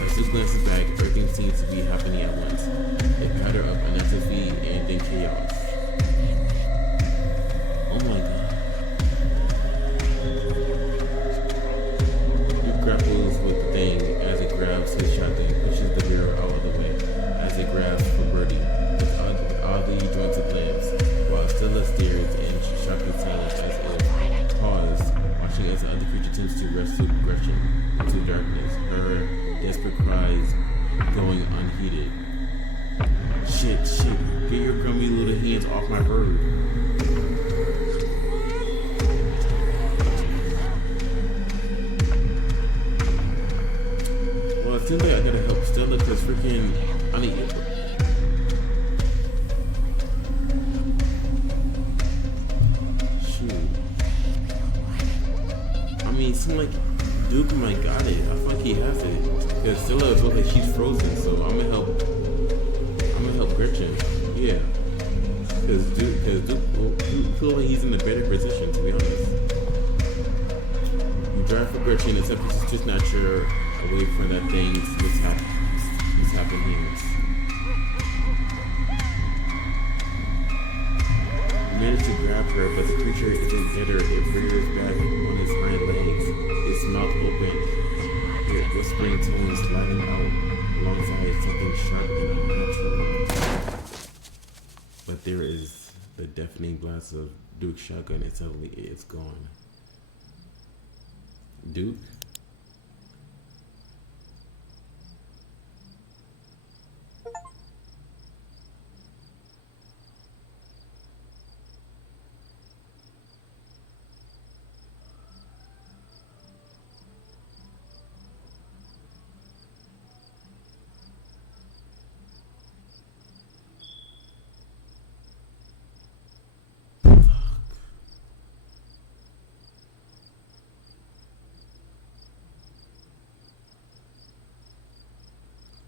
As Sue glances back, everything seems to be happening at once. A patter of anxiety and then chaos. Oh my god. Duke grapples with the thing as it grabs his shotgun and pushes the barrel out of the way as it grabs for Birdie with oddly jointed limbs, while Stella stares in shocking silence as it paused, watching as the other creature attempts to wrestle Gretchen into darkness, her desperate cries going unheeded. Shit, get your grubby little hands off my bird. Well, it seems like I gotta help Stella because freaking I need it. Shoot. I mean, it seems like Duke might got it. I feel like he has it. Because Stella looks like she's frozen, so I'm gonna help Gretchen. Yeah. Because Duke feels like he's in a better position, to be honest. You drive for Gretchen, except he's just not sure away from that thing's mishappened hands. You manage to grab her, but the creature isn't better. It rears back on its hind legs, its mouth open, its whispering tones sliding out alongside something sharp and unnatural. But there is the deafening blast of Duke's shotgun, and suddenly it's gone. Duke?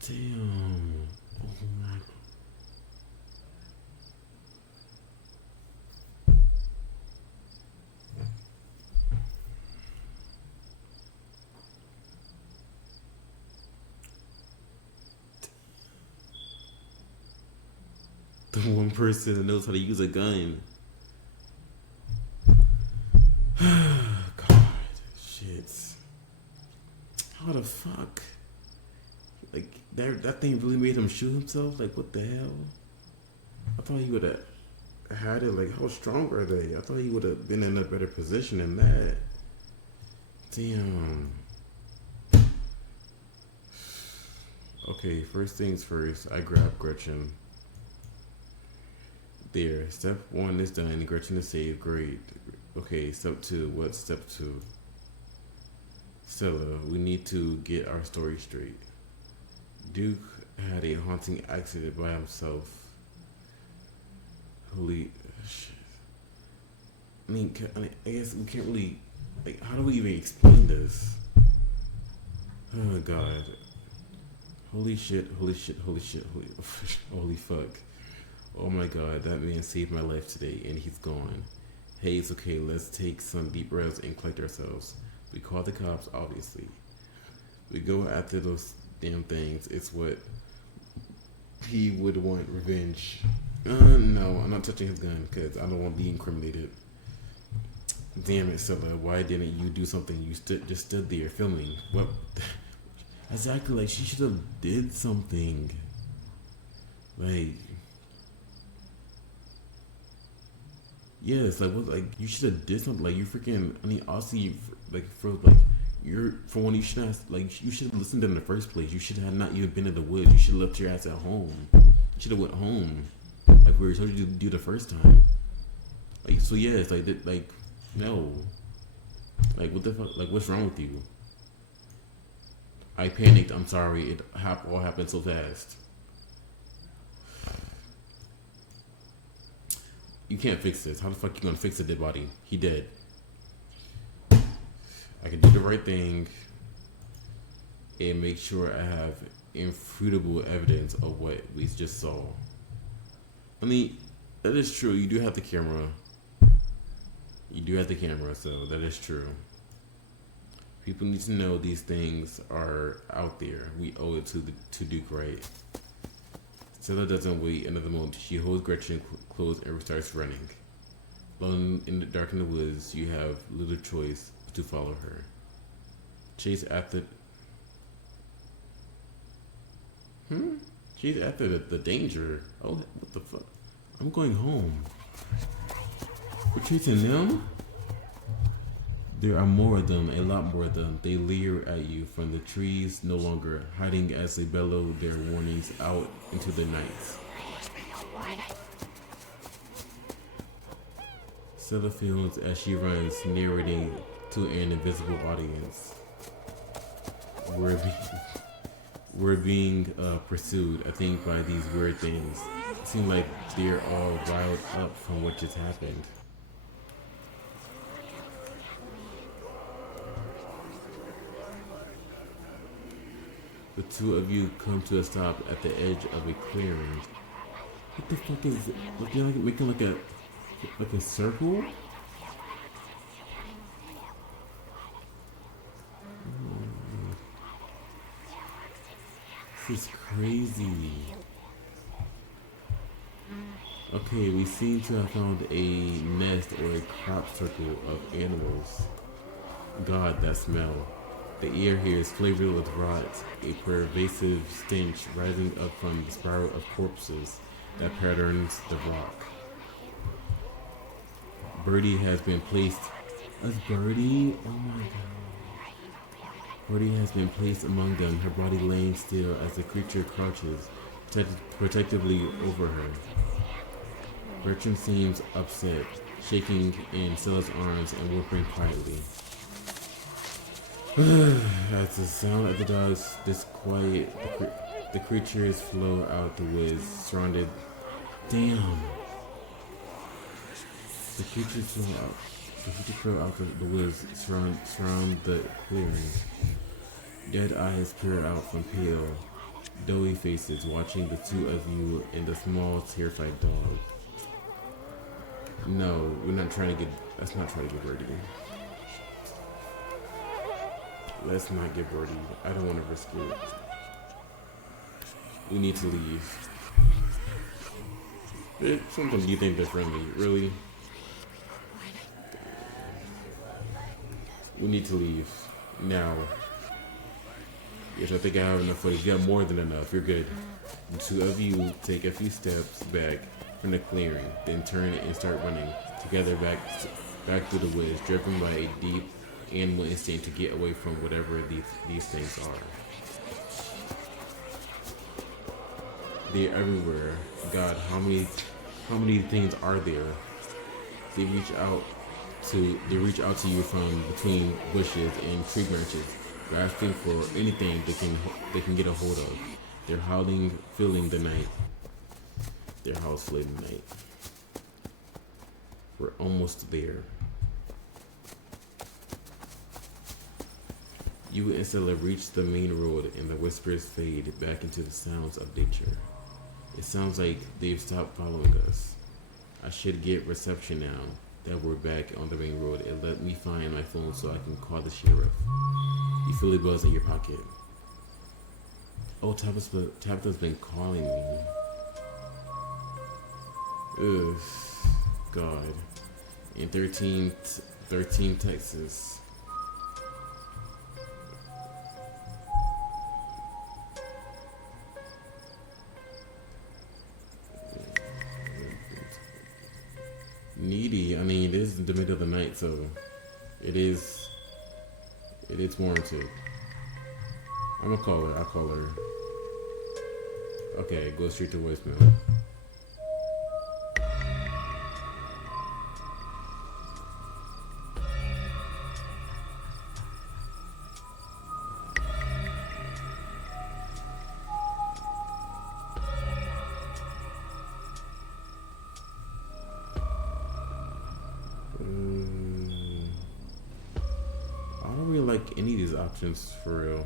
Damn. Oh my. The one person that knows how to use a gun. God, shit. How the fuck? Like, that thing really made him shoot himself? Like, what the hell? I thought he would have had it. Like, how strong are they? I thought he would have been in a better position than that. Damn. Okay, first things first, I grab Gretchen. There, step 1 is done. Gretchen is saved. Great. Okay, step 2. What's step 2? Stella, we need to get our story straight. Duke had a haunting accident by himself. Holy shit. I guess we can't really. Like, how do we even explain this? Oh god. Holy shit, holy shit, holy shit, holy fuck. Oh my god, that man saved my life today and he's gone. Hey, it's okay, let's take some deep breaths and collect ourselves. We call the cops, obviously. We go after those damn things. It's what he would want revenge. No, I'm not touching his gun because I don't want to be incriminated. Damn it, Stella, why didn't you do something? You just stood there filming. What? Exactly, like she should have did something. Like, yes, like what? Like you should have did something. Like you freaking. I mean, honestly, like for like you're for one, you should have like you should have listened to them in the first place. You should have not even been in the woods. You should have left your ass at home. You should have went home, like we were told you to do the first time. Like so, yeah, it's like that. Like no, like what the fuck? Like what's wrong with you? I panicked. I'm sorry. It all happened so fast. You can't fix this. How the fuck you gonna fix a dead body? He dead. I can do the right thing and make sure I have irrefutable evidence of what we just saw. I mean, that is true. You do have the camera. You do have the camera, so that is true. People need to know these things are out there. We owe it to Duke, right? Stella doesn't wait another moment. She holds Gretchen close and starts running. Alone in the dark in the woods, you have little choice but to follow her. Chase after. Chase after the danger. Oh, what the fuck? I'm going home. We're chasing them? There are more of them, a lot more of them. They leer at you from the trees, no longer hiding as they bellow their warnings out into the night. Stella films as she runs, narrating to an invisible audience. We're being pursued, I think, by these weird things. It seems like they're all riled up from what just happened. The two of you come to a stop at the edge of a clearing. What the fuck is it? Looking like making like a circle? This is crazy. Okay, we seem to have found a nest or a crop circle of animals. God, that smell. The air here is flavored with rot, a pervasive stench rising up from the spiral of corpses that patterns the rock. Birdie has been placed. As Birdie? Oh my god. Birdie has been placed among them, her body laying still as the creature crouches, protectively over her. Bertram seems upset, shaking in Stella's arms and whimpering quietly. As the sound of the dogs disquiet, the creatures flow out the woods, surrounded. Damn. The creatures flow out the woods, surround the clearing. Dead eyes peer out from pale, doughy faces, watching the two of you and the small, terrified dog. No, we're not trying to get. Let's not try to get Birdie. Let's not get Birdie. I don't want to risk it. We need to leave. Sometimes you think they're friendly. Really? We need to leave. Now. Yes, I think I have enough footage. You have more than enough. You're good. The two of you take a few steps back from the clearing, then turn and start running together back through the woods, driven by a deep animal instinct to get away from whatever these things are. They're everywhere. God, how many things are there? They reach out to you from between bushes and tree branches. grasping for anything they can get a hold of. They're howling, filling the night. Their house filling the night. We're almost there. You instantly reach the main road, and the whispers fade back into the sounds of nature. It sounds like they've stopped following us. I should get reception now that we're back on the main road, and let me find my phone so I can call the sheriff. You feel a buzz in your pocket. Oh, Tabitha's been calling me. Ugh, God. In 13 Texas. Needy. I mean, it is the middle of the night, so it is warranted. I'm gonna call her. I'll call her. Okay, go straight to voicemail. I don't really like any of these options for real.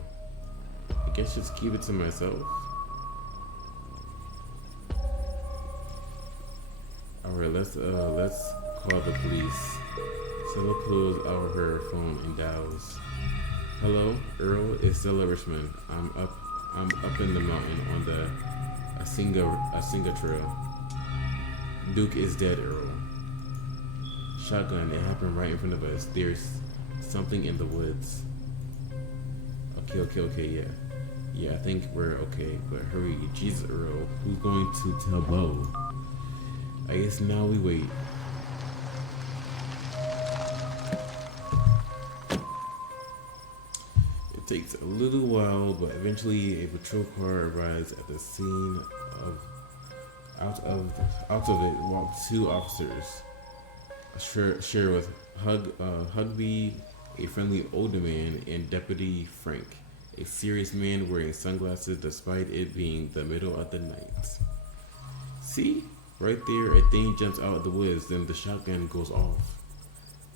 I guess just keep it to myself. Alright, let's call the police. Stella pulls out her phone and dials. Hello, Earl, it's Stella Richmond. I'm up in the mountain on the Asinga Trail. Duke is dead, Earl. Shotgun, it happened right in front of us. There's something in the woods. Okay, yeah. Yeah, I think we're okay, but hurry. Jesus, Earl, who's going to tell Bo? I guess now we wait. It takes a little while, but eventually a patrol car arrives at the scene of out of it walk two officers. Sheriff Hugby, a friendly older man, and Deputy Frank, a serious man wearing sunglasses despite it being the middle of the night. See? Right there, a thing jumps out of the woods, then the shotgun goes off.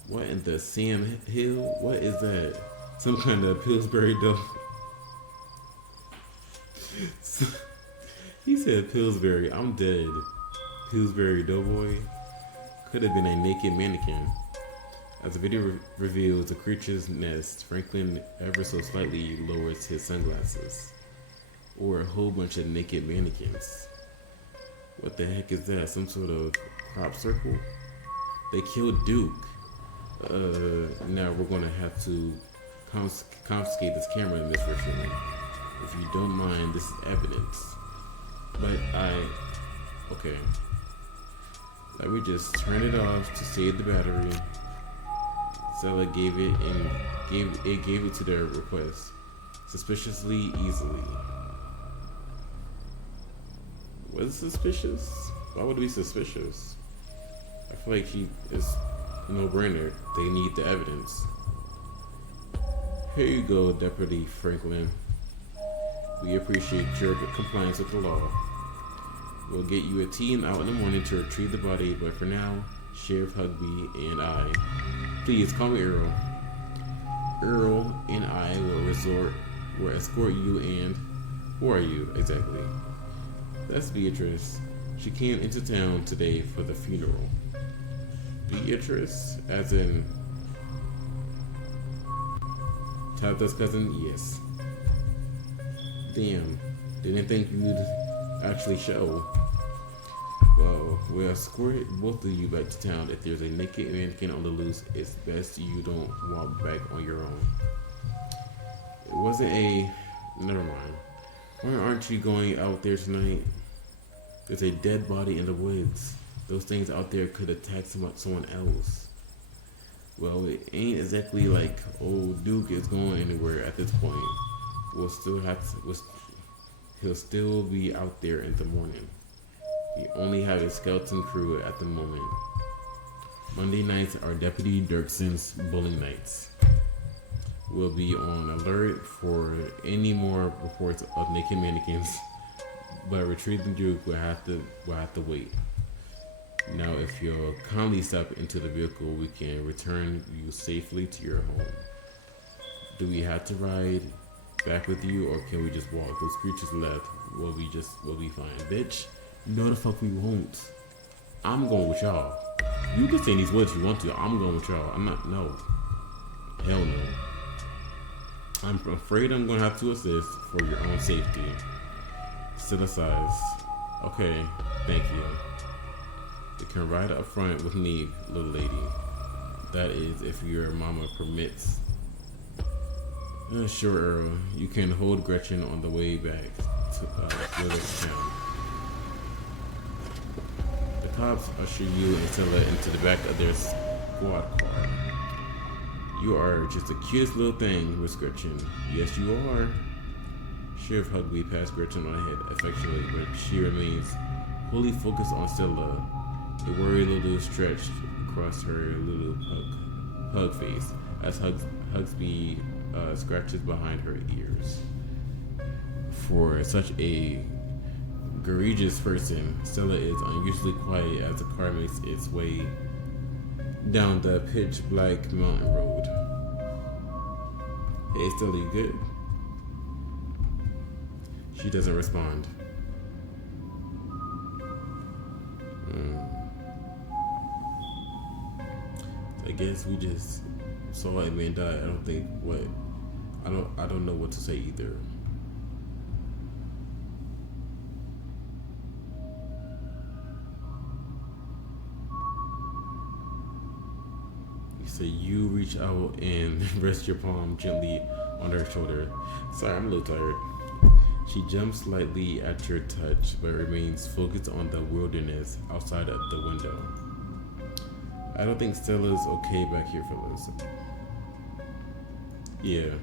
What in the Sam Hill? What is that? Some kind of Pillsbury dough. He said Pillsbury. I'm dead. Pillsbury Doughboy. Could have been a naked mannequin. As the video reveals the creature's nest, Franklin ever so slightly lowers his sunglasses. Or a whole bunch of naked mannequins. What the heck is that? Some sort of crop circle? They killed Duke. Now we're gonna have to confiscate this camera, Miss Richmond. If you don't mind, this is evidence. But okay. Let me just turn it off to save the battery. Stella gave it to their request suspiciously easily. Was it suspicious? Why would it be suspicious? I feel like it's a no-brainer. They need the evidence. Here you go, Deputy Franklin. We appreciate your compliance with the law. We'll get you a team out in the morning to retrieve the body, but for now, Sheriff Hugby and I, please call me Earl. Earl and I will escort you and who are you exactly? That's Beatrice. She came into town today for the funeral. Beatrice, as in Tabitha's cousin? Yes. Damn, didn't think you'd actually show. Well, we'll escort both of you back to town. If there's a naked mannequin on the loose, it's best you don't walk back on your own. It wasn't never mind. Why aren't you going out there tonight? There's a dead body in the woods. Those things out there could attack someone else. Well, it ain't exactly like old Duke is going anywhere at this point. He'll still be out there in the morning. We only have a skeleton crew at the moment. Monday nights are Deputy Dirkson's bowling nights. will be on alert for any more reports of naked mannequins, but retrieving Duke will have to wait. Now, if you'll kindly step into the vehicle, we can return you safely to your home. Do we have to ride back with you, or can we just walk? Those creatures left. Will be fine, bitch. No, the fuck we won't. I'm going with y'all. You can stay in these woods if you want to. I'm going with y'all. I'm not. No. Hell no. I'm afraid I'm gonna have to assist for your own safety. Still size. Okay. Thank you. You can ride up front with me, little lady. That is, if your mama permits. Sure, Earl. You can hold Gretchen on the way back to town. The cops usher you and Stella into the back of their squad car. You are just the cutest little thing, Miss Gretchen. Yes, you are. Sheriff hugged me past Gretchen on the head affectionately, but she remains fully focused on Stella. A worried little stretch across her little hug face as Hugsby scratches behind her ears. For such a egregious person, Stella is unusually quiet as the car makes its way down the pitch black mountain road. Hey Stella, you good? She doesn't respond. I guess we just saw a man die. I don't know what to say either. So you reach out and rest your palm gently on her shoulder. Sorry, I'm a little tired. She jumps slightly at your touch, but remains focused on the wilderness outside of the window. I don't think Stella's okay back here, fellas. Yeah.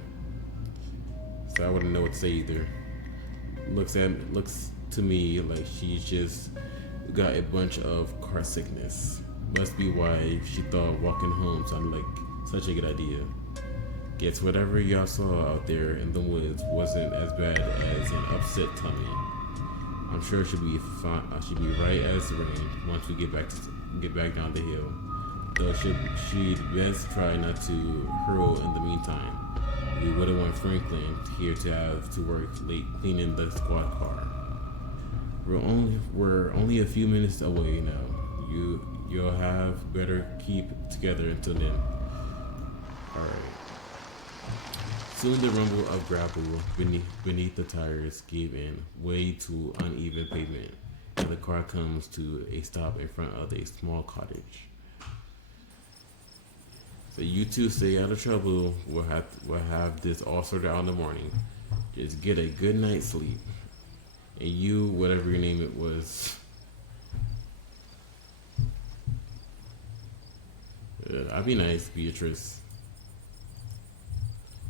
So I wouldn't know what to say either. Looks to me like she's just got a bunch of car sickness. Must be why she thought walking home sounded like such a good idea. Guess whatever y'all saw out there in the woods wasn't as bad as an upset tummy. I'm sure she'll be fine. She'll be right as rain once we get back down the hill. Though she'd best try not to hurl in the meantime. We wouldn't want Franklin here to have to work late cleaning the squad car. We're only a few minutes away now. You'll have better keep together until then. Alright. Soon the rumble of gravel beneath the tires gave in way to uneven pavement, and the car comes to a stop in front of a small cottage. So you two stay out of trouble. We'll have this all sorted out in the morning. Just get a good night's sleep. And you, whatever your name it was. I'll be nice, Beatrice.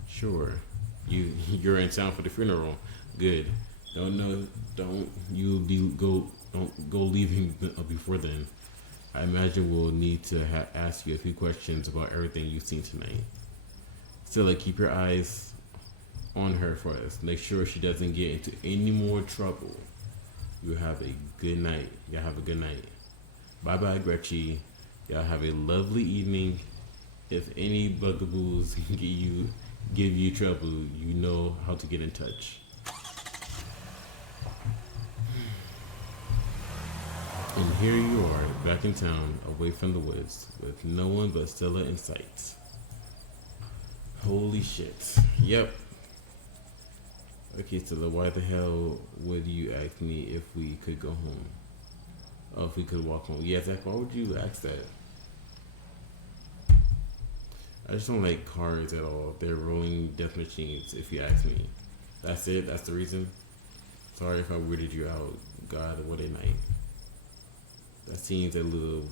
Sure. You're in town for the funeral. Good. Don't go leaving before then. I imagine we'll need to ask you a few questions about everything you've seen tonight. Still, keep your eyes on her for us. Make sure she doesn't get into any more trouble. You have a good night. Y'all have a good night. Bye-bye, Gretchen. Y'all have a lovely evening. If any bugaboos give you trouble, you know how to get in touch. And here you are, back in town, away from the woods, with no one but Stella in sight. Holy shit. Yep. Okay, Stella, why the hell would you ask me if we could go home? Oh, if we could walk home. Yeah, Zach, why would you ask that? I just don't like cars at all. They're rolling death machines, if you ask me. That's it? That's the reason? Sorry if I weirded you out. God, what a night. That seems a little...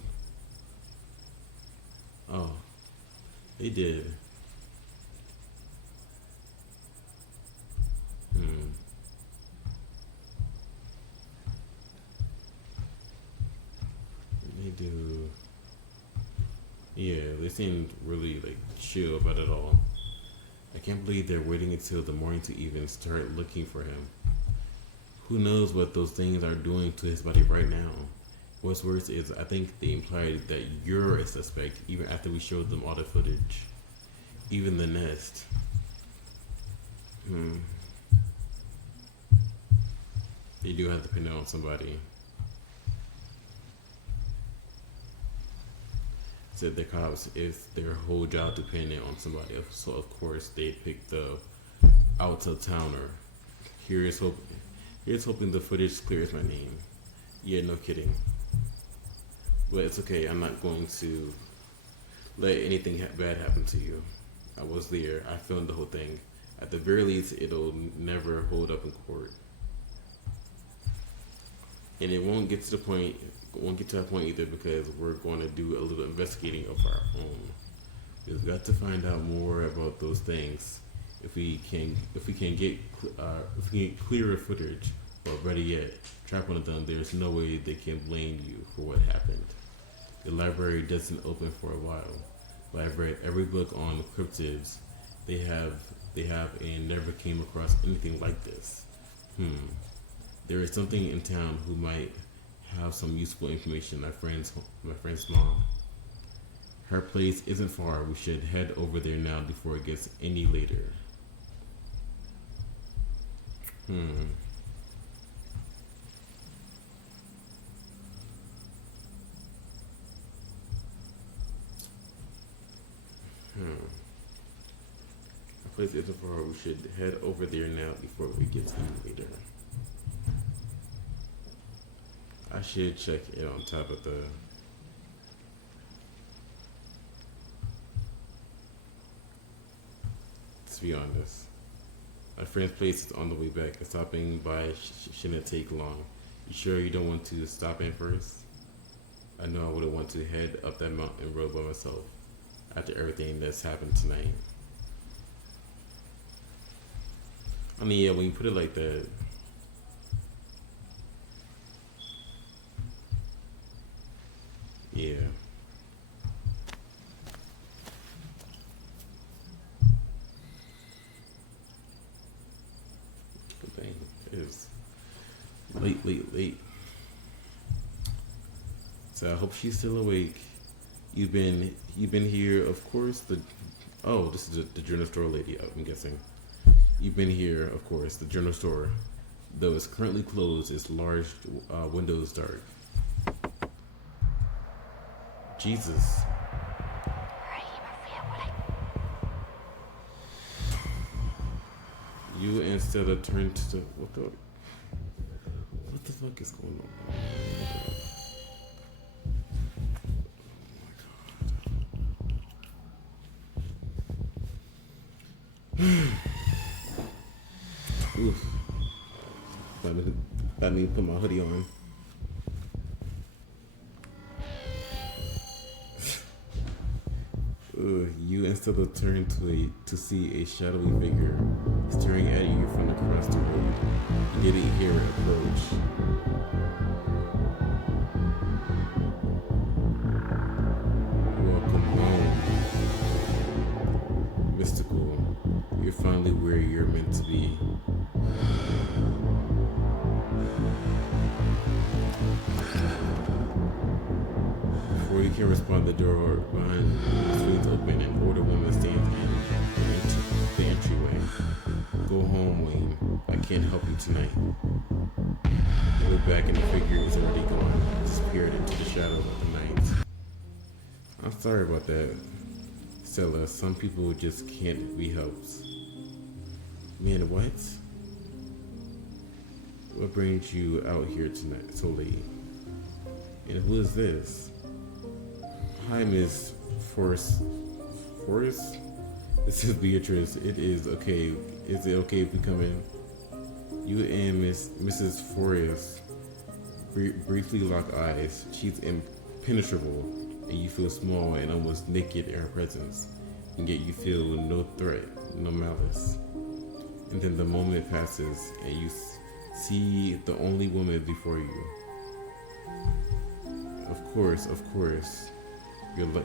Oh. They did. They do... Yeah, they seemed really chill about it all. I can't believe they're waiting until the morning to even start looking for him. Who knows what those things are doing to his body right now? What's worse is I think they implied that you're a suspect even after we showed them all the footage. Even the nest. They do have to pin it on somebody. Said the cops, it's their whole job to pin it on somebody. So of course they picked the out of towner. Here's hoping the footage clears my name. Yeah, no kidding. But it's okay. I'm not going to let anything bad happen to you. I was there. I filmed the whole thing. At the very least, it'll never hold up in court. And it won't get to the point. Won't get to that point either because we're going to do a little investigating of our own. We've got to find out more about those things. If we can get clearer footage, or better yet, track one of them, there's no way they can blame you for what happened. The library doesn't open for a while, but I've read every book on cryptids they have and never came across anything like this. There is something in town who might have some useful information. My friend's mom. Her place isn't far. We should head over there now before it gets any later. Her place isn't far. We should head over there now before it gets any later. I should check it on top of the. To be honest, my friend's place is on the way back, and stopping by shouldn't take long. You sure you don't want to stop in first? I know I wouldn't want to head up that mountain road by myself after everything that's happened tonight. I mean, yeah, when you put it like that. Yeah. Good thing is late. So I hope she's still awake. You've been here, of course. This is the journal store lady. I'm guessing. You've been here, of course. The journal store, though it's currently closed, its large windows dark. Jesus. You and Stella turned to the what the fuck is going on? Oof. Let me put my hoodie on. You and Stella turn to see a shadowy figure staring at you from across the road. You didn't hear it approach. Welcome home. Mystical. You're finally where you're meant to be. Before you can respond, the door behind you swings open and an older woman stands in the entryway. Go home, Wayne. I can't help you tonight. You look back and the figure is already gone, disappeared into the shadows of the night. I'm sorry about that, Stella. Some people just can't be helped. Man, what? What brings you out here tonight so late? And who is this? Hi, Miss Forrest. Forrest? This is Beatrice. It is okay. Is it okay if we come in? You and Mrs. Forrest briefly lock eyes. She's impenetrable, and you feel small and almost naked in her presence. And yet you feel no threat, no malice. And then the moment passes, and you see the only woman before you. Of course.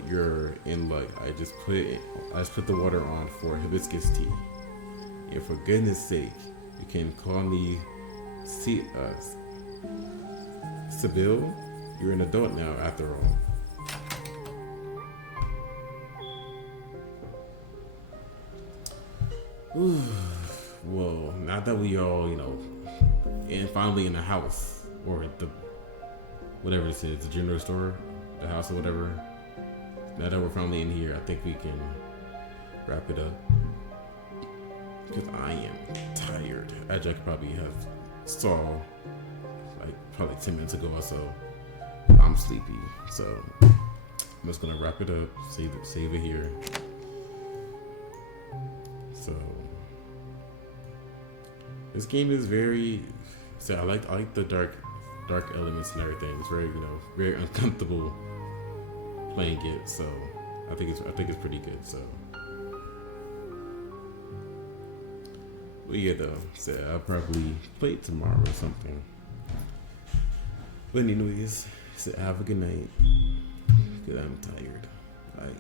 you're in luck. I just put the water on for hibiscus tea. And for goodness sake, you can call me Sybil. You're an adult now, after all. Well, now that we all, and finally in the house, or the whatever this is, the general store, the house or whatever. Now that we're finally in here, I think we can wrap it up. Because I am tired. As I could probably have saw like probably 10 minutes ago or so. I'm sleepy. So I'm just gonna wrap it up, save it here. So this game is very I like the dark elements and everything. It's very very uncomfortable playing it, so I think it's pretty good. So but yeah, though, so I'll probably play it tomorrow or something. But anyways, so have a good night, because I'm tired. Bye.